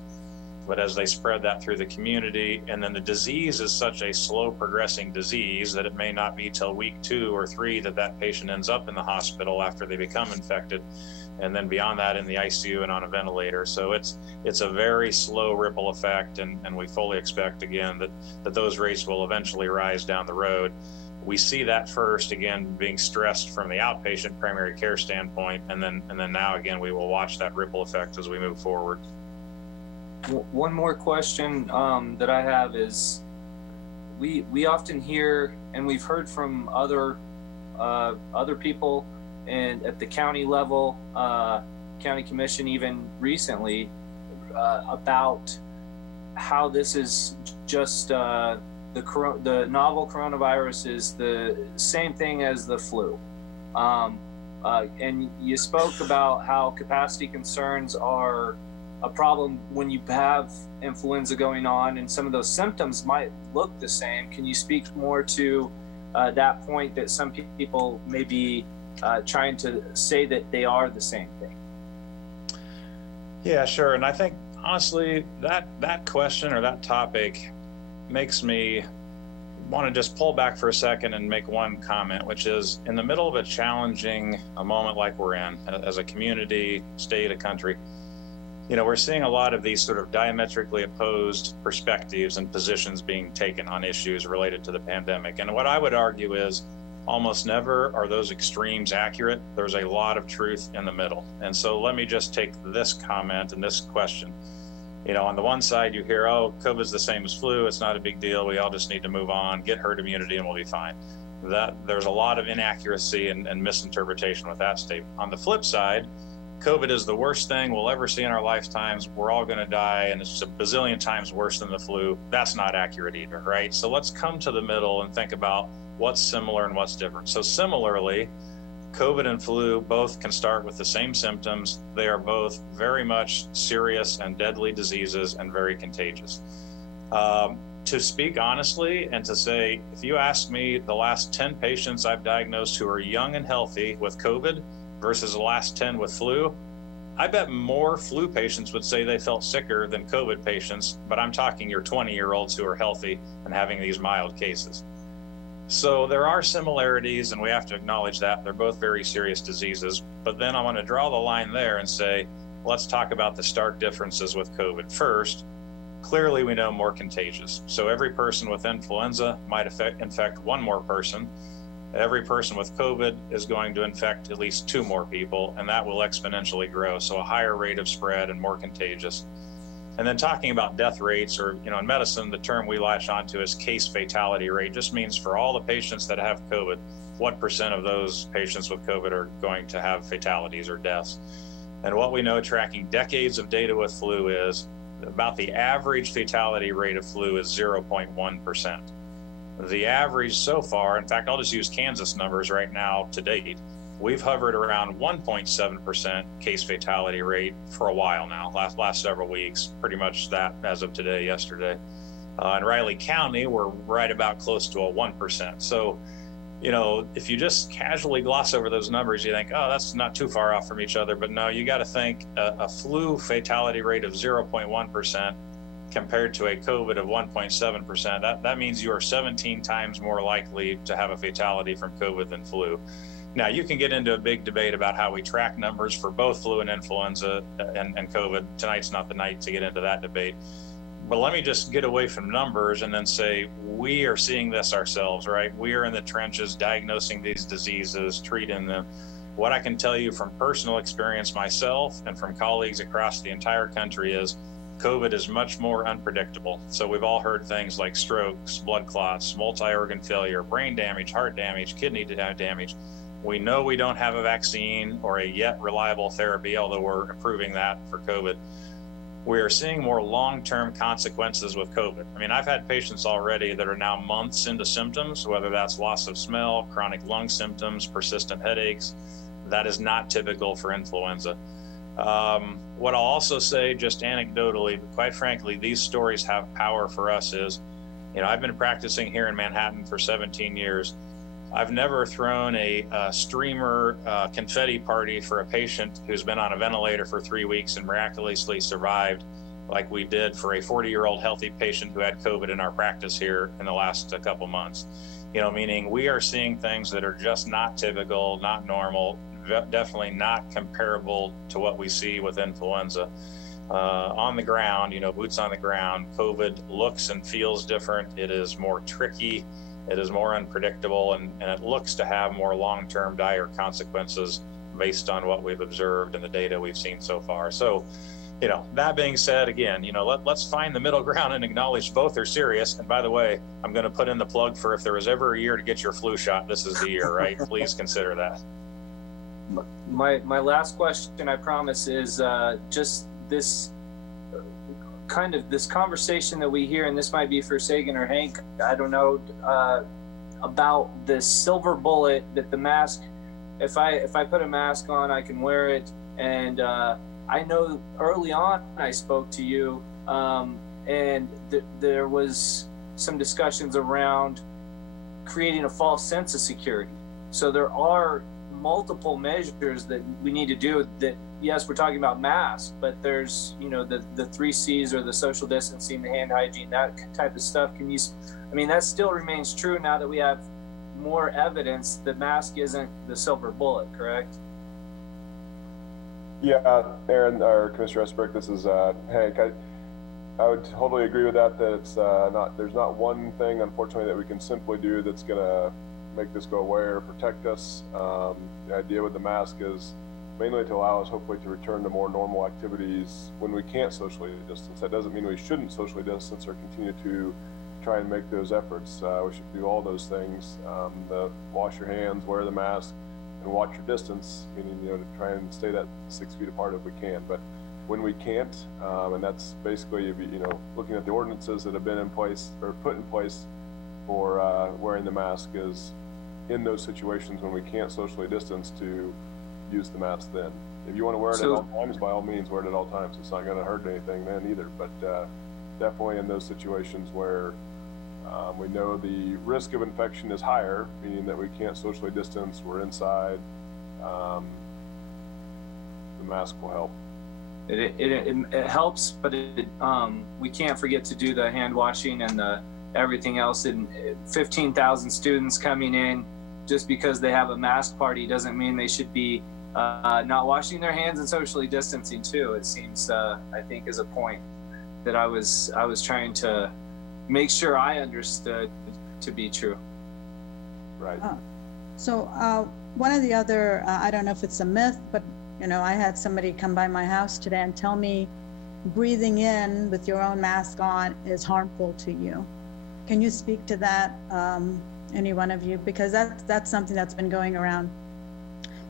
but as they spread that through the community, and then the disease is such a slow progressing disease that it may not be till week 2 or 3 that that patient ends up in the hospital after they become infected, and then beyond that in the ICU and on a ventilator. So it's a very slow ripple effect, and we fully expect again that those rates will eventually rise down the road. We see that first, again, being stressed from the outpatient primary care standpoint, and then now again we will watch that ripple effect as we move forward. One more question that I have is, we often hear, and we've heard from other people, and at the county level, county commission even recently, about how this is just the novel coronavirus is the same thing as the flu. And you spoke about how capacity concerns are a problem when you have influenza going on, and some of those symptoms might look the same. Can you speak more to that point, that some people may be trying to say that they are the same thing? Yeah, sure. And I think honestly that question or that topic makes me want to just pull back for a second and make one comment, which is, in the middle of a challenging moment like we're in as a community, state, a country, we're seeing a lot of these sort of diametrically opposed perspectives and positions being taken on issues related to the pandemic. And what I would argue is almost never are those extremes accurate. There's a lot of truth in the middle. And so let me just take this comment and this question. On the one side, you hear, oh, COVID's the same as flu. It's not a big deal. We all just need to move on, get herd immunity, and we'll be fine. There's a lot of inaccuracy and misinterpretation with that statement. On the flip side, COVID is the worst thing we'll ever see in our lifetimes. We're all going to die, and it's a bazillion times worse than the flu. That's not accurate either, right? So let's come to the middle and think about what's similar and what's different. So similarly, COVID and flu both can start with the same symptoms. They are both very much serious and deadly diseases and very contagious. To speak honestly and to say, if you ask me the last 10 patients I've diagnosed who are young and healthy with COVID versus the last 10 with flu, I bet more flu patients would say they felt sicker than COVID patients, but I'm talking your 20-year-olds who are healthy and having these mild cases. So there are similarities, and we have to acknowledge that. They're both very serious diseases. But then I want to draw the line there and say, let's talk about the stark differences with COVID. First, clearly we know more contagious. So every person with influenza might infect one more person. Every person with COVID is going to infect at least 2 more people, and that will exponentially grow. So a higher rate of spread and more contagious. And then talking about death rates, or, in medicine, the term we latch onto is case fatality rate. Just means for all the patients that have COVID, what % of those patients with COVID are going to have fatalities or deaths. And what we know, tracking decades of data with flu, is about the average fatality rate of flu is 0.1%. The average so far, in fact, I'll just use Kansas numbers right now to date. We've hovered around 1.7% case fatality rate for a while now, last several weeks, pretty much that as of today, yesterday. In Riley County, we're right about close to a 1%. So, if you just casually gloss over those numbers, you think, oh, that's not too far off from each other. But no, you got to think a flu fatality rate of 0.1% compared to a COVID of 1.7%, that means you are 17 times more likely to have a fatality from COVID than flu. Now, you can get into a big debate about how we track numbers for both flu and influenza and COVID. Tonight's not the night to get into that debate. But let me just get away from numbers and then say we are seeing this ourselves, right? We are in the trenches diagnosing these diseases, treating them. What I can tell you from personal experience myself and from colleagues across the entire country is COVID is much more unpredictable. So we've all heard things like strokes, blood clots, multi-organ failure, brain damage, heart damage, kidney damage. We know we don't have a vaccine or a yet reliable therapy, although we're improving that for COVID. we are seeing more long-term consequences with COVID. I mean, I've had patients already that are now months into symptoms, whether that's loss of smell, chronic lung symptoms, persistent headaches. That is not typical for influenza. What I'll also say, just anecdotally, but quite frankly, these stories have power for us is, I've been practicing here in Manhattan for 17 years. I've never thrown a streamer confetti party for a patient who's been on a ventilator for 3 weeks and miraculously survived like we did for a 40-year-old healthy patient who had COVID in our practice here in the last couple months. Meaning we are seeing things that are just not typical, not normal, definitely not comparable to what we see with influenza. On the ground, boots on the ground, COVID looks and feels different. It is more tricky. It is more unpredictable, and it looks to have more long-term dire consequences based on what we've observed and the data we've seen so far. So, that being said, again, let's find the middle ground and acknowledge both are serious. And by the way, I'm going to put in the plug for if there was ever a year to get your flu shot, this is the year, right? Please consider that. My last question, I promise, is just this this conversation that we hear, and this might be for Sagan or Hank, I don't know, about this silver bullet that the mask, if I put a mask on, I can wear it. And I know early on I spoke to you, and there was some discussions around creating a false sense of security. So there are multiple measures that we need to do that. Yes, we're talking about masks, but there's, the 3 C's or the social distancing, the hand hygiene, that type of stuff. That still remains true now that we have more evidence that mask isn't the silver bullet, correct? Yeah, Aaron, or Commissioner Estabrook, this is Hank. I would totally agree with that, it's there's not one thing, unfortunately, that we can simply do that's gonna make this go away or protect us. The idea with the mask is mainly to allow us hopefully to return to more normal activities when we can't socially distance. That doesn't mean we shouldn't socially distance or continue to try and make those efforts. We should do all those things. Wash your hands, wear the mask, and watch your distance, meaning, to try and stay that 6 feet apart if we can. But when we can't, and that's basically, looking at the ordinances that have been in place or put in place for wearing the mask, is in those situations when we can't socially distance to use the mask then. If you want to wear it at all times, by all means, wear it at all times. It's not going to hurt anything then either. But definitely in those situations where we know the risk of infection is higher, meaning that we can't socially distance, we're inside, the mask will help. It helps, but we can't forget to do the hand washing and the everything else. And 15,000 students coming in just because they have a mask party doesn't mean they should be not washing their hands and socially distancing too. It seems, I think, is a point that I was trying to make sure I understood to be true. Right. So one of the other, I don't know if it's a myth, but I had somebody come by my house today and tell me breathing in with your own mask on is harmful to you. Can you speak to that, any one of you? Because that's something that's been going around.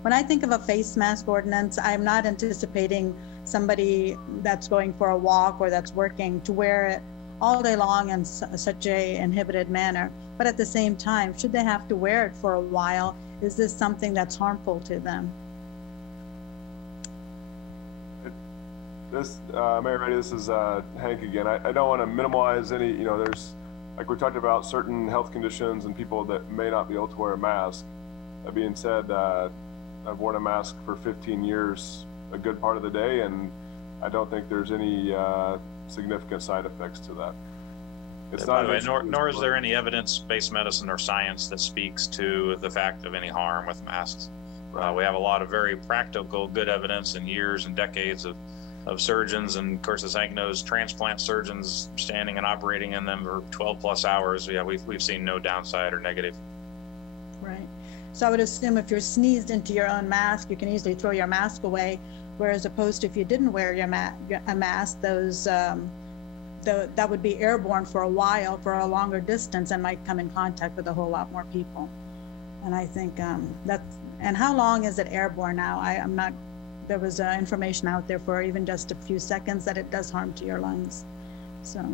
When I think of a face mask ordinance, I'm not anticipating somebody that's going for a walk or that's working to wear it all day long in such a inhibited manner. But at the same time, should they have to wear it for a while? Is this something that's harmful to them? Mayor Reddy, this is Hank again. I don't want to minimize any, there's, like we talked about, certain health conditions and people that may not be able to wear a mask. That being said, I've worn a mask for 15 years, a good part of the day, and I don't think there's any significant side effects to that. It's By the way, nor is there any evidence-based medicine or science that speaks to the fact of any harm with masks. We have a lot of very practical, good evidence and years and decades of surgeons, and of course, as Hank knows, transplant surgeons standing and operating in them for 12 plus hours. Yeah, we've seen no downside or negative. Right. So I would assume if you're sneezed into your own mask, you can easily throw your mask away. Whereas opposed to if you didn't wear a mask, those that would be airborne for a while, for a longer distance, and might come in contact with a whole lot more people. And I think and how long is it airborne now? I'm not there was information out there for even just a few seconds that it does harm to your lungs. So,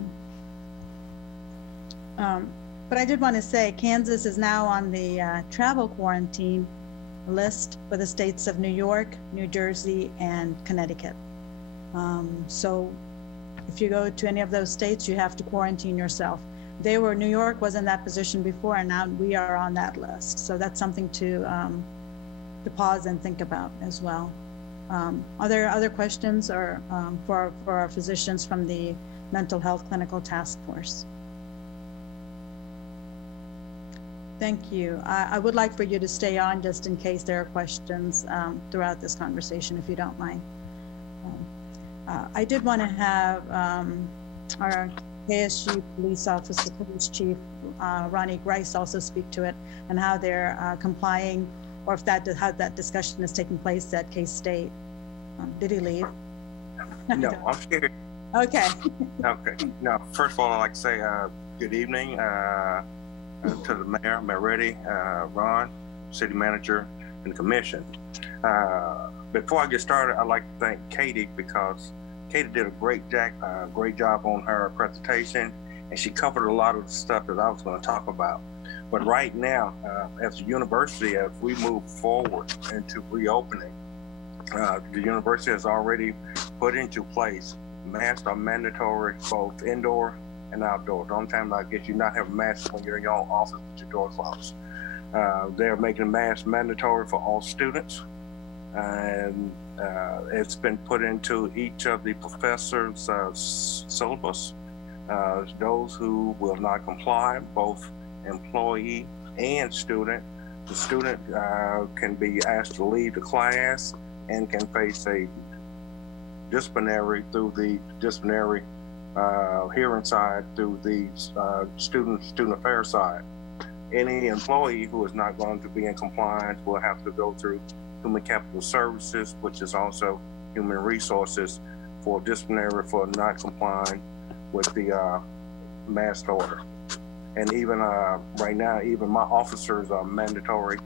but I did want to say Kansas is now on the travel quarantine list for the states of New York, New Jersey, and Connecticut. So if you go to any of those states, you have to quarantine yourself. New York was in that position before, and now we are on that list. So that's something to pause and think about as well. Are there other questions or for our physicians from the Mental Health Clinical Task Force? Thank you. I would like for you to stay on just in case there are questions throughout this conversation, if you don't mind. I did want to have our KSG Police Chief Ronnie Grice also speak to it and how they're complying, or if how that discussion is taking place at K-State. Did he leave? No, I'm here. Okay. Okay. No, first of all, I'd like to say good evening to the mayor, Mayor Reddy, Ron, city manager, and the commission. Before I get started, I'd like to thank Katie because Katie did a great job on her presentation, and she covered a lot of the stuff that I was going to talk about. But right now, as a university, as we move forward into reopening, the university has already put into place masks are mandatory both indoor and outdoor. The only time I guess you not have a mask when you're in your own office with your door closed. They're making masks mandatory for all students, and it's been put into each of the professors' syllabus. Those who will not comply, both employee and student, the student can be asked to leave the class and can face a disciplinary through the disciplinary hearing side through the student affairs side. Any employee who is not going to be in compliance will have to go through Human Capital Services, which is also Human Resources, for disciplinary for not complying with the mask order. And even right now, even my officers are mandatory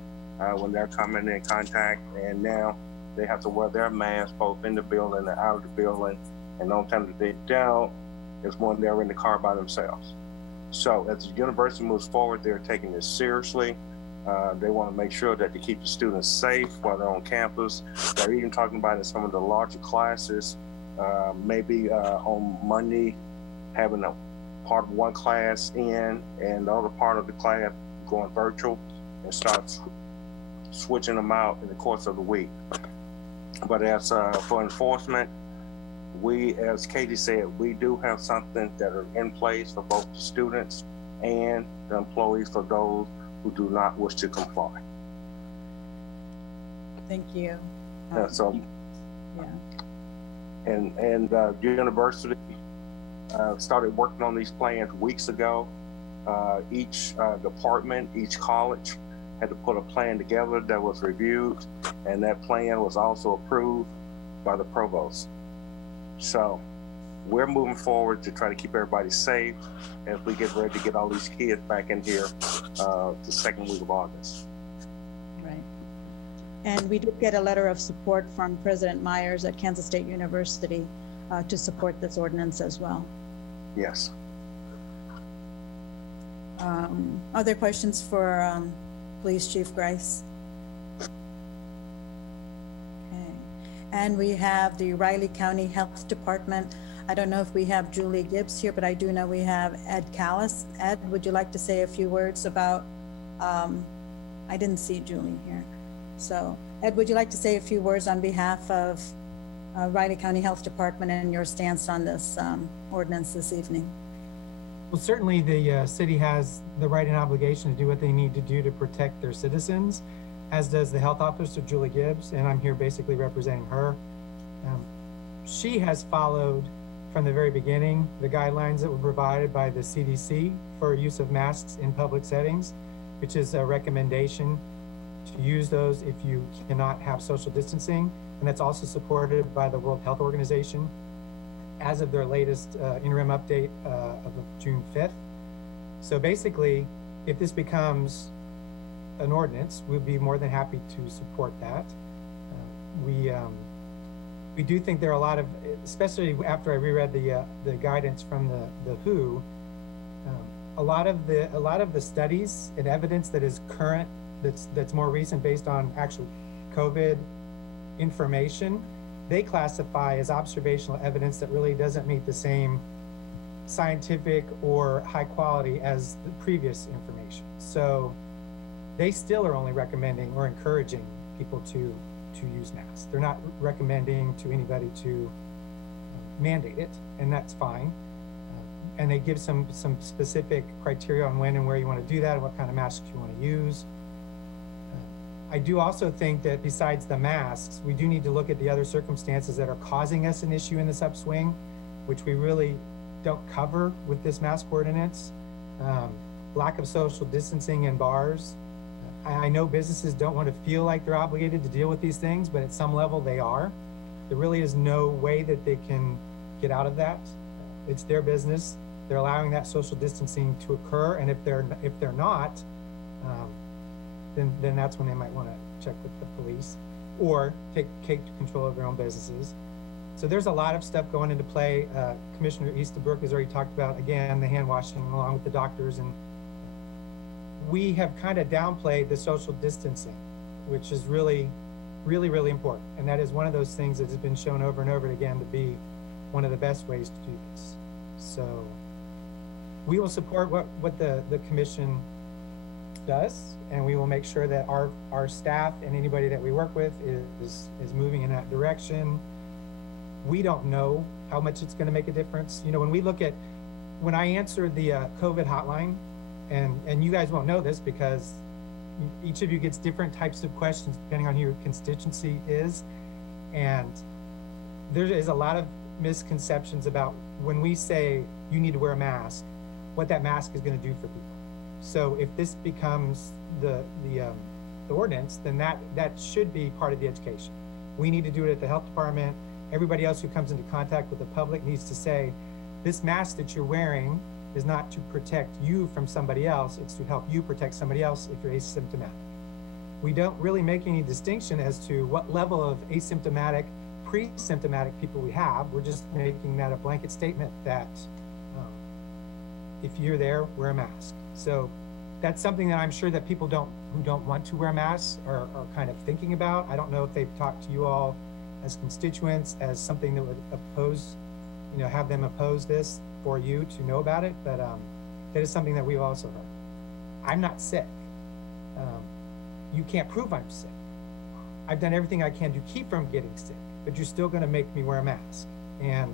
when they're coming in contact, and now they have to wear their mask both in the building and out of the building. And the only time that they don't is when they're in the car by themselves. So as the university moves forward, they're taking this seriously. They want to make sure that they keep the students safe while they're on campus. They're even talking about in some of the larger classes, maybe on Monday, having a part of one class in and the other part of the class going virtual, and start switching them out in the course of the week. But as for enforcement, we, as Katie said, we do have something that are in place for both the students and the employees for those who do not wish to comply. Thank you. So, yeah. And the university started working on these plans weeks ago. Each department, each college had to put a plan together that was reviewed, and that plan was also approved by the provost. So we're moving forward to try to keep everybody safe as we get ready to get all these kids back in here the second week of August. Right. And we did get a letter of support from President Myers at Kansas State University to support this ordinance as well. Yes. Other questions for Police Chief Grice? Okay. And we have the Riley County Health Department. I don't know if we have Julie Gibbs here, but I do know we have Ed Callis. Ed, would you like to say a few words about, I didn't see Julie here. So Ed, would you like to say a few words on behalf of Riley County Health Department and your stance on this ordinance this evening? Well, certainly the city has the right and obligation to do what they need to do to protect their citizens, as does the health officer, Julie Gibbs, and I'm here basically representing her. She has followed from the very beginning the guidelines that were provided by the CDC for use of masks in public settings, which is a recommendation to use those if you cannot have social distancing, and that's also supported by the World Health Organization as of their latest interim update of June 5th. So basically, if this becomes an ordinance, we'd be more than happy to support that. We we do think there are a lot of, especially after I reread the guidance from the WHO, a lot of the studies and evidence that is current, that's more recent based on actual COVID information, they classify as observational evidence that really doesn't meet the same scientific or high quality as the previous information. So they still are only recommending or encouraging people to use masks. They're not recommending to anybody to mandate it, and that's fine. And they give some specific criteria on when and where you want to do that and what kind of masks you want to use. I do also think that besides the masks, we do need to look at the other circumstances that are causing us an issue in this upswing, which we really don't cover with this mask ordinance. Lack of social distancing in bars. I know businesses don't want to feel like they're obligated to deal with these things, but at some level they are. There really is no way that they can get out of that. It's their business. They're allowing that social distancing to occur, and if they're not, then that's when they might want to check with the police or take control of their own businesses. So there's a lot of stuff going into play. Commissioner Easterbrook has already talked about, again, the hand washing along with the doctors, and we have kind of downplayed the social distancing, which is really, really, really important. And that is one of those things that has been shown over and over again to be one of the best ways to do this. So we will support what the commission does, and we will make sure that our staff and anybody that we work with is moving in that direction. We don't know how much it's going to make a difference. You know, when I answered the COVID hotline, and you guys won't know this because each of you gets different types of questions depending on who your constituency is, and there is a lot of misconceptions about when we say you need to wear a mask, what that mask is going to do for people. So if this becomes the ordinance, then that should be part of the education. We need to do it at the health department. Everybody else who comes into contact with the public needs to say, this mask that you're wearing is not to protect you from somebody else, it's to help you protect somebody else if you're asymptomatic. We don't really make any distinction as to what level of asymptomatic, pre-symptomatic people we have. We're just making that a blanket statement that if you're there, wear a mask. So that's something that I'm sure that people who don't want to wear masks are kind of thinking about. I don't know if they've talked to you all as constituents as something that would oppose, have them oppose this for you to know about it, but that is something that we've also heard. I'm not sick. You can't prove I'm sick. I've done everything I can to keep from getting sick, but you're still going to make me wear a mask. And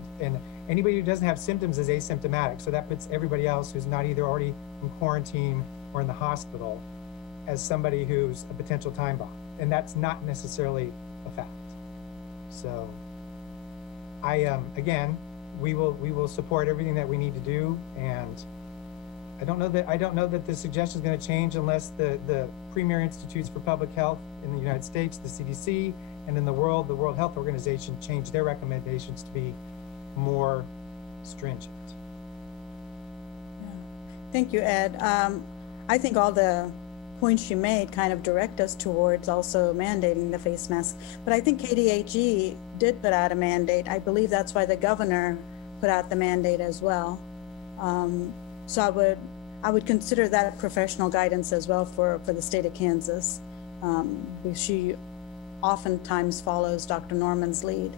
anybody who doesn't have symptoms is asymptomatic, so that puts everybody else who's not either already in quarantine or in the hospital as somebody who's a potential time bomb, and that's not necessarily a fact. So again, we will support everything that we need to do, and I don't know that the suggestion is going to change unless the premier institutes for public health in the United States, the CDC, and in the World Health Organization change their recommendations to be more stringent. Thank you, Ed. I think all the points you made kind of direct us towards also mandating the face mask. But I think KDHE did put out a mandate. I believe that's why the governor put out the mandate as well. So I would consider that professional guidance as well for the state of Kansas. She oftentimes follows Dr. Norman's lead,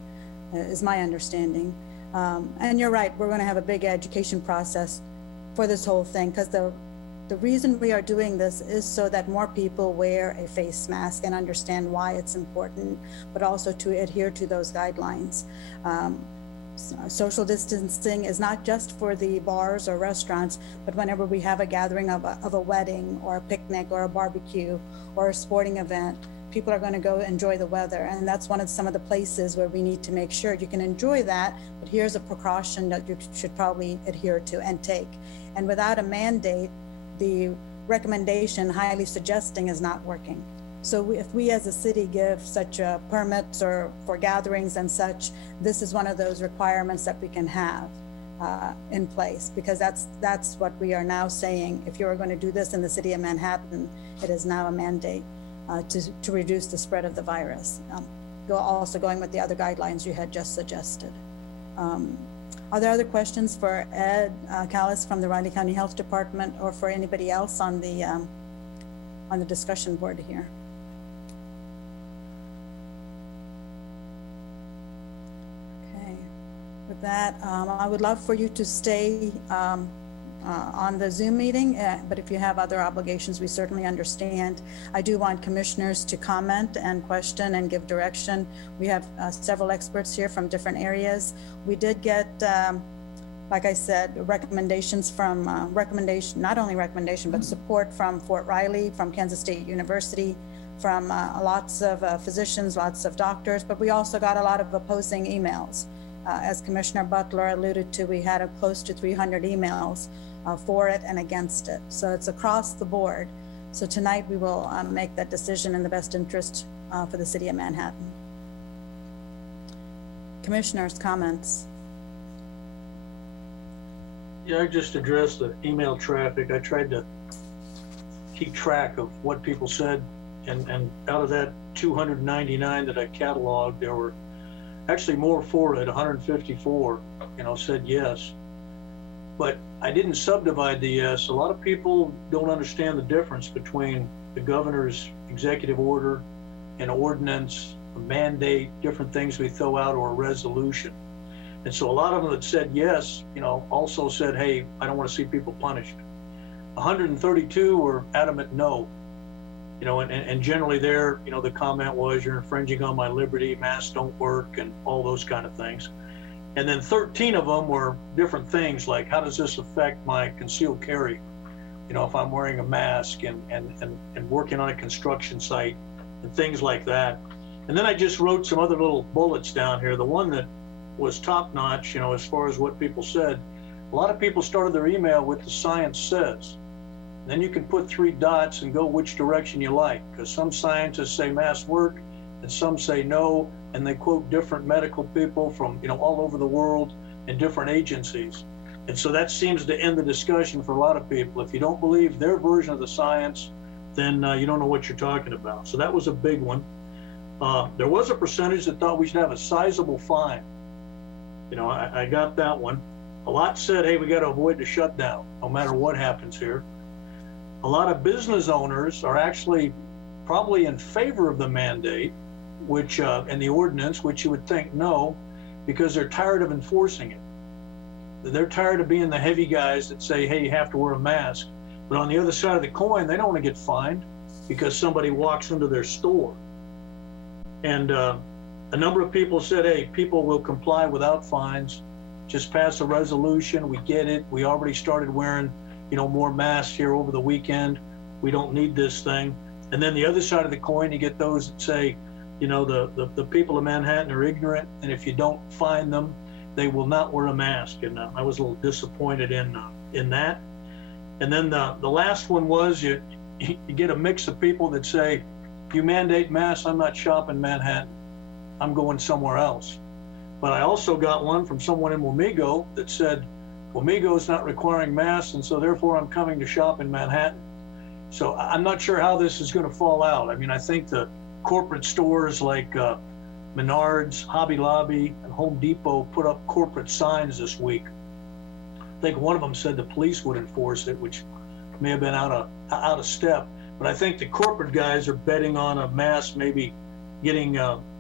is my understanding. And you're right, we're going to have a big education process for this whole thing, because the reason we are doing this is so that more people wear a face mask and understand why it's important, but also to adhere to those guidelines. Social distancing is not just for the bars or restaurants, but whenever we have a gathering of a wedding or a picnic or a barbecue or a sporting event, people are going to go enjoy the weather. And that's some of the places where we need to make sure you can enjoy that, but here's a precaution that you should probably adhere to and take. And without a mandate, the recommendation highly suggesting is not working. So if we as a city give such permits or for gatherings and such, this is one of those requirements that we can have in place, because that's what we are now saying. If you're going to do this in the city of Manhattan, it is now a mandate to reduce the spread of the virus. also going with the other guidelines you had just suggested. Are there other questions for Ed Callis from the Riley County Health Department, or for anybody else on the discussion board here? Okay, with that, I would love for you to stay on the Zoom meeting, but if you have other obligations, we certainly understand. I do want commissioners to comment and question and give direction. We have several experts here from different areas. We did get, like I said, recommendations from, not only recommendation, but support from Fort Riley, from Kansas State University, from lots of physicians, lots of doctors, but we also got a lot of opposing emails. As Commissioner Butler alluded to, we had close to 300 emails for it and against it. So it's across the board. So tonight we will make that decision in the best interest for the city of Manhattan. Commissioners, comments? Yeah, I just addressed the email traffic. I tried to keep track of what people said, and out of that 299 that I cataloged, there were actually more for it. 154, said yes. But I didn't subdivide the yes. A lot of people don't understand the difference between the governor's executive order, an ordinance, a mandate, different things we throw out, or a resolution. And so a lot of them that said yes, also said, hey, I don't want to see people punished. 132 were adamant no. And generally there, the comment was, you're infringing on my liberty, masks don't work, and all those kind of things. And then 13 of them were different things, like how does this affect my concealed carry? If I'm wearing a mask and working on a construction site and things like that. And then I just wrote some other little bullets down here. The one that was top notch, as far as what people said, a lot of people started their email with the science says. Then you can put 3 dots and go which direction you like, because some scientists say masks work and some say no, and they quote different medical people from all over the world and different agencies. And so that seems to end the discussion for a lot of people. If you don't believe their version of the science, then you don't know what you're talking about. So that was a big one. There was a percentage that thought we should have a sizable fine. I got that one. A lot said, hey, we got to avoid the shutdown, no matter what happens here. A lot of business owners are actually probably in favor of the mandate, which and the ordinance, which you would think no, because they're tired of enforcing it. They're tired of being the heavy guys that say, hey, you have to wear a mask. But on the other side of the coin, they don't want to get fined because somebody walks into their store. And a number of people said, hey, people will comply without fines. Just pass a resolution. We get it. We already started wearing, more masks here over the weekend. We don't need this thing. And then the other side of the coin, you get those that say, the people of Manhattan are ignorant, and if you don't fine them, they will not wear a mask. And I was a little disappointed in that. And then the last one was you get a mix of people that say, you mandate masks, I'm not shopping Manhattan. I'm going somewhere else. But I also got one from someone in Wamego that said, Wamego is not requiring masks, and so therefore I'm coming to shop in Manhattan. So I'm not sure how this is going to fall out. I mean, I think the corporate stores like Menards, Hobby Lobby, and Home Depot put up corporate signs this week. I think one of them said the police would enforce it, which may have been out of step. But I think the corporate guys are betting on a mask maybe getting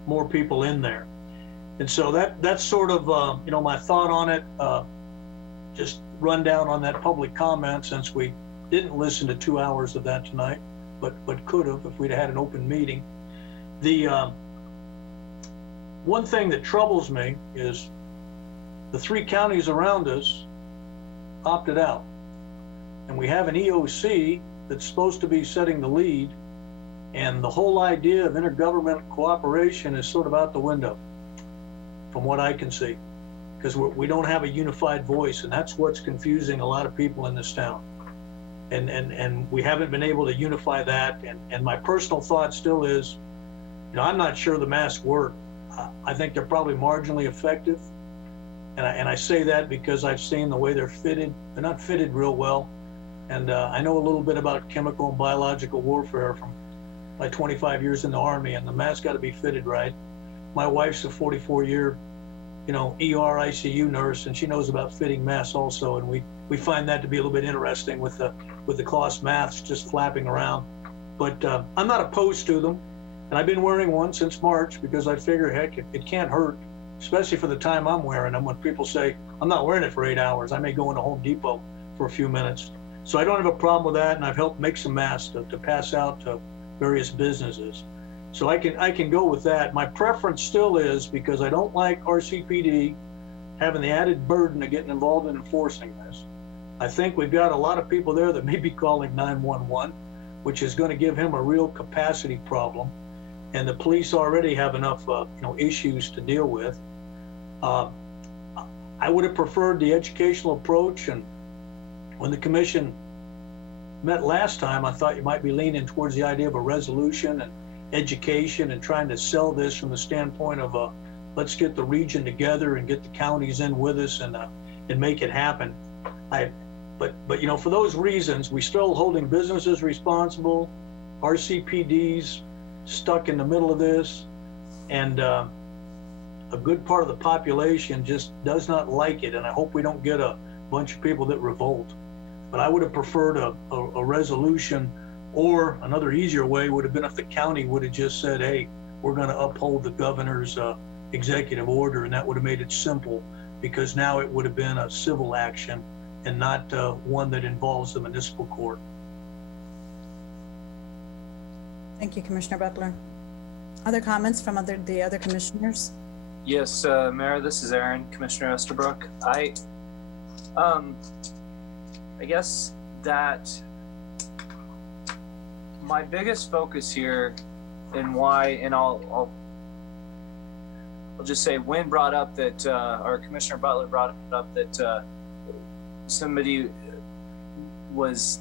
more people in there. And so that's sort of my thought on it. Just run down on that public comment, since we didn't listen to 2 hours of that tonight, but could have if we'd had an open meeting. The one thing that troubles me is the 3 counties around us opted out, and we have an EOC that's supposed to be setting the lead, and the whole idea of intergovernmental cooperation is sort of out the window, from what I can see, because we don't have a unified voice, and that's what's confusing a lot of people in this town. And we haven't been able to unify that. And my personal thought still is, I'm not sure the masks work. I think they're probably marginally effective. And I say that because I've seen the way they're fitted. They're not fitted real well. And I know a little bit about chemical and biological warfare from my 25 years in the Army, and the mask got to be fitted right. my wife's a 44-year, ER ICU nurse, and she knows about fitting masks also. And we find that to be a little bit interesting with the cloth masks just flapping around. But I'm not opposed to them. And I've been wearing one since March because I figure, heck, it can't hurt, especially for the time I'm wearing them. When people say, I'm not wearing it for 8 hours, I may go into Home Depot for a few minutes. So I don't have a problem with that, and I've helped make some masks to pass out to various businesses. So I can go with that. My preference still is, because I don't like RCPD having the added burden of getting involved in enforcing this. I think we've got a lot of people there that may be calling 911, which is going to give him a real capacity problem. And the police already have enough, issues to deal with. I would have preferred the educational approach, and when the commission met last time, I thought you might be leaning towards the idea of a resolution and education and trying to sell this from the standpoint of let's get the region together and get the counties in with us and make it happen. But for those reasons, we still holding businesses responsible, RCPD's stuck in the middle of this, and a good part of the population just does not like it, and I hope we don't get a bunch of people that revolt. But I would have preferred a resolution, or another easier way would have been if the county would have just said, hey, we're going to uphold the governor's executive order, and that would have made it simple, because now it would have been a civil action and not one that involves the municipal court. Thank you, Commissioner Butler. Other comments from the other commissioners? Yes, Mayor, this is Aaron, Commissioner Estabrook. I guess that my biggest focus here and why, and I'll just say, Wynn brought up that, or Commissioner Butler brought up that somebody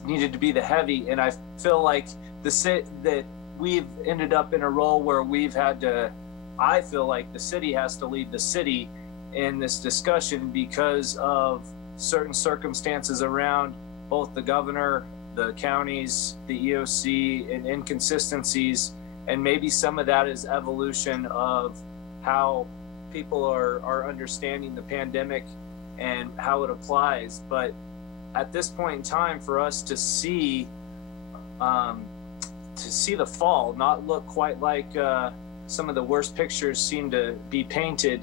needed to be the heavy, and I feel like that we've ended up in a role where we've had to, I feel like the city has to lead the city in this discussion because of certain circumstances around both the governor, the counties, the EOC, and inconsistencies. And maybe some of that is evolution of how people are understanding the pandemic and how it applies. But at this point in time, for us to see the fall not look quite like some of the worst pictures seem to be painted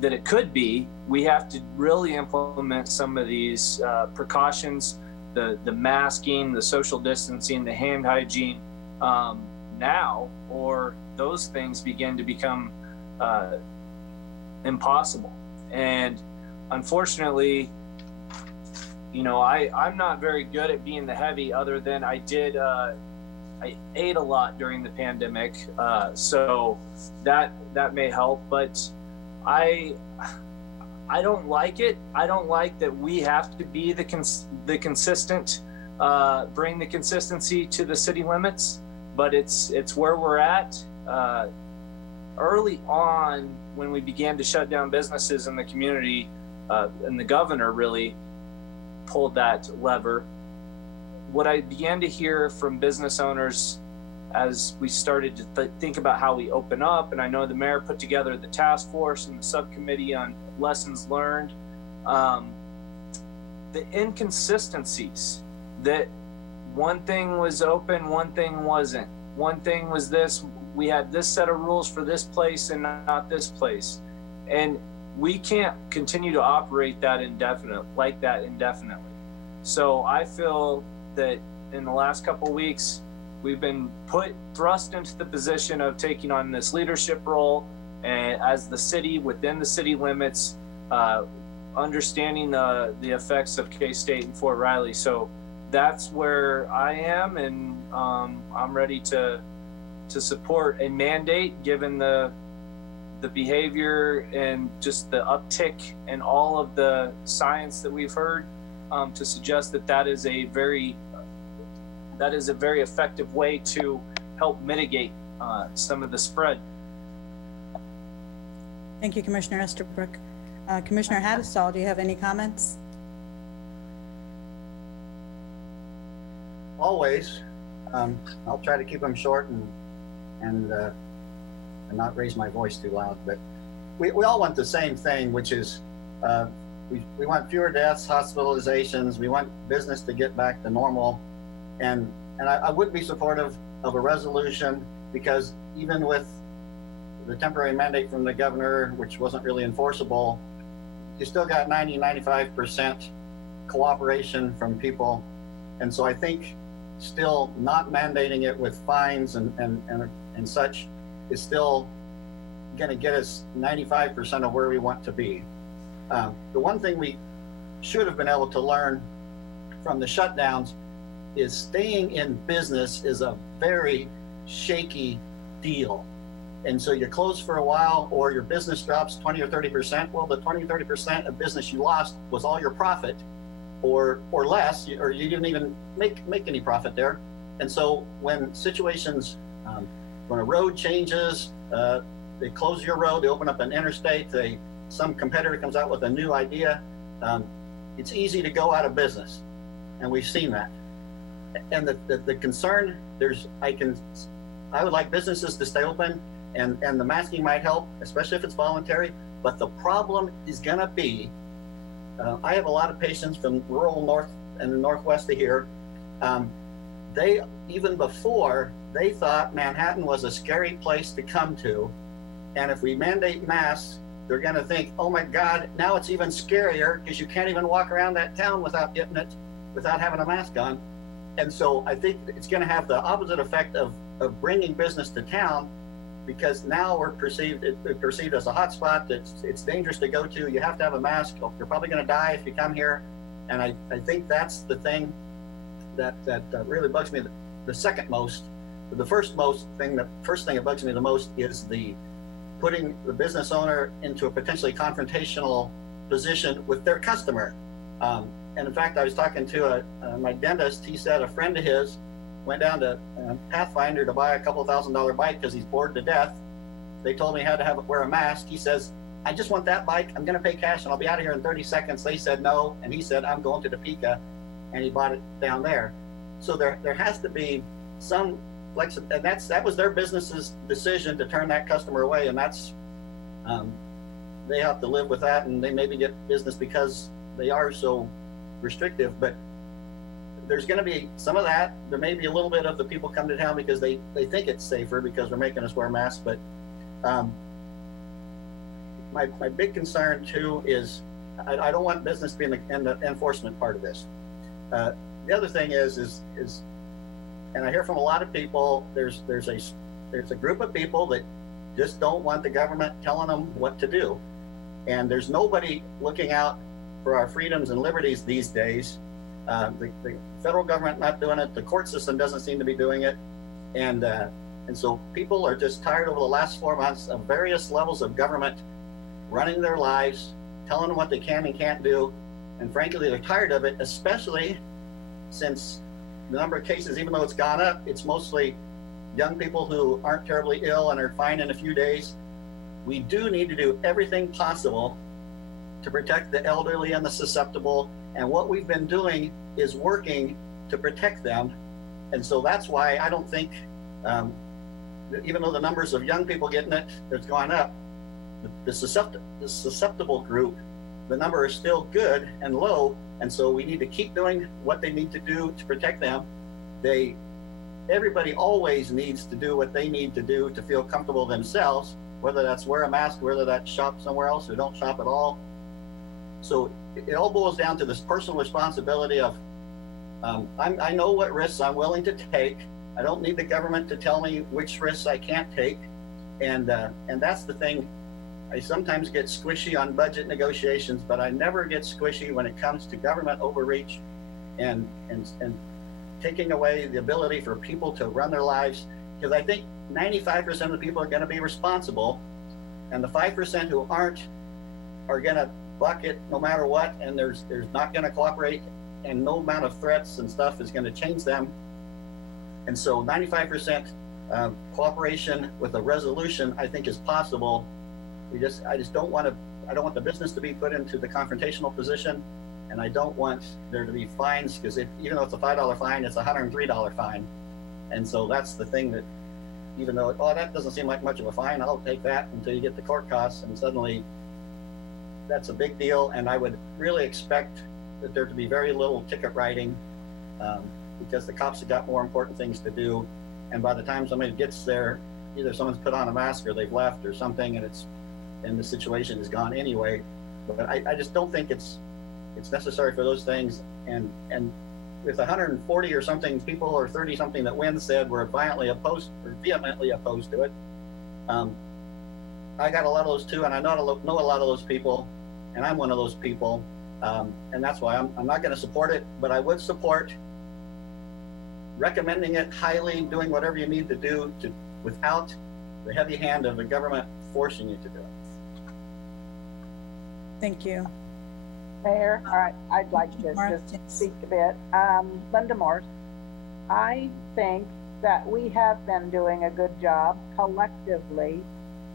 that it could be, we have to really implement some of these precautions, the masking, the social distancing, the hand hygiene now, or those things begin to become impossible. And unfortunately, I'm not very good at being the heavy, other than I ate a lot during the pandemic, so that may help. But I don't like it. I don't like that we have to be the consistent, bring the consistency to the city limits. But it's where we're at. Early on, when we began to shut down businesses in the community, and the governor really pulled that lever, what I began to hear from business owners as we started to think about how we open up, and I know the mayor put together the task force and the subcommittee on lessons learned, the inconsistencies, that one thing was open, one thing wasn't. One thing was this, we had this set of rules for this place and not this place. And we can't continue to operate that indefinitely. So I feel that in the last couple of weeks, we've been thrust into the position of taking on this leadership role, and as the city, within the city limits, understanding the effects of K-State and Fort Riley. So that's where I am, and I'm ready to support a mandate, given the behavior and just the uptick in all of the science that we've heard, to suggest that is a very effective way to help mitigate some of the spread. Thank you, Commissioner Estabrook. Commissioner Hattusall, do you have any comments? Always. I'll try to keep them short and and not raise my voice too loud, but we all want the same thing, which is we want fewer deaths, hospitalizations. We want business to get back to normal. And I would be supportive of a resolution, because even with the temporary mandate from the governor, which wasn't really enforceable, you still got 95% cooperation from people. And so I think still not mandating it with fines and such is still going to get us 95% of where we want to be. The one thing we should have been able to learn from the shutdowns is staying in business is a very shaky deal. And so you close for a while, or your business drops 20 or 30%. Well, the 20 or 30% of business you lost was all your profit, or less, or you didn't even make any profit there. And so when situations, when a road changes, they close your road, they open up an interstate, some competitor comes out with a new idea, it's easy to go out of business. And we've seen that. And the concern, I would like businesses to stay open, and the masking might help, especially if it's voluntary. But the problem is gonna be, I have a lot of patients from rural north and the northwest of here. They, even before, they thought Manhattan was a scary place to come to. And if we mandate masks, they're gonna think, oh my God, now it's even scarier, because you can't even walk around that town without getting it, without having a mask on. And so I think it's gonna have the opposite effect of bringing business to town, because now we're perceived as a hot spot. It's dangerous to go to. You have to have a mask. You're probably going to die if you come here. And I think that's the thing that really bugs me the second most. The first thing that bugs me the most is putting the business owner into a potentially confrontational position with their customer. And in fact, I was talking to my dentist. He said a friend of his went down to Pathfinder to buy a couple $1,000 bike because he's bored to death. They told me he had to wear a mask. He says, I just want that bike. I'm going to pay cash and I'll be out of here in 30 seconds. They said no. And he said, I'm going to Topeka. And he bought it down there. So there has to be some flexibility. And that was their business's decision to turn that customer away. And that's, they have to live with that, and they maybe get business because they are so restrictive. But there's going to be some of that. There may be a little bit of the people come to town because they think it's safer because they're making us wear masks. But my big concern too is I don't want business to be in the enforcement part of this. The other thing is, and I hear from a lot of people, there's a group of people that just don't want the government telling them what to do. And there's nobody looking out for our freedoms and liberties these days. The federal government not doing it. The court system doesn't seem to be doing it. And so people are just tired over the last 4 months of various levels of government running their lives, telling them what they can and can't do. And frankly, they're tired of it, especially since the number of cases, even though it's gone up, it's mostly young people who aren't terribly ill and are fine in a few days. We do need to do everything possible to protect the elderly and the susceptible. And what we've been doing is working to protect them. And so that's why I don't think, even though the numbers of young people getting it, it's gone up, the susceptible group, the number is still good and low. And so we need to keep doing what they need to do to protect them. Everybody always needs to do what they need to do to feel comfortable themselves, whether that's wear a mask, whether that's shop somewhere else or don't shop at all. So it all boils down to this personal responsibility of, I know what risks I'm willing to take. I don't need the government to tell me which risks I can't take. And that's the thing. I sometimes get squishy on budget negotiations, but I never get squishy when it comes to government overreach and taking away the ability for people to run their lives. Because I think 95% of the people are going to be responsible, and the 5% who aren't are going to buck it no matter what, and there's not going to cooperate, and no amount of threats and stuff is going to change them. And so 95% cooperation with a resolution, I think, is possible. I don't want the business to be put into the confrontational position, and I don't want there to be fines, because even though it's a $5 fine, it's a $103 fine. And so that's the thing that even though, oh, that doesn't seem like much of a fine, I'll take that, until you get the court costs, and suddenly that's a big deal. And I would really expect that there to be very little ticket writing, because the cops have got more important things to do. And by the time somebody gets there, either someone's put on a mask or they've left or something, and the situation is gone anyway. But I just don't think it's necessary for those things. And with 140 or something people, or 30 something that Wynn said were vehemently opposed to it, I got a lot of those too, and I know a lot of those people, and I'm one of those people, and that's why I'm not going to support it. But I would support recommending it highly, doing whatever you need to do without the heavy hand of the government forcing you to do it. Thank you. Mayor, I'd like to just speak a bit. Linda Morse, I think that we have been doing a good job collectively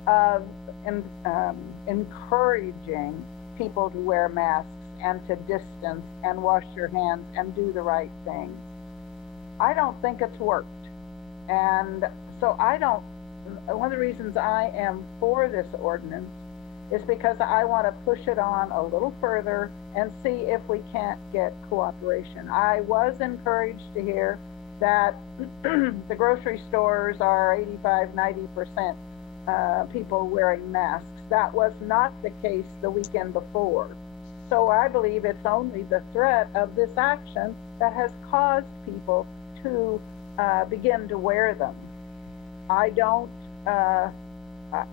of encouraging people to wear masks and to distance and wash your hands and do the right thing. I don't think it's worked. And so one of the reasons I am for this ordinance is because I want to push it on a little further and see if we can't get cooperation. I was encouraged to hear that the grocery stores are 85–90% people wearing masks. That was not the case the weekend before. So I believe it's only the threat of this action that has caused people to begin to wear them.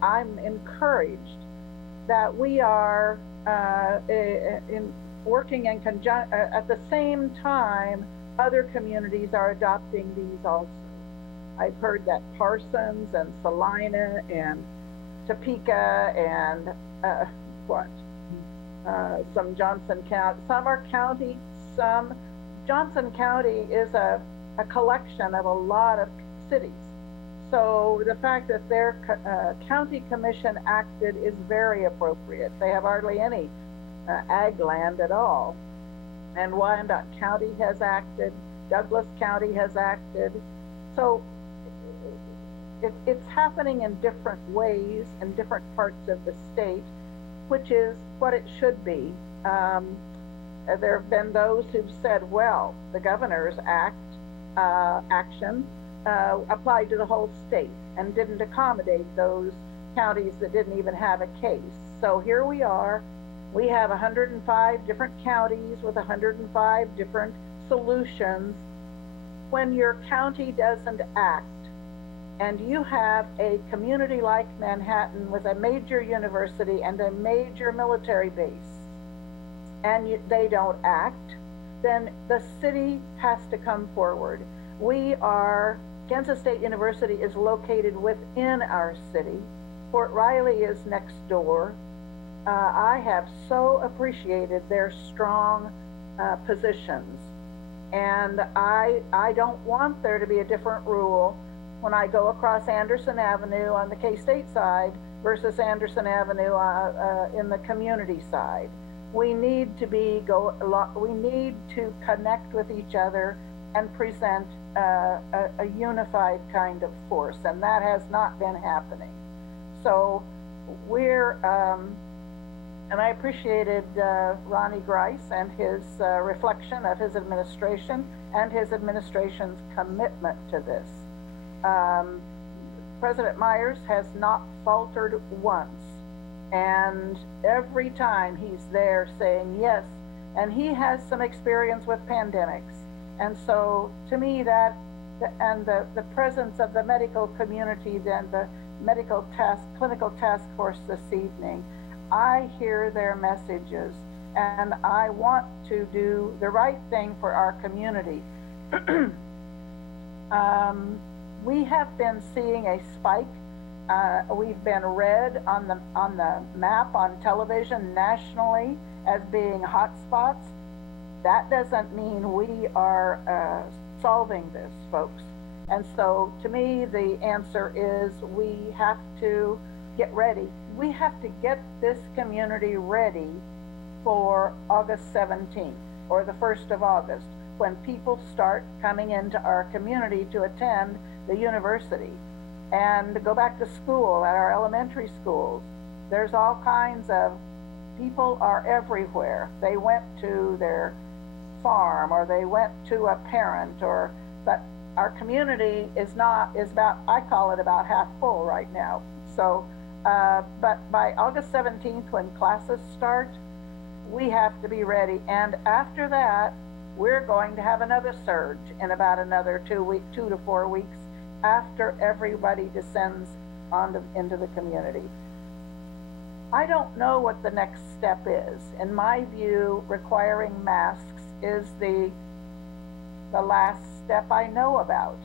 I'm encouraged that we are working in conjunction. At the same time, other communities are adopting these also. I've heard that Parsons and Salina and Topeka and some Johnson County, some are county, some Johnson County is a collection of a lot of cities. So the fact that their county commission acted is very appropriate. They have hardly any ag land at all. And Wyandotte County has acted, Douglas County has acted. So it's happening in different ways in different parts of the state, which is what it should be. There have been those who've said, well, the governor's action applied to the whole state and didn't accommodate those counties that didn't even have a case. So here we are. We have 105 different counties with 105 different solutions. When your county doesn't act, and you have a community like Manhattan with a major university and a major military base, and they don't act, then the city has to come forward. Kansas State University is located within our city. Fort Riley is next door. I have so appreciated their strong positions. And I don't want there to be a different rule when I go across Anderson Avenue on the K-State side versus Anderson Avenue in the community side. We need to connect with each other and present a unified kind of force, and that has not been happening. So and I appreciated Ronnie Grice and his reflection of his administration and his administration's commitment to this. President Myers has not faltered once, and every time he's there saying yes, and he has some experience with pandemics. And so to me the presence of the medical community and the clinical task force this evening, I hear their messages, and I want to do the right thing for our community. We have been seeing a spike. We've been red on the map on television nationally as being hotspots. That doesn't mean we are solving this, folks. And so to me, the answer is we have to get ready. We have to get this community ready for August 17th or the 1st of August, when people start coming into our community to attend the university. and go back to school at our elementary schools. There's all kinds of people are everywhere. They went to their farm or they went to a parent but our community is about, I call it about half full right now. So, but by August 17th, when classes start, we have to be ready. And after that, we're going to have another surge in about another 2 to 4 weeks after everybody descends into the community. I don't know what the next step is. In my view, requiring masks is the last step I know about.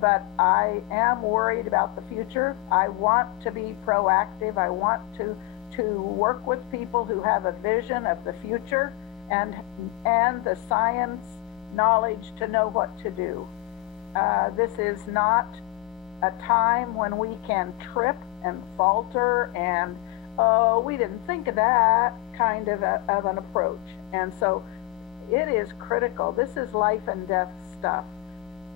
But I am worried about the future. I want to be proactive. I want to work with people who have a vision of the future and the science knowledge to know what to do. This is not a time when we can trip and falter and, oh, we didn't think of that kind of an approach. And so it is critical. This is life and death stuff.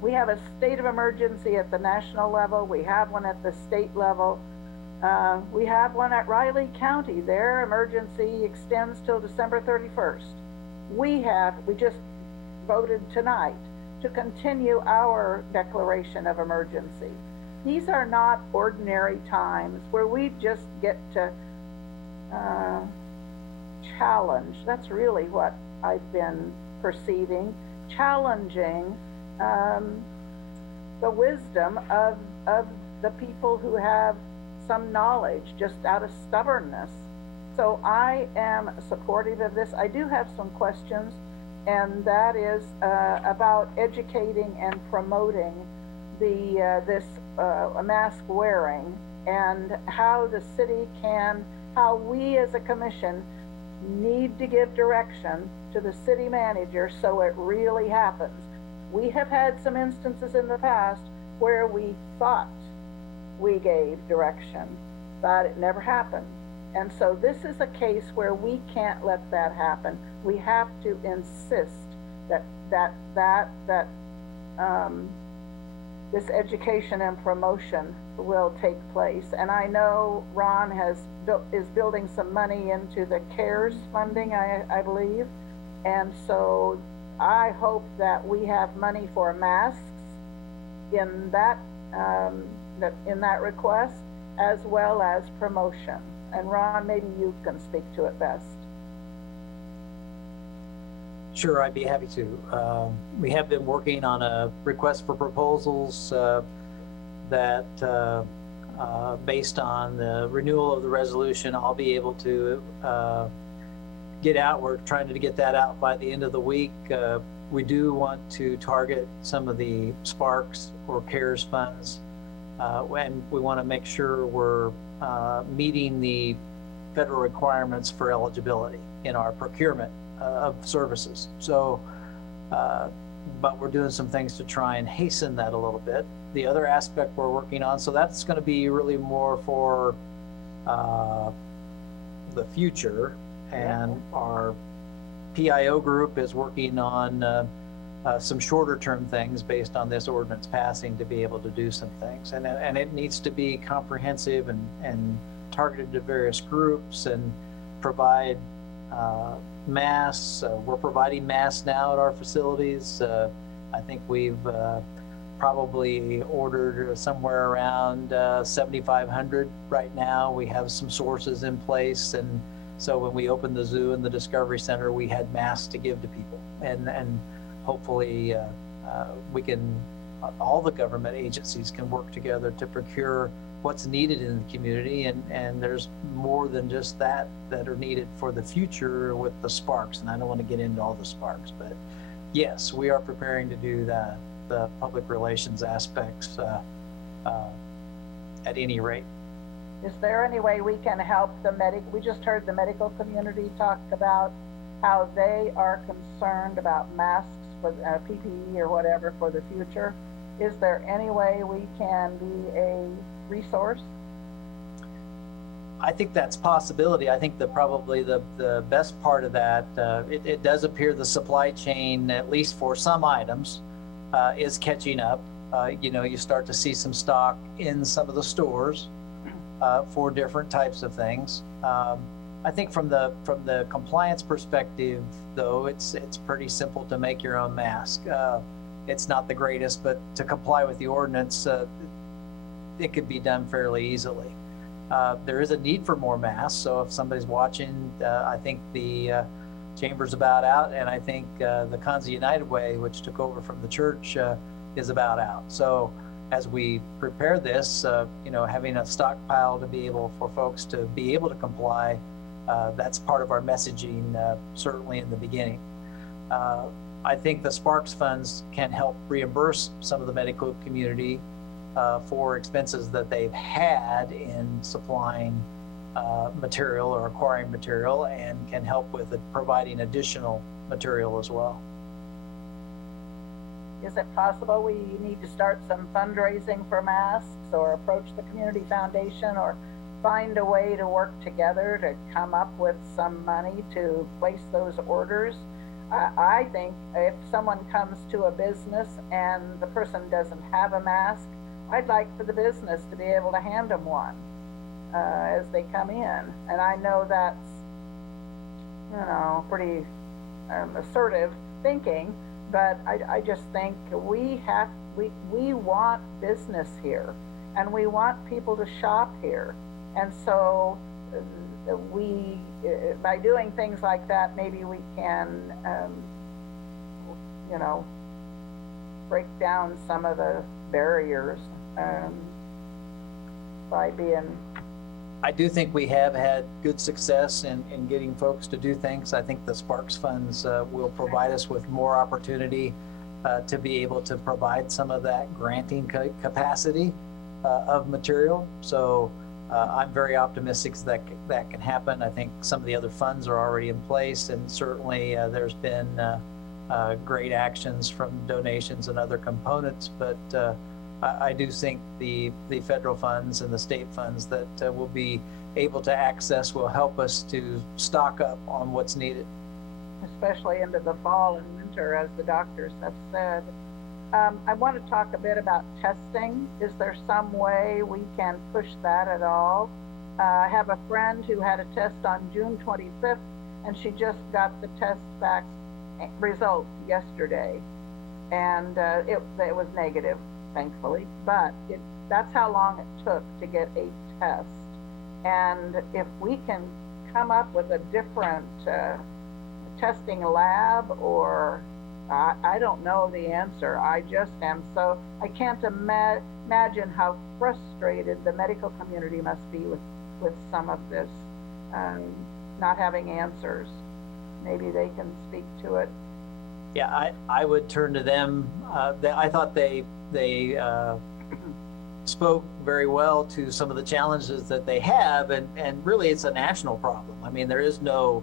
We have a state of emergency at the national level. We have one at the state level. We have one at Riley County. Their emergency extends till December 31st. We just voted tonight to continue our declaration of emergency. These are not ordinary times where we just get to challenge. That's really what I've been perceiving, challenging the wisdom of the people who have some knowledge just out of stubbornness. So I am supportive of this. I do have some questions, and that is about educating and promoting this mask wearing and how the city how we as a commission need to give direction to the city manager so it really happens. We have had some instances in the past where we thought we gave direction, but it never happened. And so this is a case where we can't let that happen. We have to insist that this education and promotion will take place. And I know Ron is building some money into the CARES funding, I believe. And so I hope that we have money for masks in that request, as well as promotion. And Ron, maybe you can speak to it best. Sure, I'd be happy to. We have been working on a request for proposals that, based on the renewal of the resolution, I'll be able to get out. We're trying to get that out by the end of the week. We do want to target some of the Sparks or CARES funds, and we want to make sure we're meeting the federal requirements for eligibility in our procurement of services. So, but we're doing some things to try and hasten that a little bit. The other aspect we're working on, so that's going to be really more for the future, and our PIO group is working on some shorter term things based on this ordinance passing to be able to do some things. And it needs to be comprehensive and targeted to various groups and provide masks. We're providing masks now at our facilities. I think we've probably ordered somewhere around 7,500 right now. We have some sources in place, and so when we opened the zoo and the Discovery Center, we had masks to give to people, and hopefully we can, all the government agencies can work together to procure what's needed in the community, and there's more than just that are needed for the future with the Sparks, and I don't want to get into all the Sparks, but yes, we are preparing to do the public relations aspects at any rate. Is there any way we can help we just heard the medical community talk about how they are concerned about masks for PPE or whatever for the future. Is there any way we can be a resource? I think that's a possibility. I think probably the best part of that, it does appear the supply chain, at least for some items, is catching up. you start to see some stock in some of the stores for different types of things. I think from the compliance perspective, though, it's pretty simple to make your own mask. It's not the greatest, but to comply with the ordinance, it could be done fairly easily. There is a need for more masks, so if somebody's watching, I think the Chamber's about out, and I think the Kansa United Way, which took over from the church, is about out. So as we prepare this, having a stockpile to be able for folks to be able to comply, that's part of our messaging, certainly in the beginning. I think the Sparks funds can help reimburse some of the medical community for expenses that they've had in supplying material or acquiring material, and can help with providing additional material as well. Is it possible we need to start some fundraising for masks, or approach the community foundation, or find a way to work together to come up with some money to place those orders? I think if someone comes to a business and the person doesn't have a mask, I'd like for the business to be able to hand them one as they come in. And I know that's, pretty assertive thinking, but I just think we want business here, and we want people to shop here. And so by doing things like that, maybe we can, break down some of the barriers by being. I do think we have had good success in getting folks to do things. I think the Sparks funds will provide us with more opportunity to be able to provide some of that granting capacity of material. So I'm very optimistic that can happen. I think some of the other funds are already in place, and certainly there's been great actions from donations and other components, but I do think the federal funds and the state funds that we'll be able to access will help us to stock up on what's needed. Especially into the fall and winter, as the doctors have said. I want to talk a bit about testing. Is there some way we can push that at all? I have a friend who had a test on June 25th, and she just got the test back results yesterday, and it was negative, thankfully, but that's how long it took to get a test. And if we can come up with a different testing lab, or I don't know the answer. I just am so, I can't imagine how frustrated the medical community must be with some of this, not having answers. Maybe they can speak to it. Yeah, I would turn to them. I thought they spoke very well to some of the challenges that they have, and really it's a national problem. I mean, there is no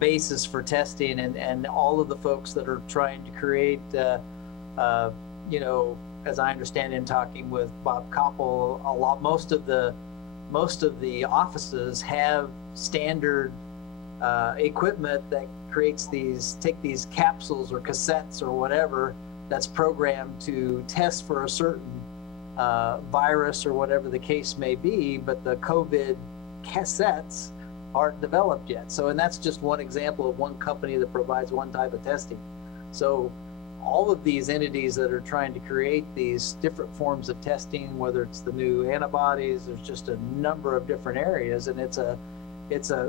basis for testing, and all of the folks that are trying to create, as I understand in talking with Bob Koppel, most of the offices have standard equipment that take these capsules or cassettes or whatever that's programmed to test for a certain virus or whatever the case may be, but the COVID cassettes aren't developed yet. So, and that's just one example of one company that provides one type of testing. So all of these entities that are trying to create these different forms of testing, whether it's the new antibodies, there's just a number of different areas, and it's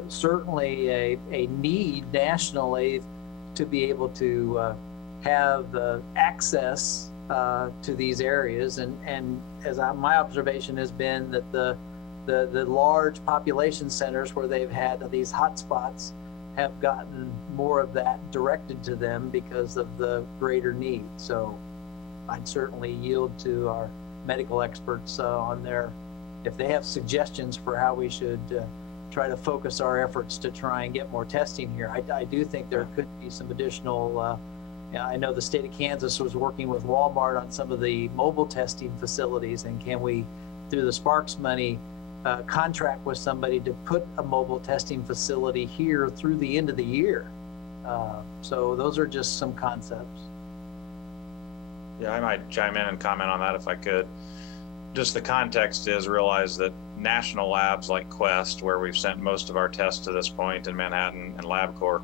certainly a need nationally to be able to have access to these areas. And as my observation has been that the large population centers where they've had these hotspots have gotten more of that directed to them because of the greater need. So I'd certainly yield to our medical experts on if they have suggestions for how we should try to focus our efforts to try and get more testing here. I do think there could be some additional, I know the state of Kansas was working with Walmart on some of the mobile testing facilities, and can we, through the Sparks money, contract with somebody to put a mobile testing facility here through the end of the year. So those are just some concepts. Yeah, I might chime in and comment on that if I could. Just the context is realize that national labs like Quest, where we've sent most of our tests to this point in Manhattan and LabCorp,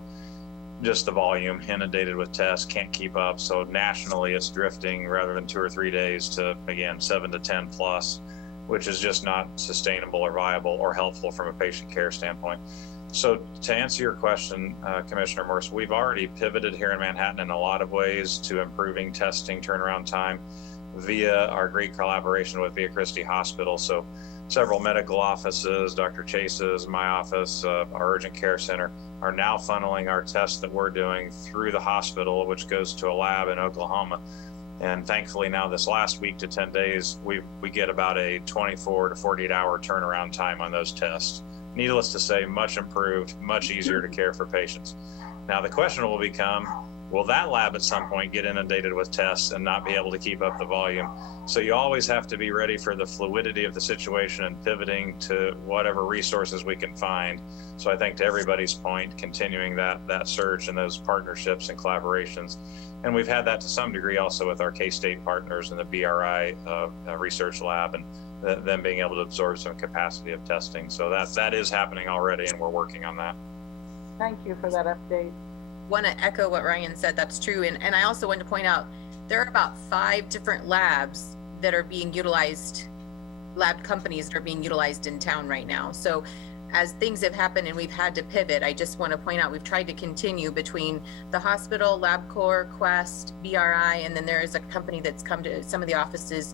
just the volume inundated with tests can't keep up. So nationally it's drifting rather than 2 or 3 days to, again, 7 to 10 plus, which is just not sustainable or viable or helpful from a patient care standpoint. So to answer your question, Commissioner Morse, we've already pivoted here in Manhattan in a lot of ways to improving testing turnaround time via our great collaboration with Via Christi Hospital. So several medical offices, Dr. Chase's, my office, our urgent care center, are now funneling our tests that we're doing through the hospital, which goes to a lab in Oklahoma. And thankfully now this last week to 10 days, we get about a 24 to 48 hour turnaround time on those tests. Needless to say, much improved, much easier to care for patients. Now the question will become, will that lab at some point get inundated with tests and not be able to keep up the volume? So you always have to be ready for the fluidity of the situation and pivoting to whatever resources we can find. So I think to everybody's point, continuing that search and those partnerships and collaborations. And we've had that to some degree also with our K-State partners and the BRI research lab and them being able to absorb some capacity of testing. So that is happening already and we're working on that. Thank you for that update. Want to echo what Ryan said. That's true. And I also want to point out there are about 5 different labs that are being utilized, lab companies that are being utilized in town right now. So as things have happened and we've had to pivot, I just want to point out we've tried to continue between the hospital, LabCorp, Quest, BRI, and then there is a company that's come to some of the offices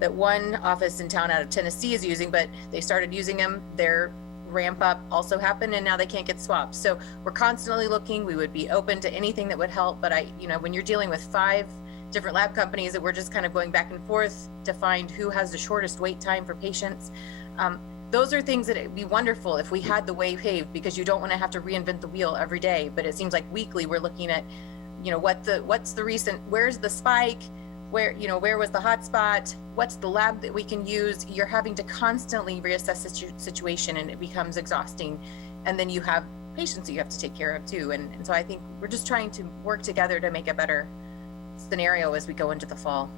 that one office in town out of Tennessee is using, but they started using them. Their ramp up also happened and now they can't get swapped. So we're constantly looking. We would be open to anything that would help, but when you're dealing with 5 different lab companies that we're just kind of going back and forth to find who has the shortest wait time for patients, those are things that it'd be wonderful if we had the way paved, because you don't want to have to reinvent the wheel every day. But it seems like weekly we're looking at, what's the recent, where's the spike, where was the hot spot, what's the lab that we can use. You're having to constantly reassess the situation and it becomes exhausting. And then you have patients that you have to take care of too. And so I think we're just trying to work together to make a better scenario as we go into the fall.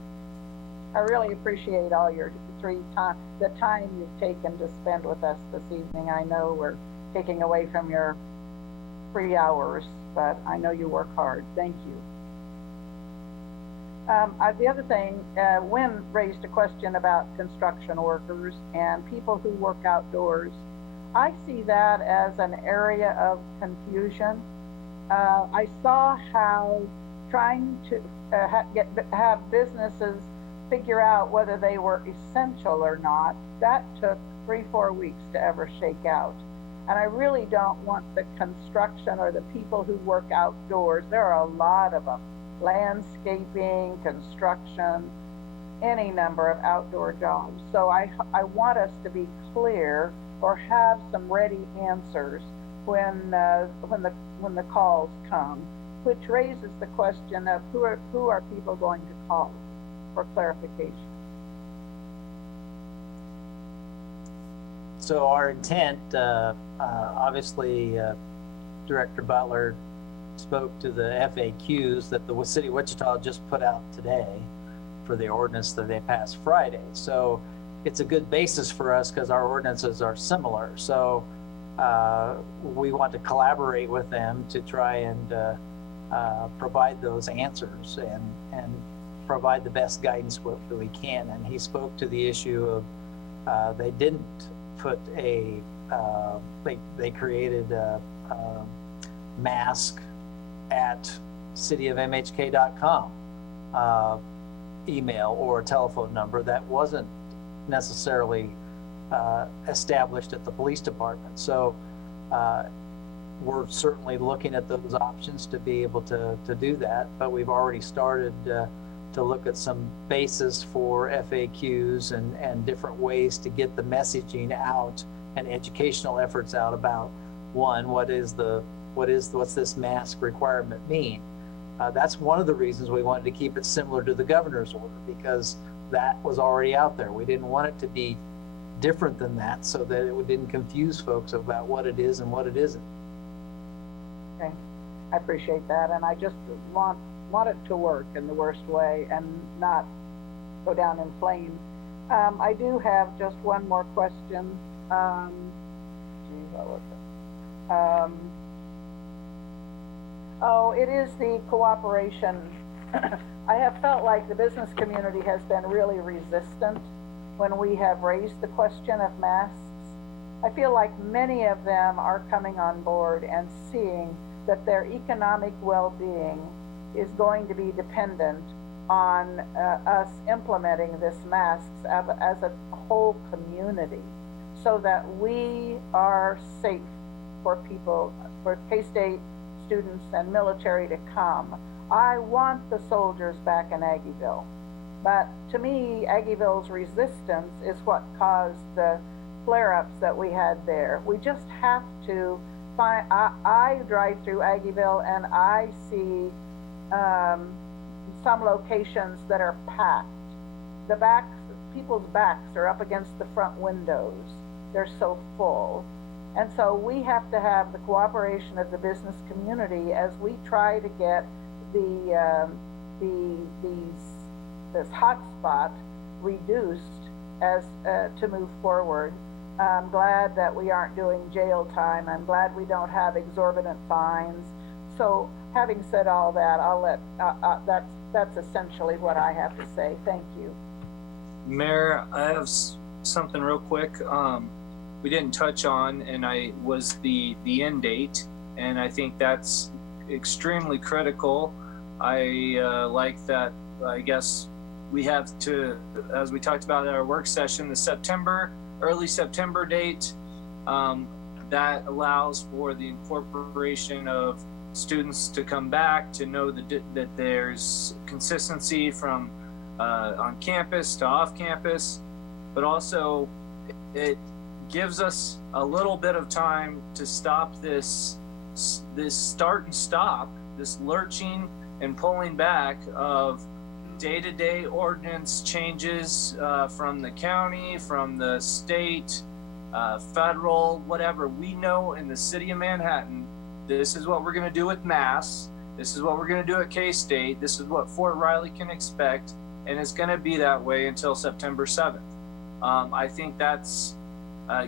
I really appreciate all your the time you've taken to spend with us this evening. I know we're taking away from your 3 hours, but I know you work hard. Thank you. The other thing, Wynn raised a question about construction workers and people who work outdoors. I see that as an area of confusion. I saw how trying to have businesses figure out whether they were essential or not, that took 3-4 weeks to ever shake out. And I really don't want the construction or the people who work outdoors, there are a lot of them, landscaping, construction, any number of outdoor jobs. So I want us to be clear or have some ready answers when the calls come, which raises the question of who are people going to call for clarification. So our intent, obviously, Director Butler spoke to the FAQs that the City of Wichita just put out today for the ordinance that they passed Friday. So it's a good basis for us because our ordinances are similar. So we want to collaborate with them to try and provide those answers and provide the best guidance that we can. And he spoke to the issue of they didn't put they created a mask at cityofmhk.com email or telephone number that wasn't necessarily established at the police department. So we're certainly looking at those options to be able to do that, but we've already started to look at some basis for FAQs and different ways to get the messaging out and educational efforts out about, one, what's this mask requirement mean? That's one of the reasons we wanted to keep it similar to the governor's order, because that was already out there. We didn't want it to be different than that so that it didn't confuse folks about what it is and what it isn't. Okay, I appreciate that. And I just want want it to work in the worst way and not go down in flames. I do have just one more question. What was it? Oh, it is the cooperation. I have felt like the business community has been really resistant when we have raised the question of masks. I feel like many of them are coming on board and seeing that their economic well-being is going to be dependent on us implementing this masks as a whole community, so that we are safe for people, for K-State students and military to come. I want the soldiers back in Aggieville, but to me, Aggieville's resistance is what caused the flare-ups that we had there. We just have to find, I drive through Aggieville and I see some locations that are packed. The backs, people's backs are up against the front windows. They're so full. And so we have to have the cooperation of the business community as we try to get this hotspot reduced as to move forward. I'm glad that we aren't doing jail time. I'm glad we don't have exorbitant fines. So having said all that, I'll let, that's essentially what I have to say. Thank you. Mayor, I have something real quick. We didn't touch on, and was the end date, and I think that's extremely critical. I like that. I guess we have to, as we talked about at our work session, the early September date. That allows for the incorporation of students to come back, to know that there's consistency from on campus to off campus, but also it gives us a little bit of time to stop this start and stop, this lurching and pulling back of day-to-day ordinance changes from the county, from the state, federal, whatever. We know in the city of Manhattan, this is what we're going to do with masks. This is what we're going to do at K-State. This is what Fort Riley can expect, and it's going to be that way until September 7th. I think that's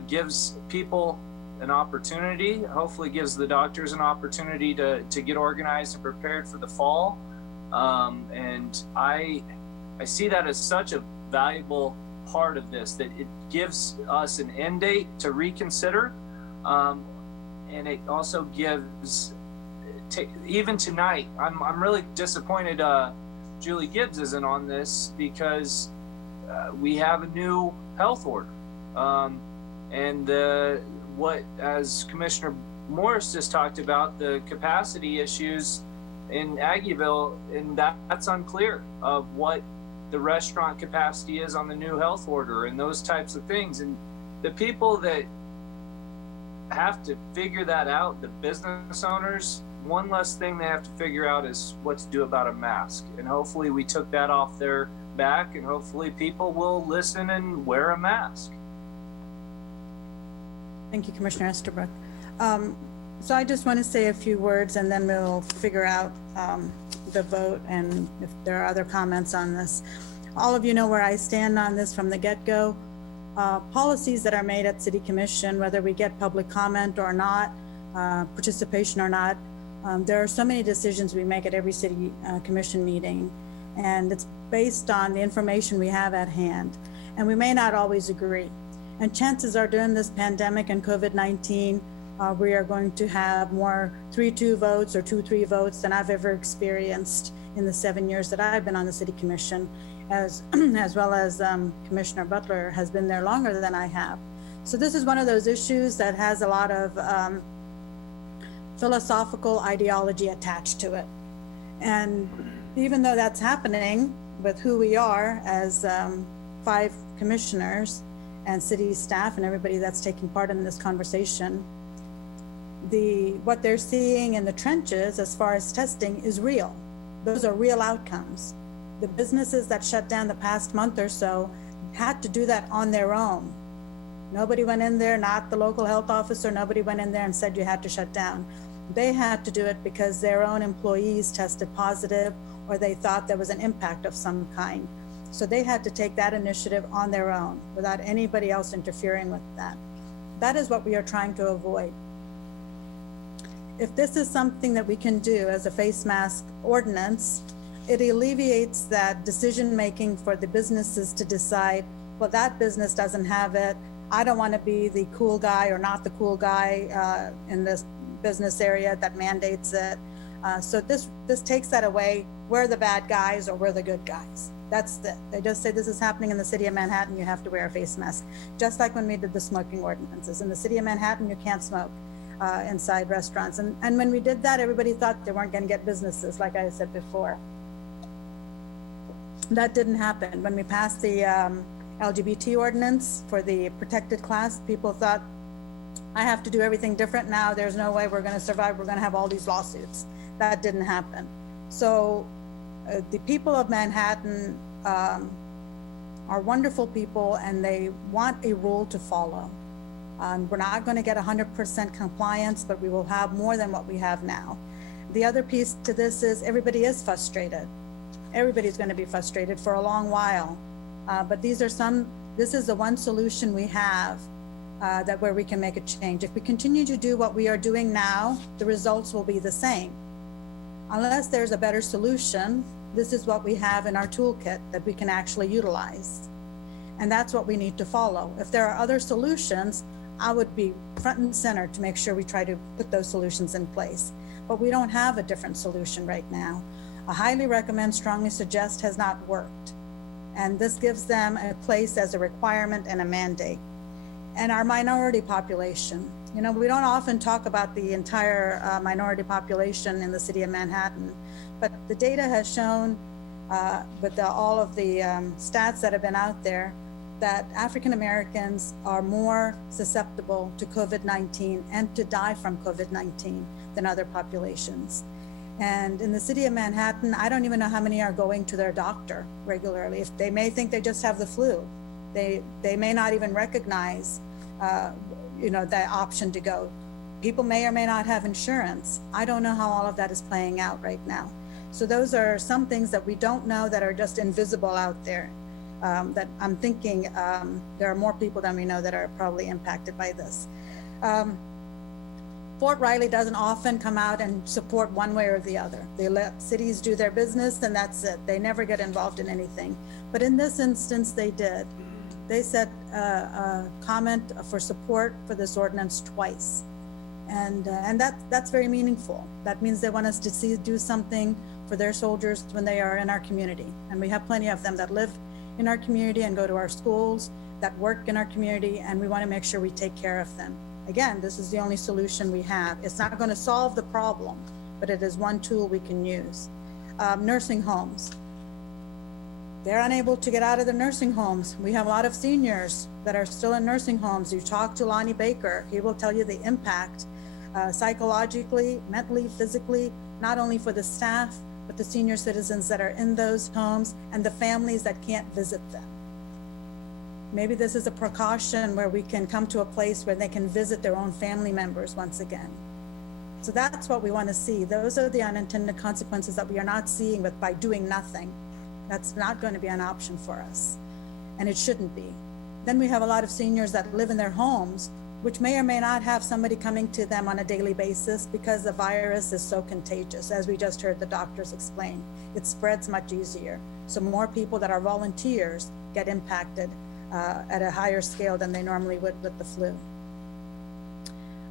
gives people an opportunity, hopefully gives the doctors an opportunity to get organized and prepared for the fall. And I see that as such a valuable part of this, that it gives us an end date to reconsider. And it also gives, even tonight, I'm really disappointed Julie Gibbs isn't on this, because we have a new health order. And what, as Commissioner Morris just talked about, the capacity issues in Aggieville, and that's unclear of what the restaurant capacity is on the new health order and those types of things. And the people that have to figure that out, the business owners, one less thing they have to figure out is what to do about a mask. And hopefully we took that off their back, and hopefully people will listen and wear a mask. Thank you, Commissioner Estabrook. So I just want to say a few words, and then we'll figure out the vote and if there are other comments on this. All of you know where I stand on this from the get-go. Policies that are made at City Commission, whether we get public comment or not, participation or not, there are so many decisions we make at every City Commission meeting, and it's based on the information we have at hand. And we may not always agree. And chances are during this pandemic and COVID-19, we are going to have more 3-2 votes or 2-3 votes than I've ever experienced in the 7 years that I've been on the City Commission, as well as Commissioner Butler has been there longer than I have. So this is one of those issues that has a lot of philosophical ideology attached to it. And even though that's happening with who we are as 5 commissioners and city staff and everybody that's taking part in this conversation, what they're seeing in the trenches as far as testing is real. Those are real outcomes. The businesses that shut down the past month or so had to do that on their own. Nobody went in there, not the local health officer, nobody went in there and said you had to shut down. They had to do it because their own employees tested positive, or they thought there was an impact of some kind. So they had to take that initiative on their own without anybody else interfering with that. That is what we are trying to avoid. If this is something that we can do as a face mask ordinance, it alleviates that decision-making for the businesses to decide, well, that business doesn't have it. I don't want to be the cool guy or not the cool guy in this business area that mandates it. So this takes that away. We're the bad guys or we're the good guys. That's it. They just say this is happening in the city of Manhattan, you have to wear a face mask. Just like when we did the smoking ordinances. In the city of Manhattan, you can't smoke inside restaurants. And when we did that, everybody thought they weren't going to get businesses, like I said before. That didn't happen. When we passed the LGBT ordinance for the protected class, people thought, I have to do everything different now. There's no way we're going to survive. We're going to have all these lawsuits. That didn't happen. So the people of Manhattan are wonderful people, and they want a rule to follow. We're not going to get 100% compliance, but we will have more than what we have now. The other piece to this is everybody is frustrated. Everybody's going to be frustrated for a long while. But this is the one solution we have that where we can make a change. If we continue to do what we are doing now, the results will be the same. Unless there's a better solution, this is what we have in our toolkit that we can actually utilize. And that's what we need to follow. If there are other solutions, I would be front and center to make sure we try to put those solutions in place. But we don't have a different solution right now. A highly recommend, strongly suggest has not worked. And this gives them a place as a requirement and a mandate. And our minority population, you know, we don't often talk about the entire minority population in the city of Manhattan, but the data has shown with all of the stats that have been out there that African Americans are more susceptible to COVID-19 and to die from COVID-19 than other populations. And in the city of Manhattan, I don't even know how many are going to their doctor regularly. If they may think they just have the flu, they may not even recognize the option to go. People may or may not have insurance. I don't know how all of that is playing out right now. So those are some things that we don't know that are just invisible out there. That I'm thinking there are more people than we know that are probably impacted by this. Fort Riley doesn't often come out and support one way or the other. They let cities do their business and that's it. They never get involved in anything. But in this instance, they did. They said a comment for support for this ordinance twice. And that's very meaningful. That means they want us to do something for their soldiers when they are in our community. And we have plenty of them that live in our community and go to our schools, that work in our community, and we want to make sure we take care of them. Again, this is the only solution we have. It's not going to solve the problem, but it is one tool we can use. Nursing homes. They're unable to get out of the nursing homes. We have a lot of seniors that are still in nursing homes. You talk to Lonnie Baker, he will tell you the impact psychologically, mentally, physically, not only for the staff, but the senior citizens that are in those homes and the families that can't visit them. Maybe this is a precaution where we can come to a place where they can visit their own family members once again. So that's what we want to see. Those are the unintended consequences that we are not seeing by doing nothing. That's not going to be an option for us, and it shouldn't be. Then we have a lot of seniors that live in their homes, which may or may not have somebody coming to them on a daily basis because the virus is so contagious, as we just heard the doctors explain. It spreads much easier. So more people that are volunteers get impacted at a higher scale than they normally would with the flu.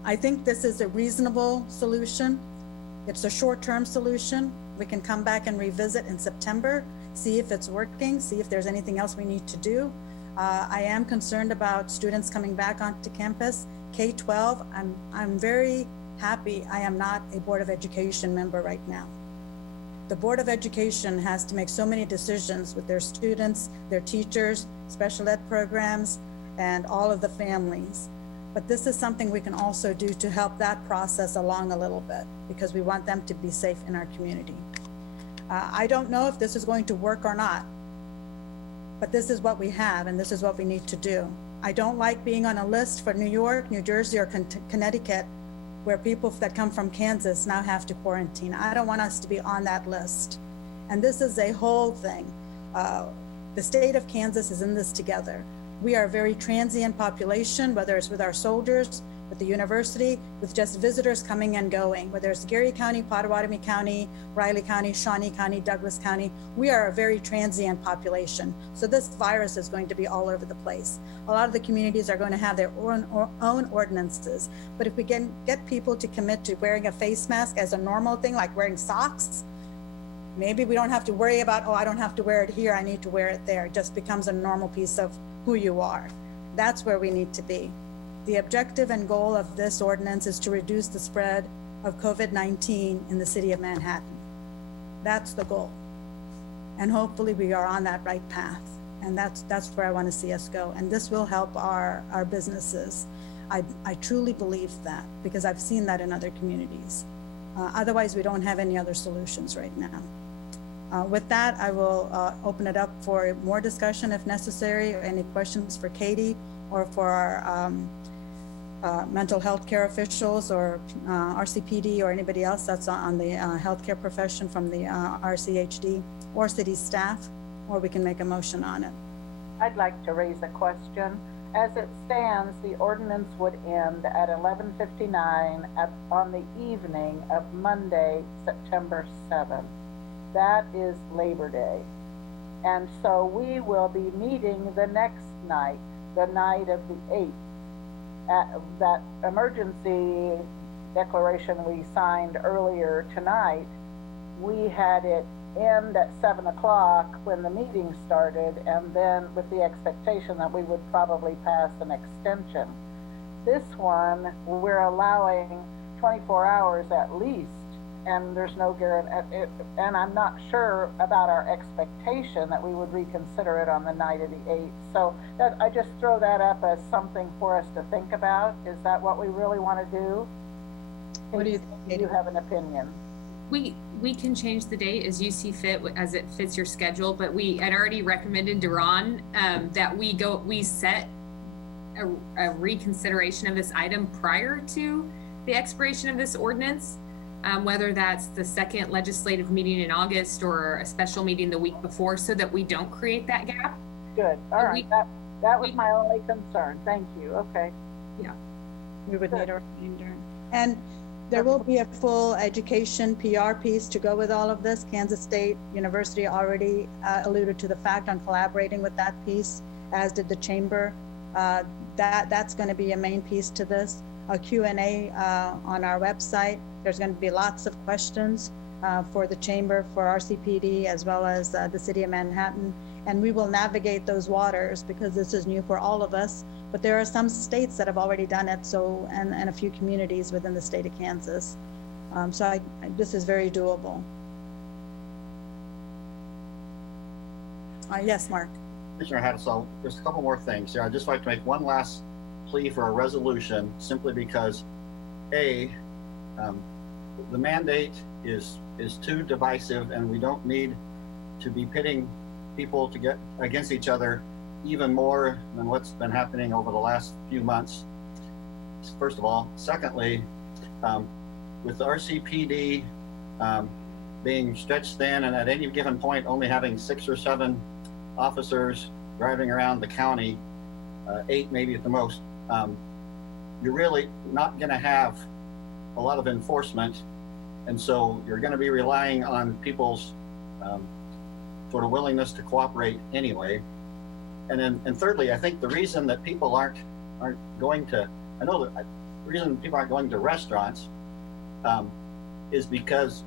I think this is a reasonable solution. It's a short-term solution. We can come back and revisit in September, see if it's working, see if there's anything else we need to do. I am concerned about students coming back onto campus. K-12, I'm very happy I am not a Board of Education member right now. The Board of Education has to make so many decisions with their students, their teachers, special ed programs, and all of the families. But this is something we can also do to help that process along a little bit because we want them to be safe in our community. I don't know if this is going to work or not, but this is what we have and this is what we need to do. I don't like being on a list for New York, New Jersey, or Connecticut, where people that come from Kansas now have to quarantine. I don't want us to be on that list. And this is a whole thing. The state of Kansas is in this together. We are a very transient population, whether it's with our soldiers, with the university, with just visitors coming and going, whether it's Geary County, Pottawatomie County, Riley County, Shawnee County, Douglas County. We are a very transient population. So this virus is going to be all over the place. A lot of the communities are going to have their own ordinances. But if we can get people to commit to wearing a face mask as a normal thing, like wearing socks, maybe we don't have to worry about, oh, I don't have to wear it here, I need to wear it there. It just becomes a normal piece of who you are. That's where we need to be. The objective and goal of this ordinance is to reduce the spread of COVID-19 in the city of Manhattan. That's the goal. And hopefully we are on that right path. And that's where I want to see us go. And this will help our businesses. I truly believe that, because I've seen that in other communities. Otherwise, we don't have any other solutions right now. With that, I will open it up for more discussion if necessary. Any questions for Katie or for our mental health care officials or RCPD or anybody else that's on the healthcare profession from the RCHD or city staff, or we can make a motion on it. I'd like to raise a question. As it stands, the ordinance would end at 11:59 on the evening of Monday, September 7th. That is Labor Day. And so we will be meeting the next night, the night of the 8th. That emergency declaration we signed earlier tonight, we had it end at 7 o'clock when the meeting started, and then with the expectation that we would probably pass an extension. This one, we're allowing 24 hours at least, and there's no guarantee, and I'm not sure about our expectation that we would reconsider it on the night of the 8th. So I just throw that up as something for us to think about. Is that what we really want to do? What do you think? Do you have an opinion? We can change the date as you see fit, as it fits your schedule, but we had already recommended to Ron that we set a reconsideration of this item prior to the expiration of this ordinance, whether that's the second legislative meeting in August or a special meeting the week before, so that we don't create that gap. Good. All right. That was my only concern. Thank you. Okay. Yeah. We would need a reminder. And there will be a full education PR piece to go with all of this. Kansas State University already alluded to the fact on collaborating with that piece, as did the chamber. That's going to be a main piece to this. A Q&A on our website. There's going to be lots of questions for the chamber, for RCPD, as well as the city of Manhattan. And we will navigate those waters because this is new for all of us. But there are some states that have already done it, so and a few communities within the state of Kansas. So this is very doable. Yes, Mark. Commissioner Hattasol, there's a couple more things here. I'd just like to make one last plea for a resolution, simply because the mandate is too divisive, and we don't need to be pitting people to get against each other even more than what's been happening over the last few months. First of all. Secondly, with the RCPD being stretched thin and at any given point only having 6 or 7 officers driving around the county, 8 maybe at the most, you're really not going to have a lot of enforcement. And so you're going to be relying on people's sort of willingness to cooperate anyway. And thirdly, I think the reason that people aren't going to, the reason people aren't going to restaurants is because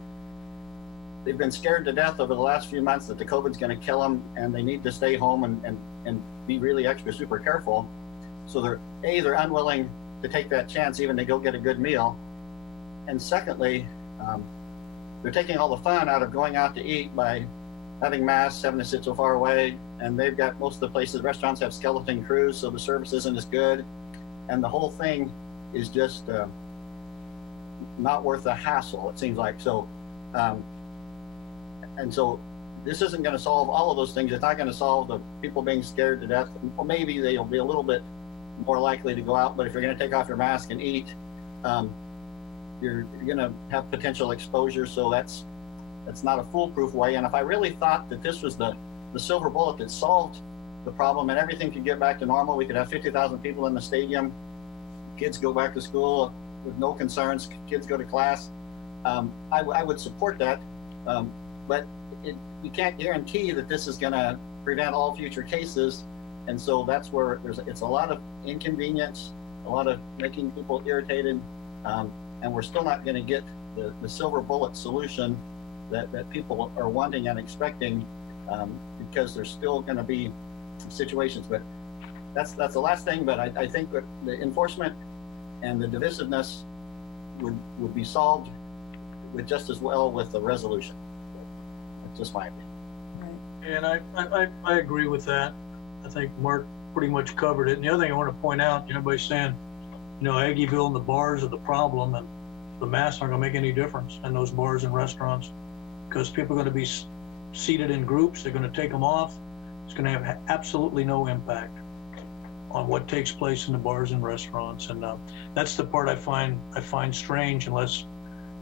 they've been scared to death over the last few months that the COVID's going to kill them, and they need to stay home and be really extra super careful. So they're unwilling to take that chance even to go get a good meal. And secondly, they're taking all the fun out of going out to eat by having masks, having to sit so far away, and they've got most of the places, restaurants have skeleton crews, so the service isn't as good, and the whole thing is just not worth the hassle, it seems like. So, and so this isn't going to solve all of those things. It's not going to solve the people being scared to death. Well, maybe they'll be a little bit more likely to go out, but if you're going to take off your mask and eat, you're going to have potential exposure. So that's It's not a foolproof way. And if I really thought that this was the silver bullet that solved the problem and everything could get back to normal, we could have 50,000 people in the stadium, kids go back to school with no concerns, kids go to class, I would support that. But we can't guarantee that this is going to prevent all future cases. And so that's where it's a lot of inconvenience, a lot of making people irritated, and we're still not going to get the silver bullet solution that people are wanting and expecting, because there's still going to be situations. But that's the last thing. But I think that the enforcement and the divisiveness would be solved with just as well with the resolution. That's just my opinion. And I agree with that. I think Mark pretty much covered it. And the other thing I want to point out, everybody's saying, Aggieville and the bars are the problem, and the masks aren't going to make any difference in those bars and restaurants, because people are going to be seated in groups. They're going to take them off. It's going to have absolutely no impact on what takes place in the bars and restaurants. And that's the part I find strange, unless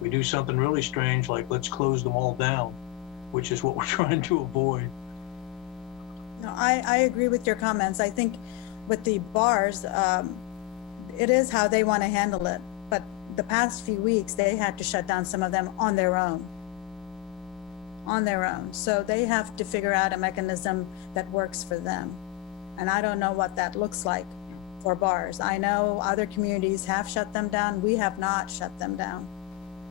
we do something really strange, like let's close them all down, which is what we're trying to avoid. No, I agree with your comments. I think with the bars, it is how they want to handle it. But the past few weeks, they had to shut down some of them on their own. So they have to figure out a mechanism that works for them. And I don't know what that looks like for bars. I know other communities have shut them down. We have not shut them down.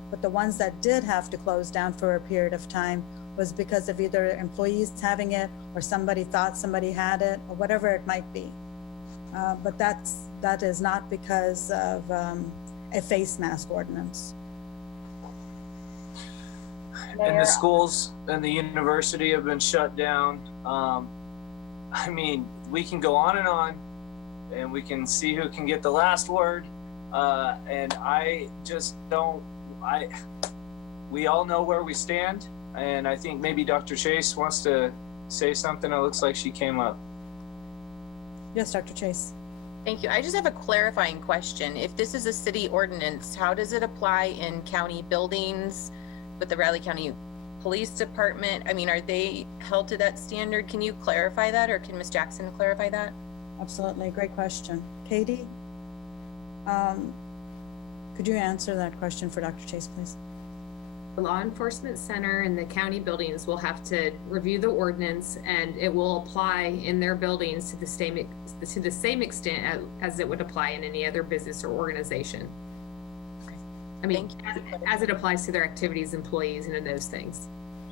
But the ones that did have to close down for a period of time was because of either employees having it, or somebody thought somebody had it, or whatever it might be. But that is not because of a face mask ordinance. And the schools and the university have been shut down. I mean, we can go on, and we can see who can get the last word. And I just don't, we all know where we stand. And I think maybe Dr. Chase wants to say something. It looks like she came up. Yes, Dr. Chase. Thank you. I just have a clarifying question. If this is a city ordinance, how does it apply in county buildings with the Riley County Police Department? I mean, are they held to that standard? Can you clarify that, or can Ms. Jackson clarify that? Absolutely, great question. Katie, could you answer that question for Dr. Chase, please? The Law Enforcement Center and the county buildings will have to review the ordinance, and it will apply in their buildings to the same extent as it would apply in any other business or organization. I mean, as it applies to their activities, employees, and in those things.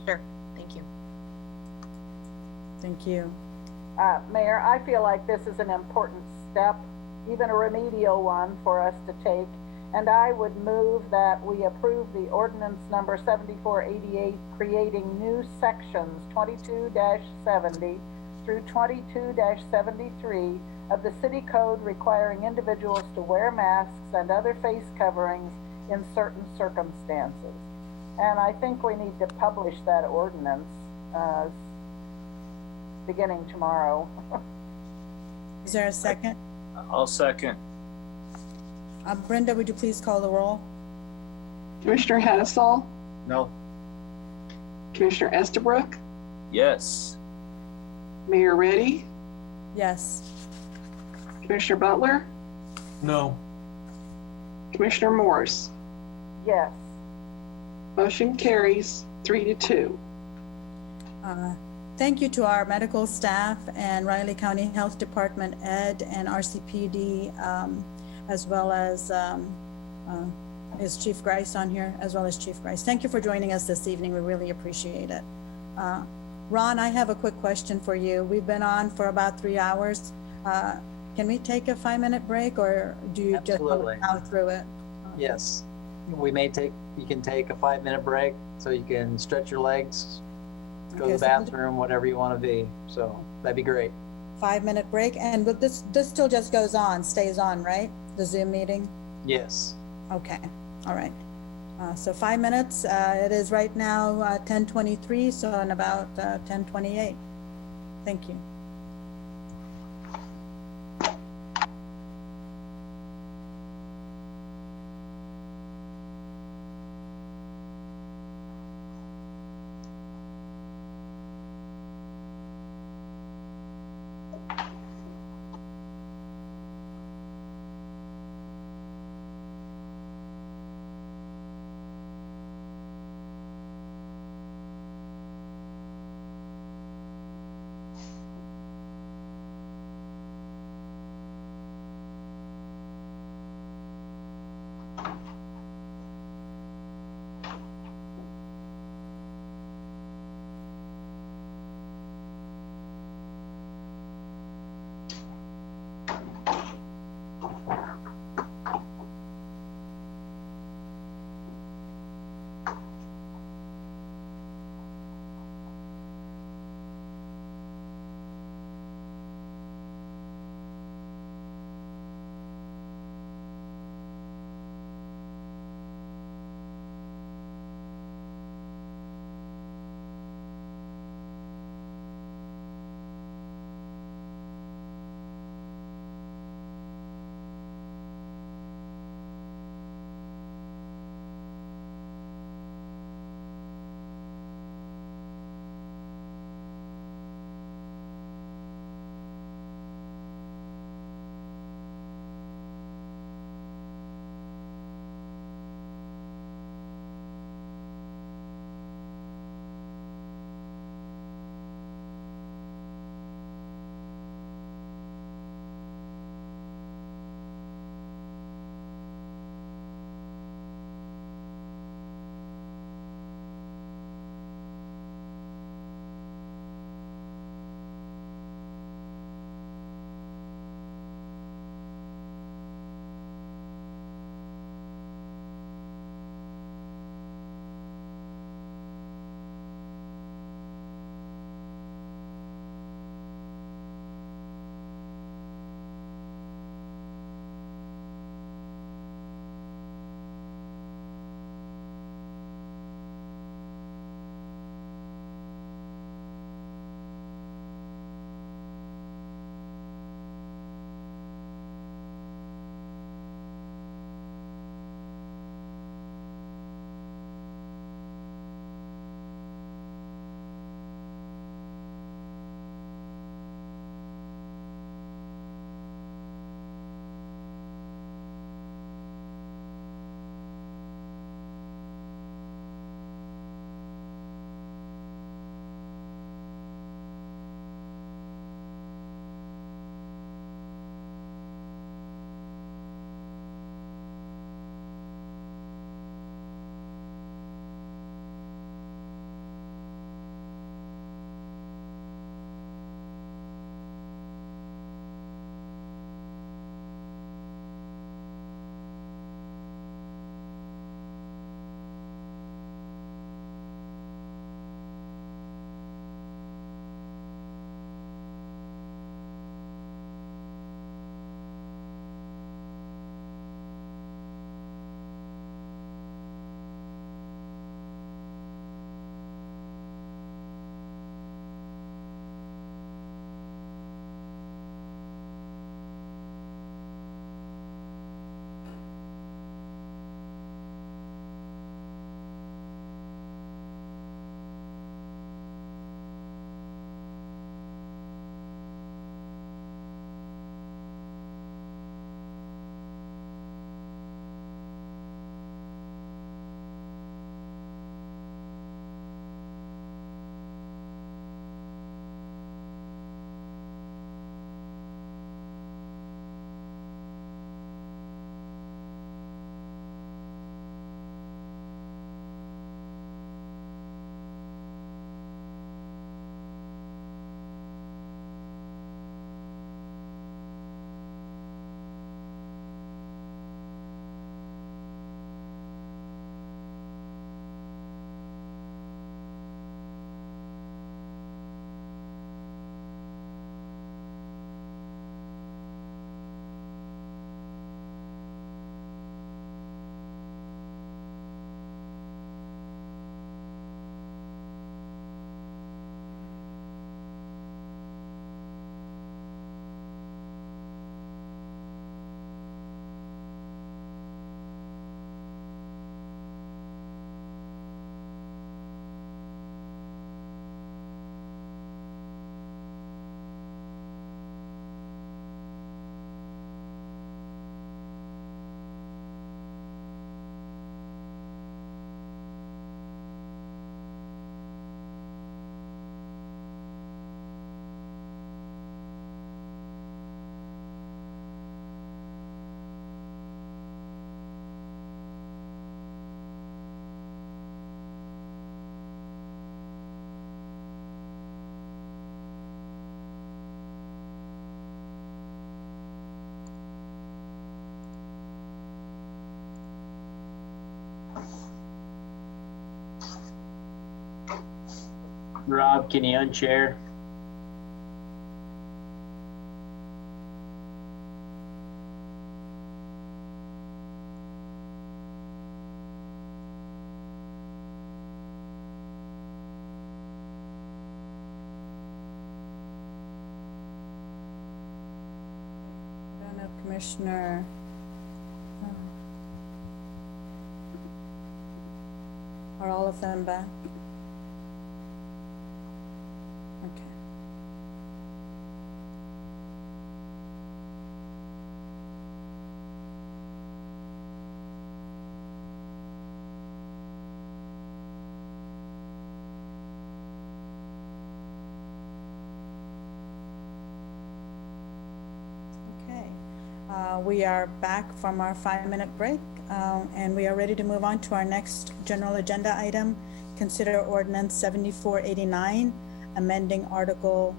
Sure. Thank you. Thank you. Mayor, I feel like this is an important step, even a remedial one for us to take. And I would move that we approve the ordinance number 7488, creating new sections 22-70 through 22-73 of the city code, requiring individuals to wear masks and other face coverings in certain circumstances. And I think we need to publish that ordinance beginning tomorrow. Is there a second? I'll second. Brenda, would you please call the roll? Commissioner Hattasol? No. Commissioner Estabrook? Yes. Mayor Reddy? Yes. Commissioner Butler? No. Commissioner Morris? Yes. Motion carries 3-2. Thank you to our medical staff and Riley County Health Department, Ed, and RCPD, as well as is Chief Grice on here, as well as Chief Grice. Thank you for joining us this evening. We really appreciate it. Ron, I have a quick question for you. We've been on for about 3 hours. Can we take a 5-minute break, or do you Absolutely. just power through it? Yes. You can take a 5-minute break so you can stretch your legs, go to the bathroom, whatever you want to be. So that'd be great. 5-minute break, and but this still just goes on, stays on, right? The Zoom meeting? Yes. Okay, all right. So 5 minutes, it is right now 10:23, so in about 10:28. Thank you. Rob, can you unshare? I don't know, Commissioner. Are all of them back? Okay. Okay, we are back from our 5-minute break, and we are ready to move on to our next general agenda item. Consider Ordinance 7489, amending Article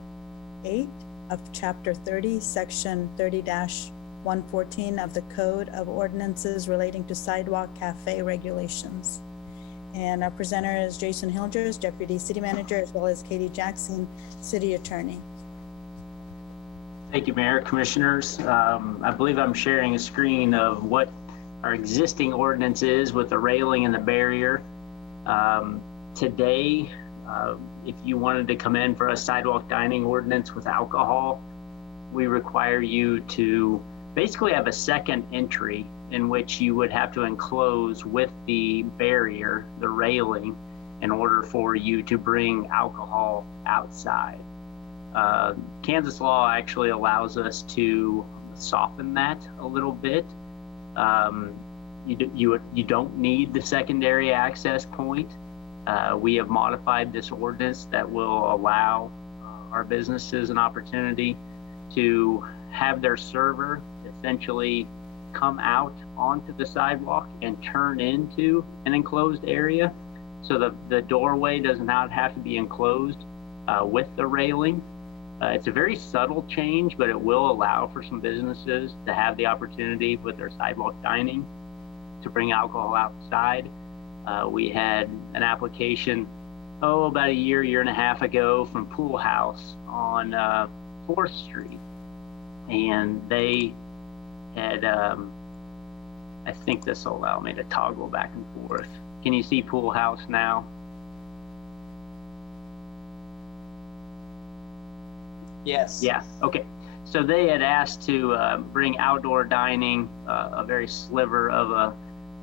8 of Chapter 30, Section 30-114 of the Code of Ordinances relating to sidewalk cafe regulations. And our presenter is Jason Hilgers, Deputy City Manager, as well as Katie Jackson, City Attorney. Thank you, Mayor, Commissioners. I believe I'm sharing a screen of what our existing ordinance is with the railing and the barrier. Today, if you wanted to come in for a sidewalk dining ordinance with alcohol, we require you to basically have a second entry in which you would have to enclose with the barrier, the railing, in order for you to bring alcohol outside. Kansas law actually allows us to soften that a little bit. You don't need the secondary access point. We have modified this ordinance that will allow our businesses an opportunity to have their server essentially come out onto the sidewalk and turn into an enclosed area. So the doorway does not have to be enclosed with the railing. It's a very subtle change, but it will allow for some businesses to have the opportunity with their sidewalk dining to bring alcohol outside. We had an application, about a year and a half ago from Pool House on 4th Street. And they had, I think this will allow me to toggle back and forth. Can you see Pool House now? Yes. Yeah, okay. So they had asked to bring outdoor dining, a very sliver of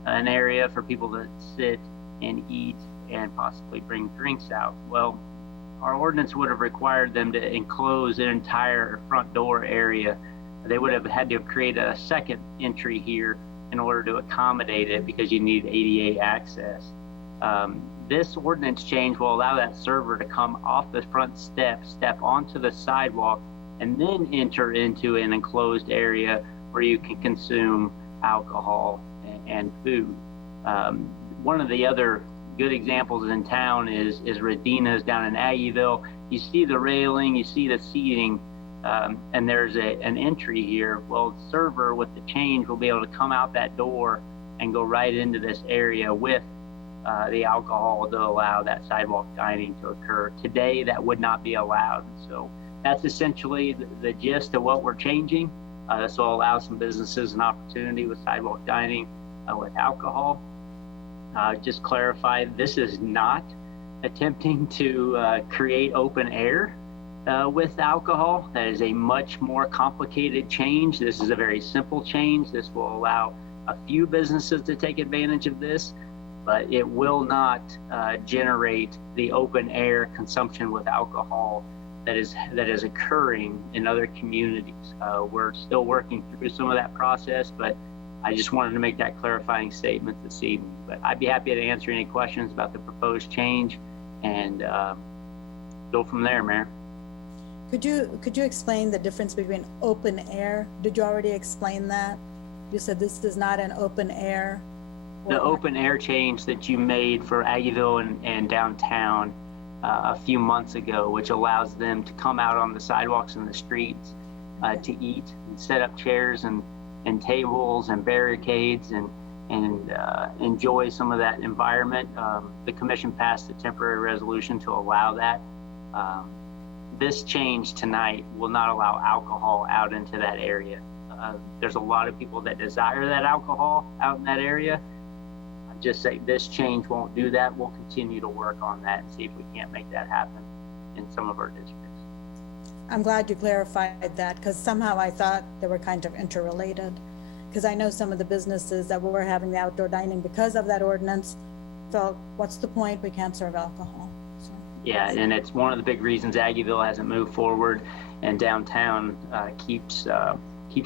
an area for people to sit and eat and possibly bring drinks out. Well, our ordinance would have required them to enclose an entire front door area. They would have had to have created a second entry here in order to accommodate it because you need ADA access. This ordinance change will allow that server to come off the front step onto the sidewalk, and then enter into an enclosed area where you can consume alcohol and food. One of the other good examples in town is Radina's down in Aggieville. You see the railing, you see the seating, and there's an entry here. Well, the server with the change will be able to come out that door and go right into this area with the alcohol to allow that sidewalk dining to occur. Today, that would not be allowed. So that's essentially the gist of what we're changing. This will allow some businesses an opportunity with sidewalk dining with alcohol. Just clarify, this is not attempting to create open air with alcohol. That is a much more complicated change. This is a very simple change. This will allow a few businesses to take advantage of this, but it will not generate the open air consumption with alcohol that is occurring in other communities. We're still working through some of that process, but I just wanted to make that clarifying statement this evening. But I'd be happy to answer any questions about the proposed change and go from there, Mayor. Could you explain the difference between open air? Did you already explain that? You said this is not an open air. The open air change that you made for Aggieville and downtown a few months ago, which allows them to come out on the sidewalks and the streets to eat and set up chairs and tables and barricades and enjoy some of that environment. The commission passed a temporary resolution to allow that This change tonight will not allow alcohol out into that area. There's a lot of people that desire that alcohol out in that area. I just say this change won't do that. We'll continue to work on that and see if we can't make that happen in some of our districts. I'm glad you clarified that, because somehow I thought they were kind of interrelated. Because I know some of the businesses that were having the outdoor dining because of that ordinance felt, what's the point? We can't serve alcohol. So. Yeah, and it's one of the big reasons Aggieville hasn't moved forward, and downtown keeps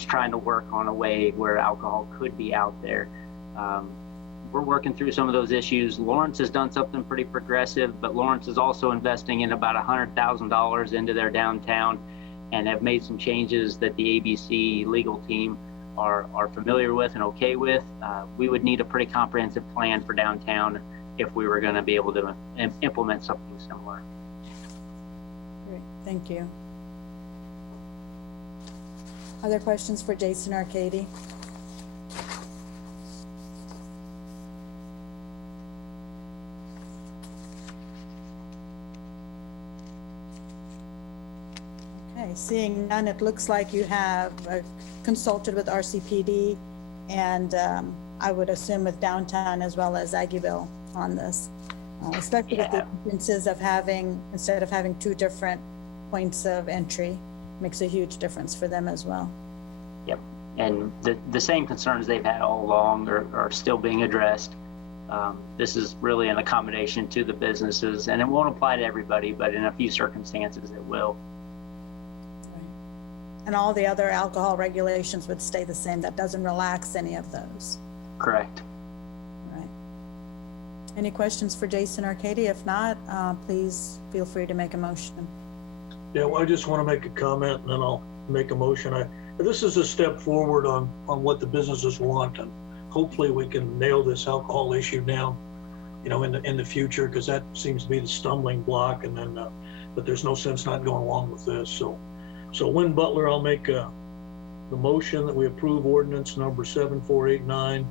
trying to work on a way where alcohol could be out there. We're working through some of those issues. Lawrence has done something pretty progressive, but Lawrence is also investing in about $100,000 into their downtown and have made some changes that the ABC legal team are familiar with and okay with. We would need a pretty comprehensive plan for downtown if we were going to be able to implement something similar. Great, thank you. Other questions for Jason or Katie? Okay, seeing none, it looks like you have consulted with RCPD and I would assume with downtown as well as Aggieville on this, especially with the differences of having, instead of having two different points of entry, makes a huge difference for them as well. Yep, and the same concerns they've had all along are still being addressed. This is really an accommodation to the businesses, and it won't apply to everybody, but in a few circumstances it will. And all the other alcohol regulations would stay the same. That doesn't relax any of those. Correct. Right. Any questions for Jason or Katie? If not, please feel free to make a motion. Yeah, well, I just want to make a comment and then I'll make a motion. This is a step forward on what the businesses want, and hopefully we can nail this alcohol issue down, you know, in the future, because that seems to be the stumbling block. And then, but there's no sense not going along with this. So Win Butler, I'll make the motion that we approve ordinance number 7489,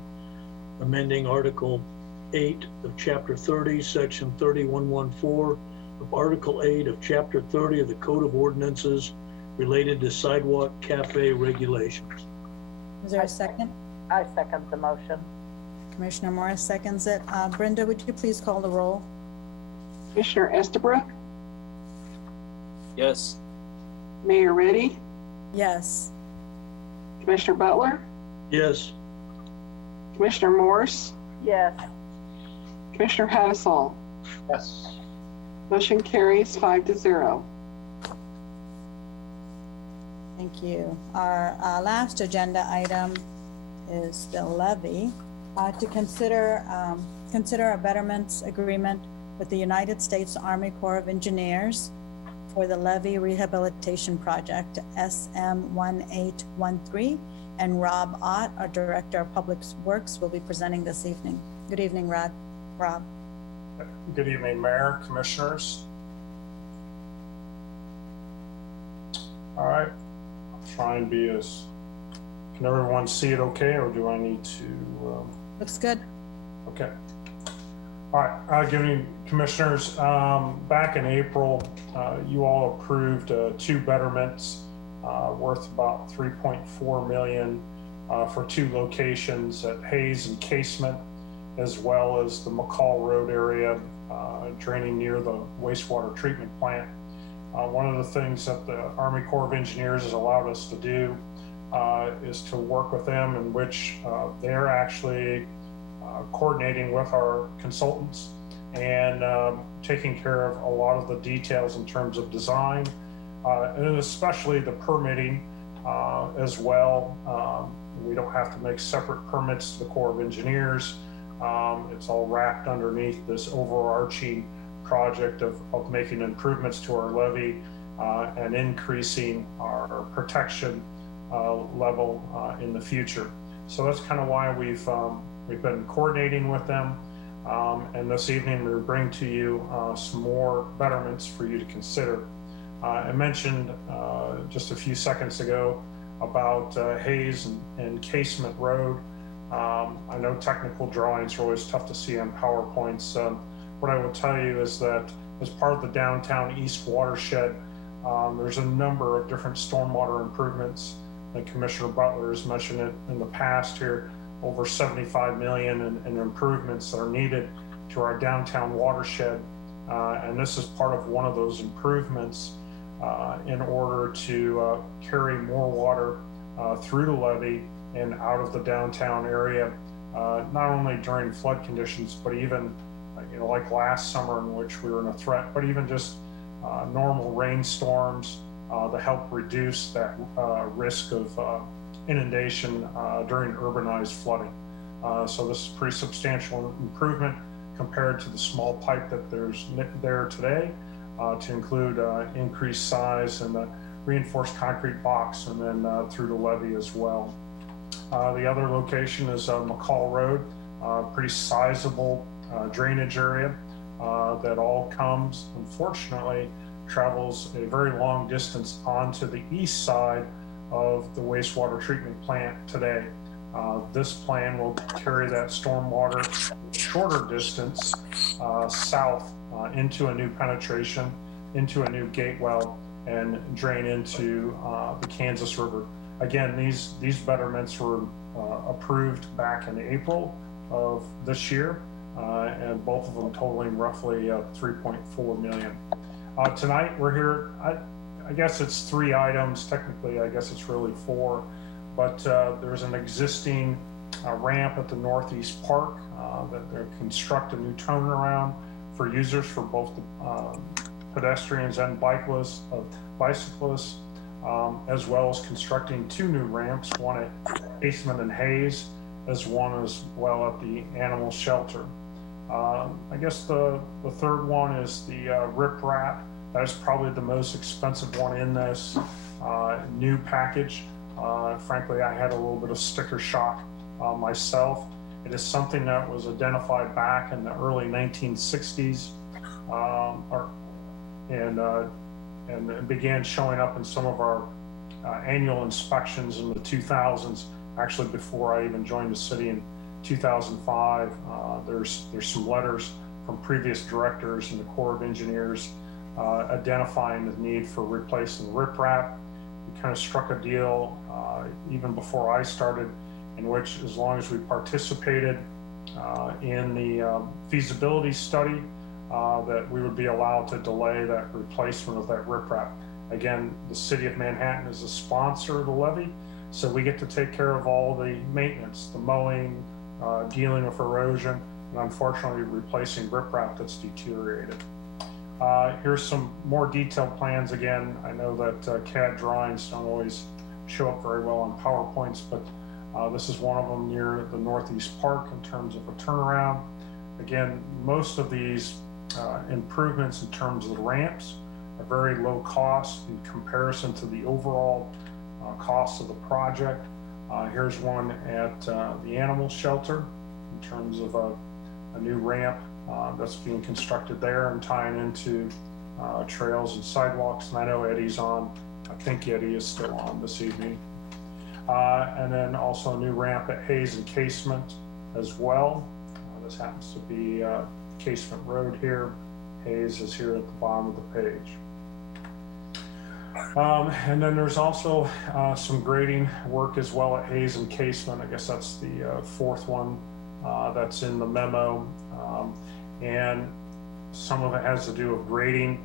amending Article 8 of Chapter 30, Section 3114 of Article 8 of Chapter 30 of the Code of Ordinances related to sidewalk cafe regulations. Is there a second? I second the motion. Commissioner Morris seconds it. Brenda, would you please call the roll? Commissioner Estabrook, Yes. Mayor Reddy, Yes. Commissioner Butler, Yes. Commissioner Morse, Yes. Commissioner Hattasol. Yes. Motion carries 5-0. Thank you. Our last agenda item is the levy. To consider a betterments agreement with the United States Army Corps of Engineers for the levee rehabilitation project SM1813, and Rob Ott, our Director of Public Works, will be presenting this evening. Good evening, Rob. Good evening, Mayor, Commissioners. All right, I'll try and be as, can everyone see it okay, or do I need to? Looks good. Okay. All right, good evening, Commissioners. Back in April, you all approved 2 betterments worth about $3.4 million for 2 locations at Hayes and Casement, as well as the McCall Road area draining near the wastewater treatment plant. One of the things that the Army Corps of Engineers has allowed us to do is to work with them, in which they're actually coordinating with our consultants and taking care of a lot of the details in terms of design, and especially the permitting as well. We don't have to make separate permits to the Corps of Engineers. It's all wrapped underneath this overarching project of making improvements to our levee and increasing our protection level in the future. So that's kind of why we've been coordinating with them. And this evening we bring to you some more betterments for you to consider. I mentioned just a few seconds ago about Hayes and Casement Road. I know technical drawings are always tough to see on PowerPoints. What I will tell you is that as part of the downtown east watershed. There's a number of different stormwater improvements, and Commissioner Butler has mentioned it in the past here, over 75 million in improvements that are needed to our downtown watershed. And this is part of one of those improvements in order to carry more water through the levee and out of the downtown area, not only during flood conditions, but even like last summer in which we were in a threat, but even just normal rainstorms to help reduce that risk of inundation during urbanized flooding. So this is a pretty substantial improvement compared to the small pipe that there's there today, to include increased size and the reinforced concrete box, and then through the levee as well. The other location is McCall Road, pretty sizable drainage area that all comes, unfortunately, travels a very long distance onto the east side of the wastewater treatment plant today. This plan will carry that stormwater shorter distance south into a new penetration, into a new gate well, and drain into the Kansas River. Again, these betterments were approved back in April of this year, and both of them totaling roughly 3.4 million. Tonight we're here, I guess it's 3 items. Technically, I guess it's really 4, but there's an existing ramp at the Northeast Park that they're constructing a new turnaround for users, for both the pedestrians and bicyclists, as well as constructing 2 new ramps, one at Casement and Hayes, as one as well at the animal shelter. I guess the third one is the riprap. That is probably the most expensive one in this new package. Frankly, I had a little bit of sticker shock myself. It is something that was identified back in the early 1960s, and began showing up in some of our annual inspections in the 2000s. Actually, before I even joined the city in 2005, there's some letters from previous directors and the Corps of Engineers identifying the need for replacing the riprap. We kind of struck a deal even before I started, in which, as long as we participated in the feasibility study, that we would be allowed to delay that replacement of that riprap. Again, the city of Manhattan is a sponsor of the levee, so we get to take care of all the maintenance, the mowing, dealing with erosion, and unfortunately replacing riprap that's deteriorated. Here's some more detailed plans. Again, I know that CAD drawings don't always show up very well on PowerPoints, but this is one of them near the Northeast Park in terms of a turnaround. Again, most of these improvements in terms of the ramps are very low cost in comparison to the overall cost of the project. Here's one at the animal shelter in terms of a new ramp that's being constructed there and tying into trails and sidewalks. And I know Eddie's on. I think Eddie is still on this evening. And then also a new ramp at Hayes and Casement as well. This happens to be Casement Road here. Hayes is here at the bottom of the page. And then there's also some grading work as well at Hayes and Casement. I guess that's the 4th one that's in the memo. And some of it has to do with grading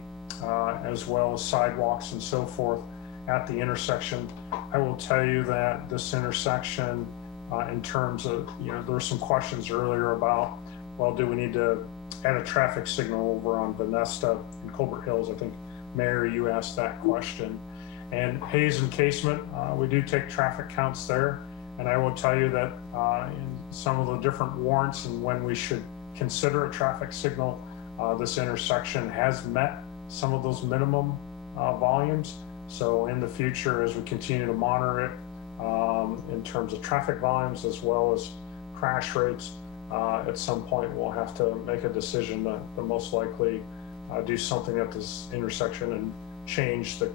as well as sidewalks and so forth at the intersection. I will tell you that this intersection, in terms of, there were some questions earlier about, well, do we need to add a traffic signal over on Venesta and Colbert Hills? I think, Mayor, you asked that question. And Hayes and Casement, we do take traffic counts there. And I will tell you that in some of the different warrants and when we should consider a traffic signal, this intersection has met some of those minimum volumes. So in the future, as we continue to monitor it in terms of traffic volumes as well as crash rates, at some point we'll have to make a decision to most likely do something at this intersection and change the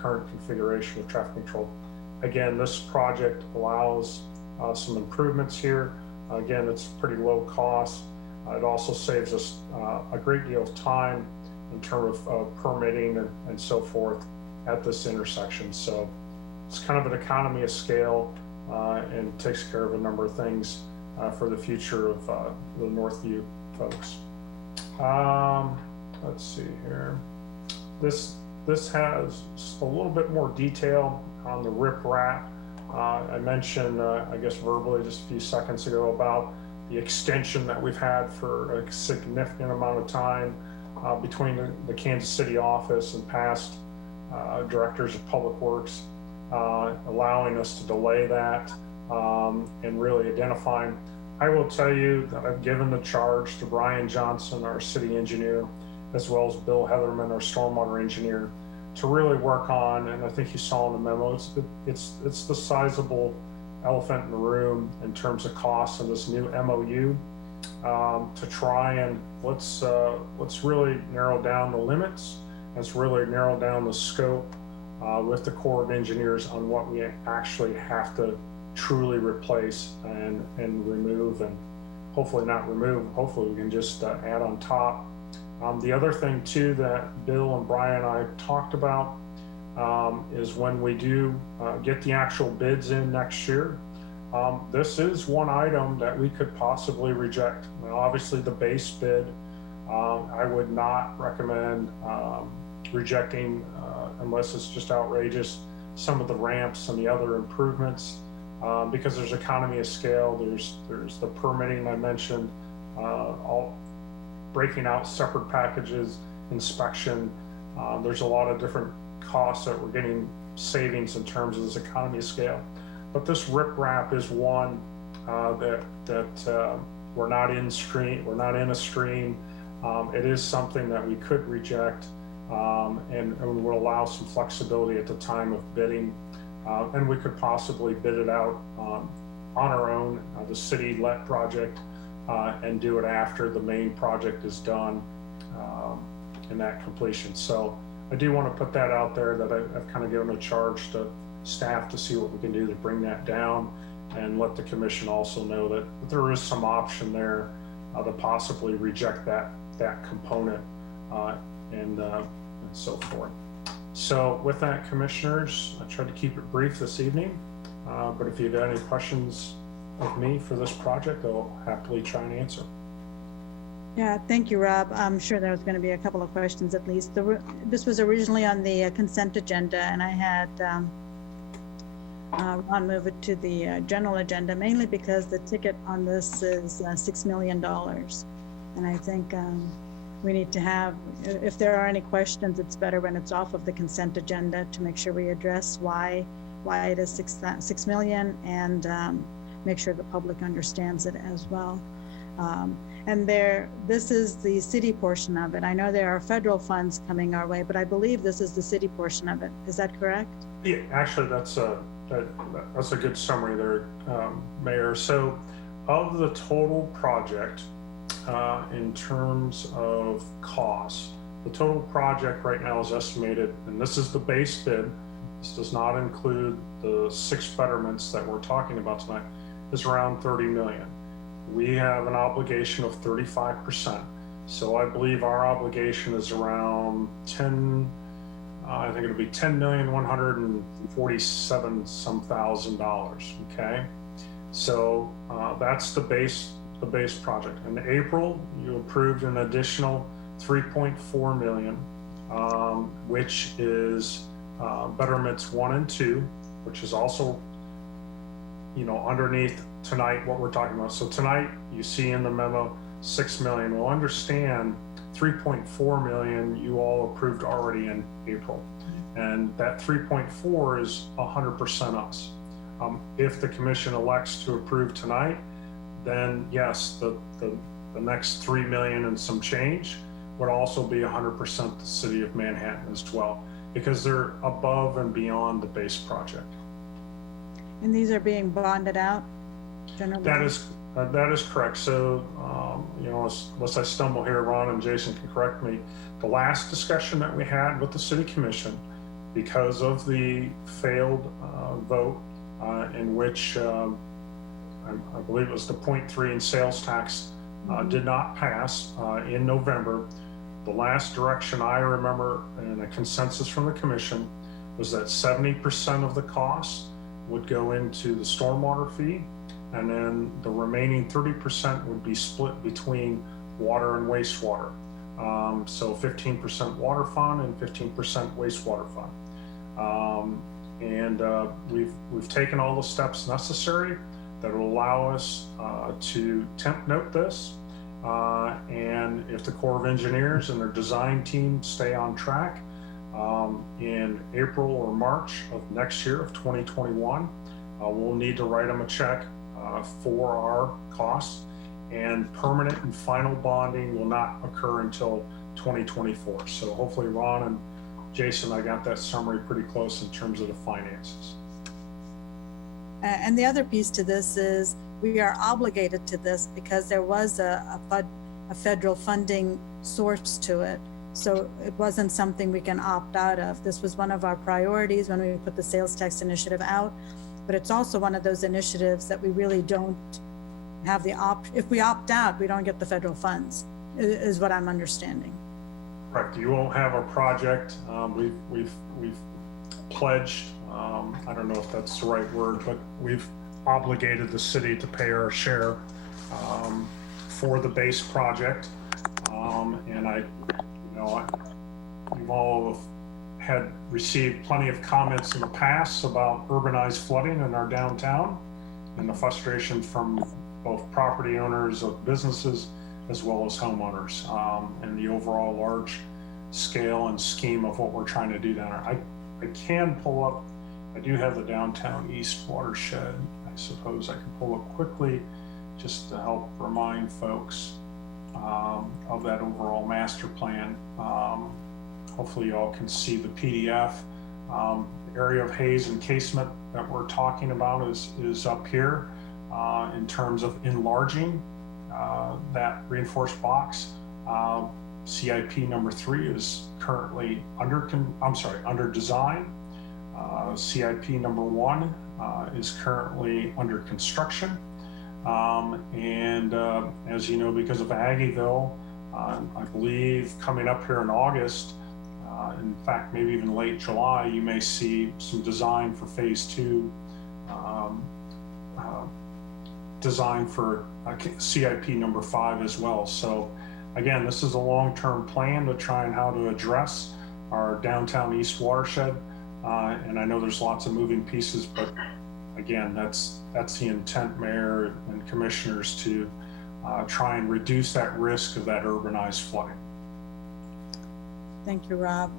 current configuration of traffic control. Again, this project allows some improvements here. Again, it's pretty low cost. It also saves us a great deal of time in terms of permitting and so forth at this intersection. So it's kind of an economy of scale and takes care of a number of things for the future of the Northview folks. Let's see here. This has a little bit more detail on the riprap. I mentioned, I guess verbally just a few seconds ago, about the extension that we've had for a significant amount of time between the Kansas City office and past directors of public works, allowing us to delay that and really identifying. I will tell you that I've given the charge to Brian Johnson, our city engineer, as well as Bill Heatherman, our stormwater engineer, to really work on, and I think you saw in the memo, it's the sizable elephant in the room in terms of costs of this new MOU, to try and let's really narrow down the limits. Let's really narrow down the scope with the Corps of Engineers on what we actually have to truly replace and remove, and hopefully not remove, hopefully we can just add on top. The other thing too that Bill and Brian and I talked about is when we do get the actual bids in next year, this is one item that we could possibly reject. Now, obviously the base bid, I would not recommend rejecting unless it's just outrageous, some of the ramps and the other improvements, because there's economy of scale, there's the permitting I mentioned, all breaking out separate packages, inspection. There's a lot of different costs that we're getting savings in terms of this economy of scale. But this riprap is one that we're not in stream. We're not in a stream. It is something that we could reject, and will allow some flexibility at the time of bidding. And we could possibly bid it out on our own, the city-let project, and do it after the main project is done in that completion. So I do want to put that out there, that I've kind of given a charge to staff to see what we can do to bring that down, and let the commission also know that there is some option there to possibly reject that component and so forth. So with that, commissioners, I tried to keep it brief this evening, but if you've got any questions of me for this project, I'll happily try and answer. Yeah, thank you, Rob. I'm sure there was going to be a couple of questions at least. This was originally on the consent agenda, and I had Ron move it to the general agenda, mainly because the ticket on this is $6 million. And I think we need to have, if there are any questions, it's better when it's off of the consent agenda to make sure we address why it is $6 million, and make sure the public understands it as well. And this is the city portion of it. I know there are federal funds coming our way, but I believe this is the city portion of it. Is that correct? Yeah, actually, that's a good summary there, Mayor. So of the total project, in terms of costs, the total project right now is estimated, and this is the base bid, this does not include the 6 betterments that we're talking about tonight, is around 30 million. We have an obligation of 35%. So I believe our obligation is around I think it'll be $10,147,000 some dollars. Okay, so that's the base project. In April, you approved an additional 3.4 million, which is betterments 1 and 2, which is also, underneath tonight what we're talking about. So tonight you see in the memo 6 million. We'll understand 3.4 million you all approved already in April, and that 3.4 is 100% us. If the commission elects to approve tonight, then yes, the next 3 million and some change would also be 100% the city of Manhattan as well, because they're above and beyond the base project. And these are being bonded out? Generally? That is correct. So, unless I stumble here, Ron and Jason can correct me. The last discussion that we had with the city commission, because of the failed vote in which I believe it was the 0.3 in sales tax did not pass in November, The last direction I remember and a consensus from the commission was that 70% of the cost would go into the stormwater fee, and then the remaining 30% would be split between water and wastewater. So 15% water fund and 15% wastewater fund. We've taken all the steps necessary that will allow us to temp note this. And if the Corps of Engineers and their design team stay on track, in April or March of next year of 2021, we'll need to write them a check for our costs, and permanent and final bonding will not occur until 2024. So hopefully Ron and Jason, I got that summary pretty close in terms of the finances. And the other piece to this is we are obligated to this because there was a federal funding source to it. So it wasn't something we can opt out of. This was one of our priorities when we put the sales tax initiative out, but it's also one of those initiatives that we really don't have the if we opt out, we don't get the federal funds, is what I'm understanding. Correct. You won't have a project. We've pledged, I don't know if that's the right word, but we've obligated the city to pay our share for the base project. And you've all had received plenty of comments in the past about urbanized flooding in our downtown and the frustration from both property owners of businesses as well as homeowners, and the overall large scale and scheme of what we're trying to do down there. I can pull up, I do have the downtown east watershed. I suppose I can pull up quickly just to help remind folks of that overall master plan. Hopefully you all can see the PDF. The area of haze and casement that we're talking about is up here in terms of enlarging that reinforced box. CIP number 3 is currently under design. CIP number 1 is currently under construction. As you know, because of Aggieville, I believe coming up here in August, in fact, maybe even late July, you may see some design for phase 2, design for CIP number 5 as well. So again, this is a long-term plan to try and how to address our downtown east watershed. And I know there's lots of moving pieces, but again, that's the intent, Mayor and Commissioners, to try and reduce that risk of that urbanized flooding. Thank you, Rob.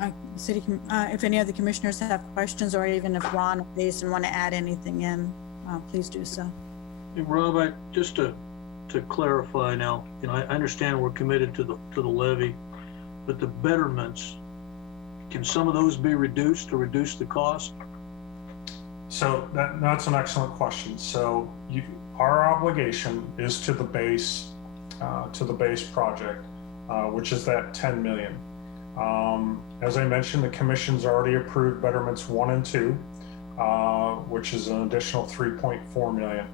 If any of the commissioners have questions, or even if Ron or Jason want to add anything in, please do so. Hey, Rob, just to clarify now, I understand we're committed to the levy, but the betterments, can some of those be reduced to reduce the cost? So that's an excellent question. So our obligation is to the base project, which is that 10 million. As I mentioned, the commission's already approved betterments 1 and 2, which is an additional 3.4 million.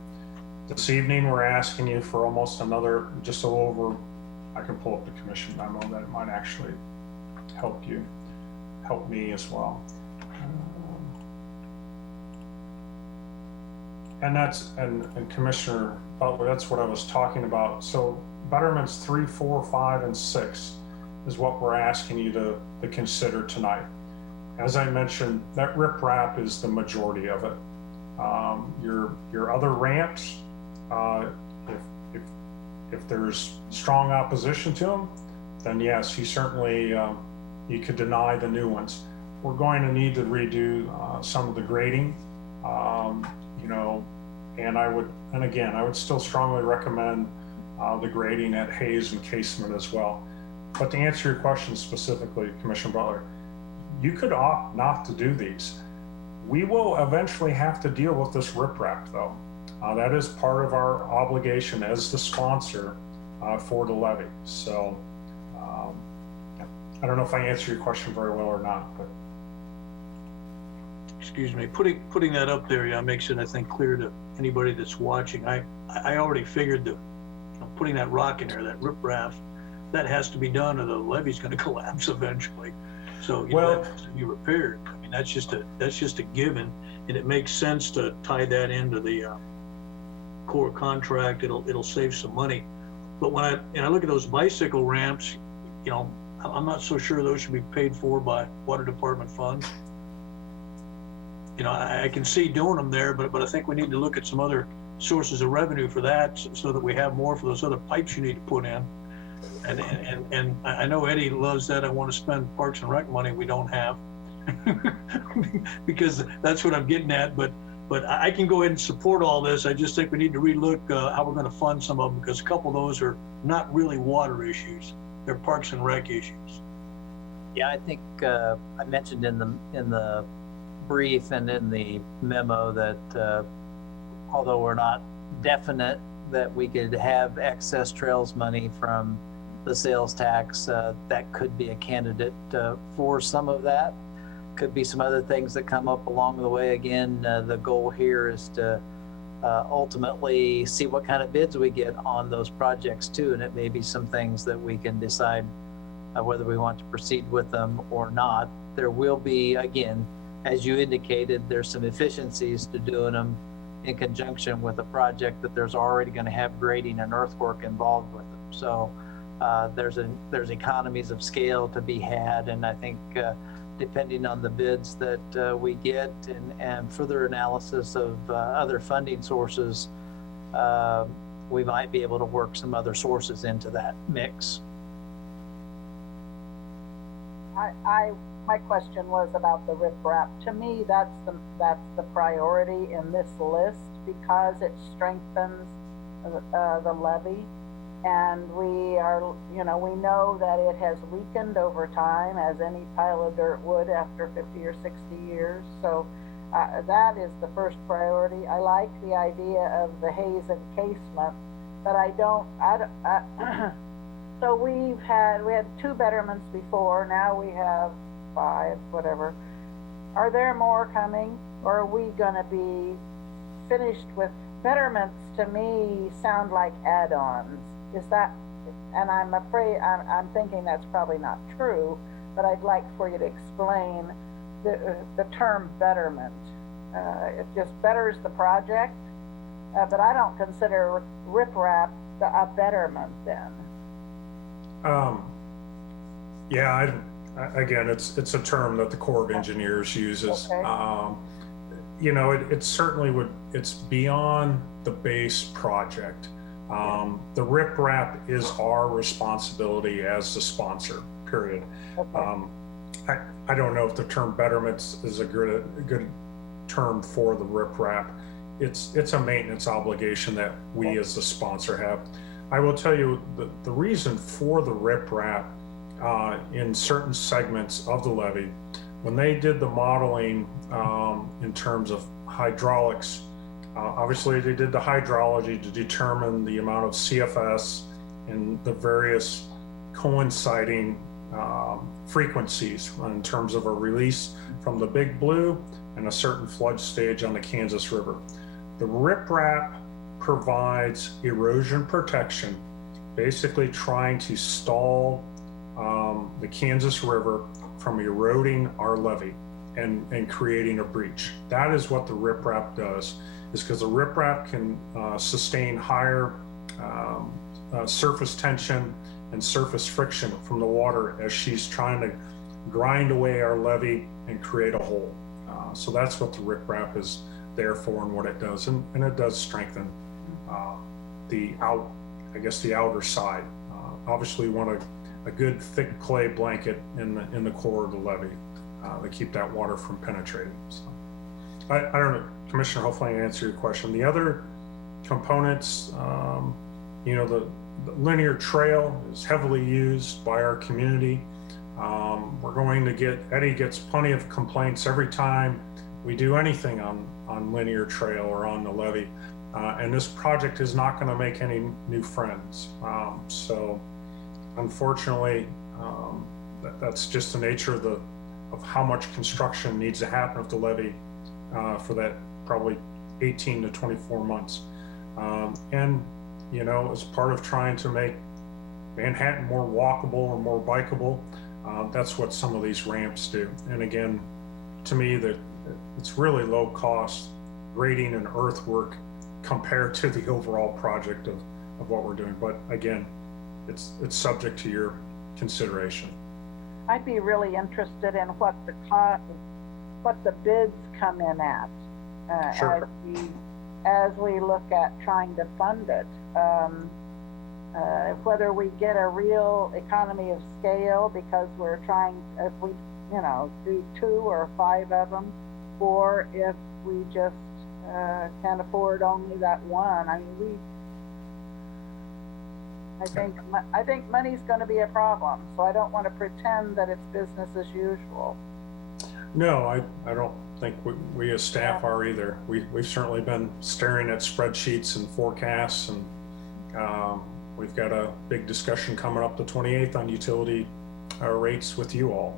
This evening, we're asking you for almost another, just a little over, I can pull up the commission memo that might actually help me as well. And Commissioner Butler, that's what I was talking about. So betterments 3, 4, 5, and 6 is what we're asking you to consider tonight. As I mentioned, that riprap is the majority of it. Your other ramps, if there's strong opposition to them, then yes, you certainly you could deny the new ones. We're going to need to redo some of the grading, and I would still strongly recommend the grading at Hayes and Casement as well. But to answer your question specifically, Commissioner Butler, you could opt not to do these. We will eventually have to deal with this riprap, though. That is part of our obligation as the sponsor for the levy. So I don't know if I answered your question very well or not, but. Excuse me, putting that up there, makes it, I think, clear to anybody that's watching. I already figured that putting that rock in there, that riprap, that has to be done or the levee's gonna collapse eventually. So, you know, Well- that has to be repaired. I mean, that's just a given, and it makes sense to tie that into the core contract. It'll save some money. But when I look at those bicycle ramps, you know, I'm not so sure those should be paid for by water department funds. You know, I can see doing them there, but I think we need to look at some other sources of revenue for that so that we have more for those other pipes you need to put in. And I know Eddie loves that. I want to spend Parks and Rec money we don't have because that's what I'm getting at. But I can go ahead and support all this. I just think we need to relook how we're going to fund some of them, because a couple of those are not really water issues. They're Parks and Rec issues. Yeah, I think I mentioned in the brief and in the memo that although we're not definite that we could have excess trails money from the sales tax, that could be a candidate for some of that. Could be some other things that come up along the way. Again, the goal here is to ultimately see what kind of bids we get on those projects too, and it may be some things that we can decide whether we want to proceed with them or not. There will be, again, as you indicated, there's some efficiencies to doing them in conjunction with a project that there's already going to have grading and earthwork involved with them. So there's economies of scale to be had, and I think depending on the bids that we get and further analysis of other funding sources, we might be able to work some other sources into that mix. My question was about the riprap. To me, that's the priority in this list because it strengthens the levee, and we know that it has weakened over time, as any pile of dirt would after 50 or 60 years. So that is the first priority. I like the idea of the haze encasement, but so we had 2 betterments before, now we have 5, whatever. Are there more coming, or are we gonna be finished with betterments? To me, sound like add-ons. Is that, and I'm afraid, I'm thinking that's probably not true, but I'd like for you to explain the term betterment. It just betters the project, but I don't consider riprap a betterment then. Yeah, again, it's a term that the Corps of Engineers uses. Okay. You know, it certainly would, it's beyond the base project. The riprap is our responsibility as the sponsor, period. Okay. I don't know if the term betterments is a good term for the riprap. It's a maintenance obligation that we as the sponsor have. I will tell you the reason for the riprap in certain segments of the levee, when they did the modeling in terms of hydraulics, obviously they did the hydrology to determine the amount of CFS and the various coinciding frequencies in terms of a release from the Big Blue and a certain flood stage on the Kansas River. The riprap provides erosion protection, basically trying to stall the Kansas River from eroding our levee and creating a breach. That is what the riprap does, is because the riprap can sustain higher surface tension and surface friction from the water as she's trying to grind away our levee and create a hole. So that's what the riprap is there for and what it does. And it does strengthen the outer side. Obviously we want a good thick clay blanket in the core of the levee to keep that water from penetrating. So I don't know, Commissioner, hopefully I answered your question. The other components, you know, the linear trail is heavily used by our community. We're going to get, Eddie gets plenty of complaints every time we do anything on linear trail or on the levee. And this project is not going to make any new friends. So unfortunately, that's just the nature of how much construction needs to happen with the levee for that probably 18 to 24 months. And, you know, as part of trying to make Manhattan more walkable or more bikeable. That's what some of these ramps do. And again, to me, that it's really low cost grading and earthwork compared to the overall project of what we're doing. But again, it's subject to your consideration. I'd be really interested in what the bids come in at. Sure. As we look at trying to fund it. Whether we get a real economy of scale because we're trying, if we, do 2 or 5 of them, or if we just can afford only that one. I mean, I think money's going to be a problem, so I don't want to pretend that it's business as usual. No, I don't think we as staff are either. We've certainly been staring at spreadsheets and forecasts, and we've got a big discussion coming up the 28th on utility rates with you all.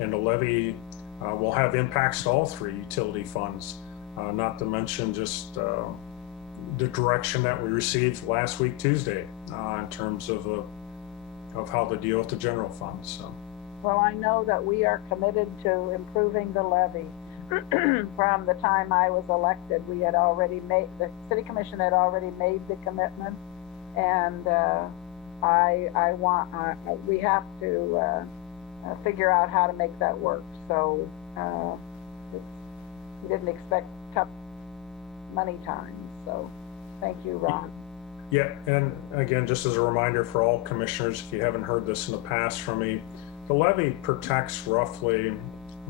And the levy will have impacts to all 3 utility funds, not to mention just the direction that we received last week, Tuesday, in terms of how to deal with the general fund. So. Well, I know that we are committed to improving the levy. From the time I was elected, we had already made, the city commission had already made the commitment, and we have to figure out how to make that work. So we didn't expect tough money times. So thank you, Ron. Yeah, and again, just as a reminder for all commissioners, if you haven't heard this in the past from me, the levy protects roughly, I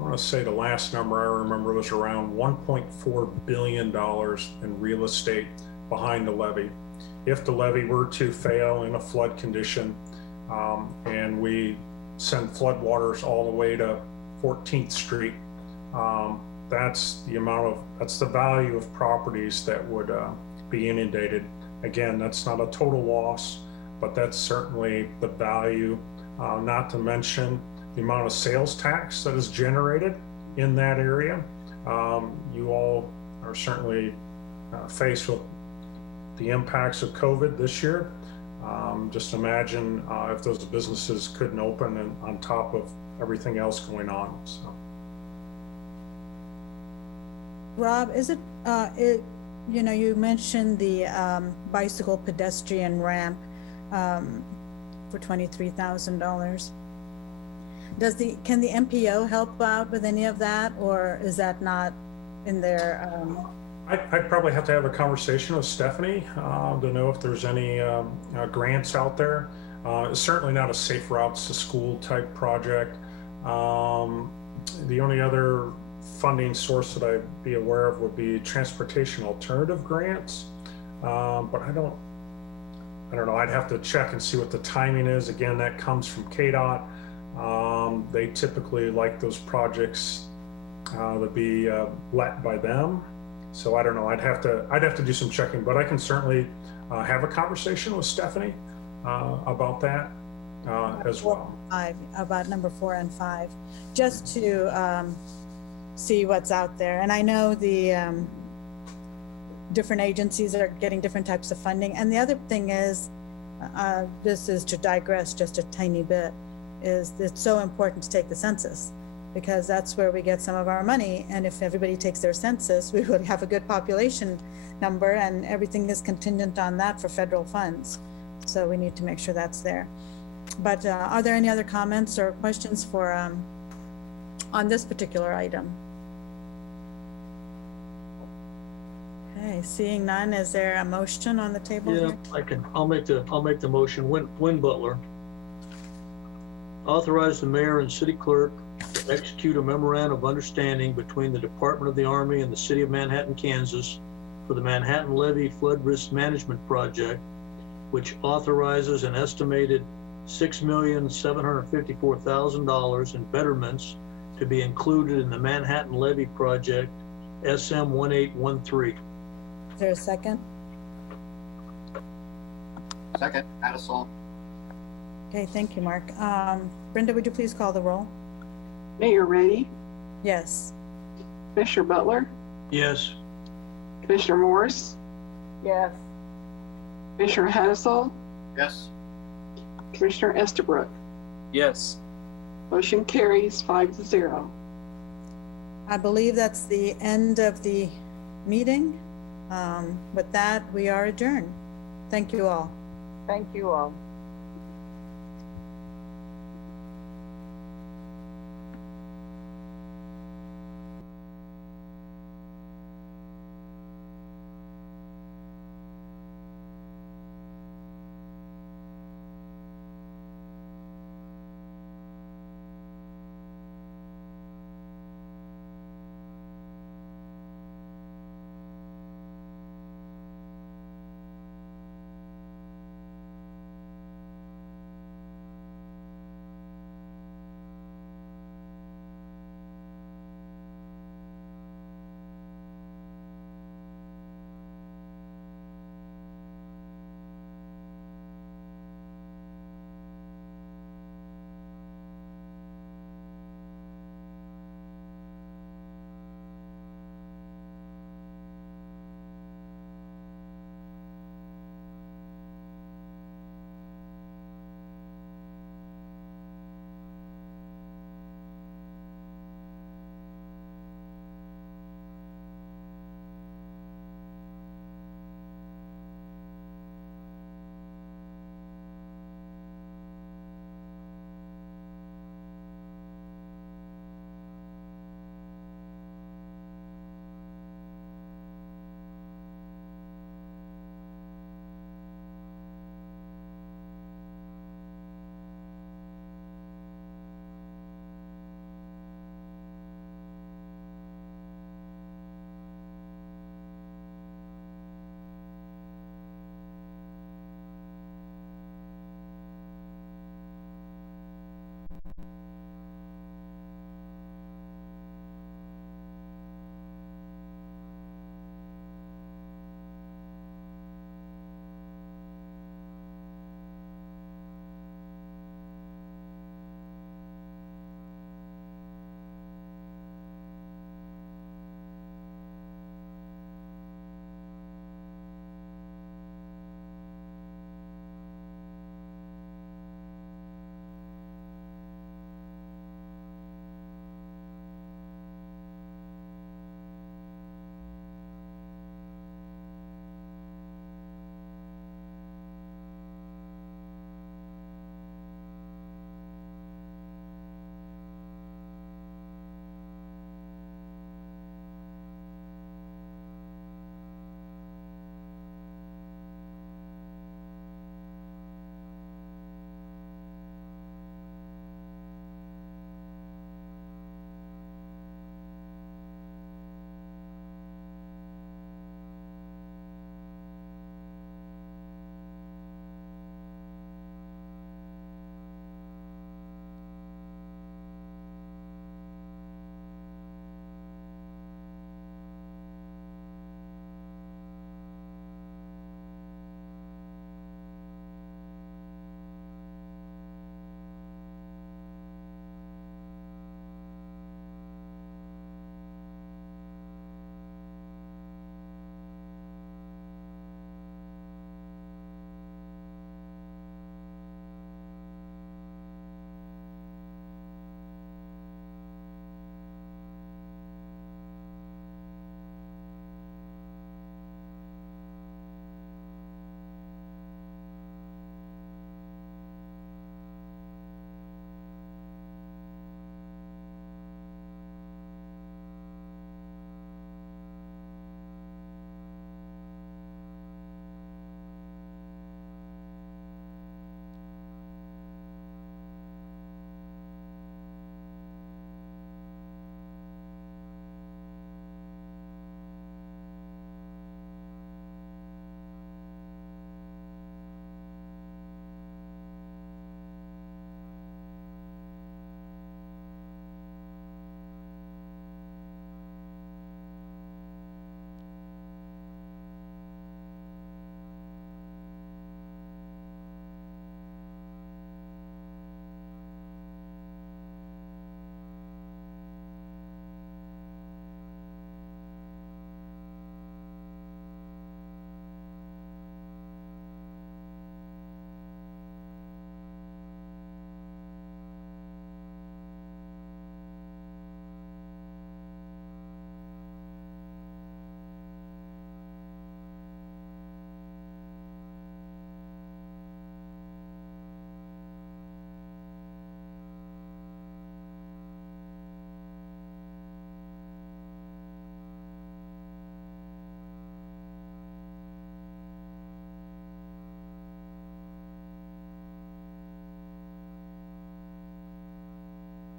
want to say the last number I remember was around $1.4 billion in real estate behind the levy. If the levy were to fail in a flood condition, and we send floodwaters all the way to 14th Street, that's the value of properties that would be inundated. Again, that's not a total loss, but that's certainly the value, not to mention the amount of sales tax that is generated in that area. You all are certainly faced with the impacts of COVID this year. Just imagine if those businesses couldn't open and on top of everything else going on. So. Rob, is it, you mentioned the bicycle pedestrian ramp for $23,000. Can the MPO help out with any of that, or is that not in their? I'd probably have to have a conversation with Stephanie to know if there's any grants out there. It's certainly not a Safe Routes to School type project. The only other funding source that I'd be aware of would be transportation alternative grants, but I don't know. I'd have to check and see what the timing is. Again, that comes from KDOT. They typically like those projects to be let by them. So I don't know. I'd have to do some checking, but I can certainly have a conversation with Stephanie about that as well. About number 4 and 5, just to see what's out there. And I know the different agencies are getting different types of funding. And the other thing is, this is to digress just a tiny bit, is it's so important to take the census, because that's where we get some of our money. And if everybody takes their census, we would have a good population number, and everything is contingent on that for federal funds. So we need to make sure that's there. But are there any other comments or questions for on this particular item? Okay, seeing none, is there a motion on the table? Yeah, here? I'll make the motion. Win Butler. Authorize the mayor and city clerk to execute a memorandum of understanding between the Department of the Army and the City of Manhattan, Kansas for the Manhattan Levee Flood Risk Management Project, which authorizes an estimated $6,754,000 in betterments to be included in the Manhattan Levee Project SM 1813. Is there a second? Second, Hattasol. Okay, thank you, Mark. Brenda, would you please call the roll? Mayor Ready, Yes. Commissioner Butler, Yes. Commissioner Morris, Yes. Commissioner Hattasol, Yes. Commissioner Estabrook. Yes. Motion carries 5-0. I believe that's the end of the meeting. With that, we are adjourned. Thank you all. Thank you all.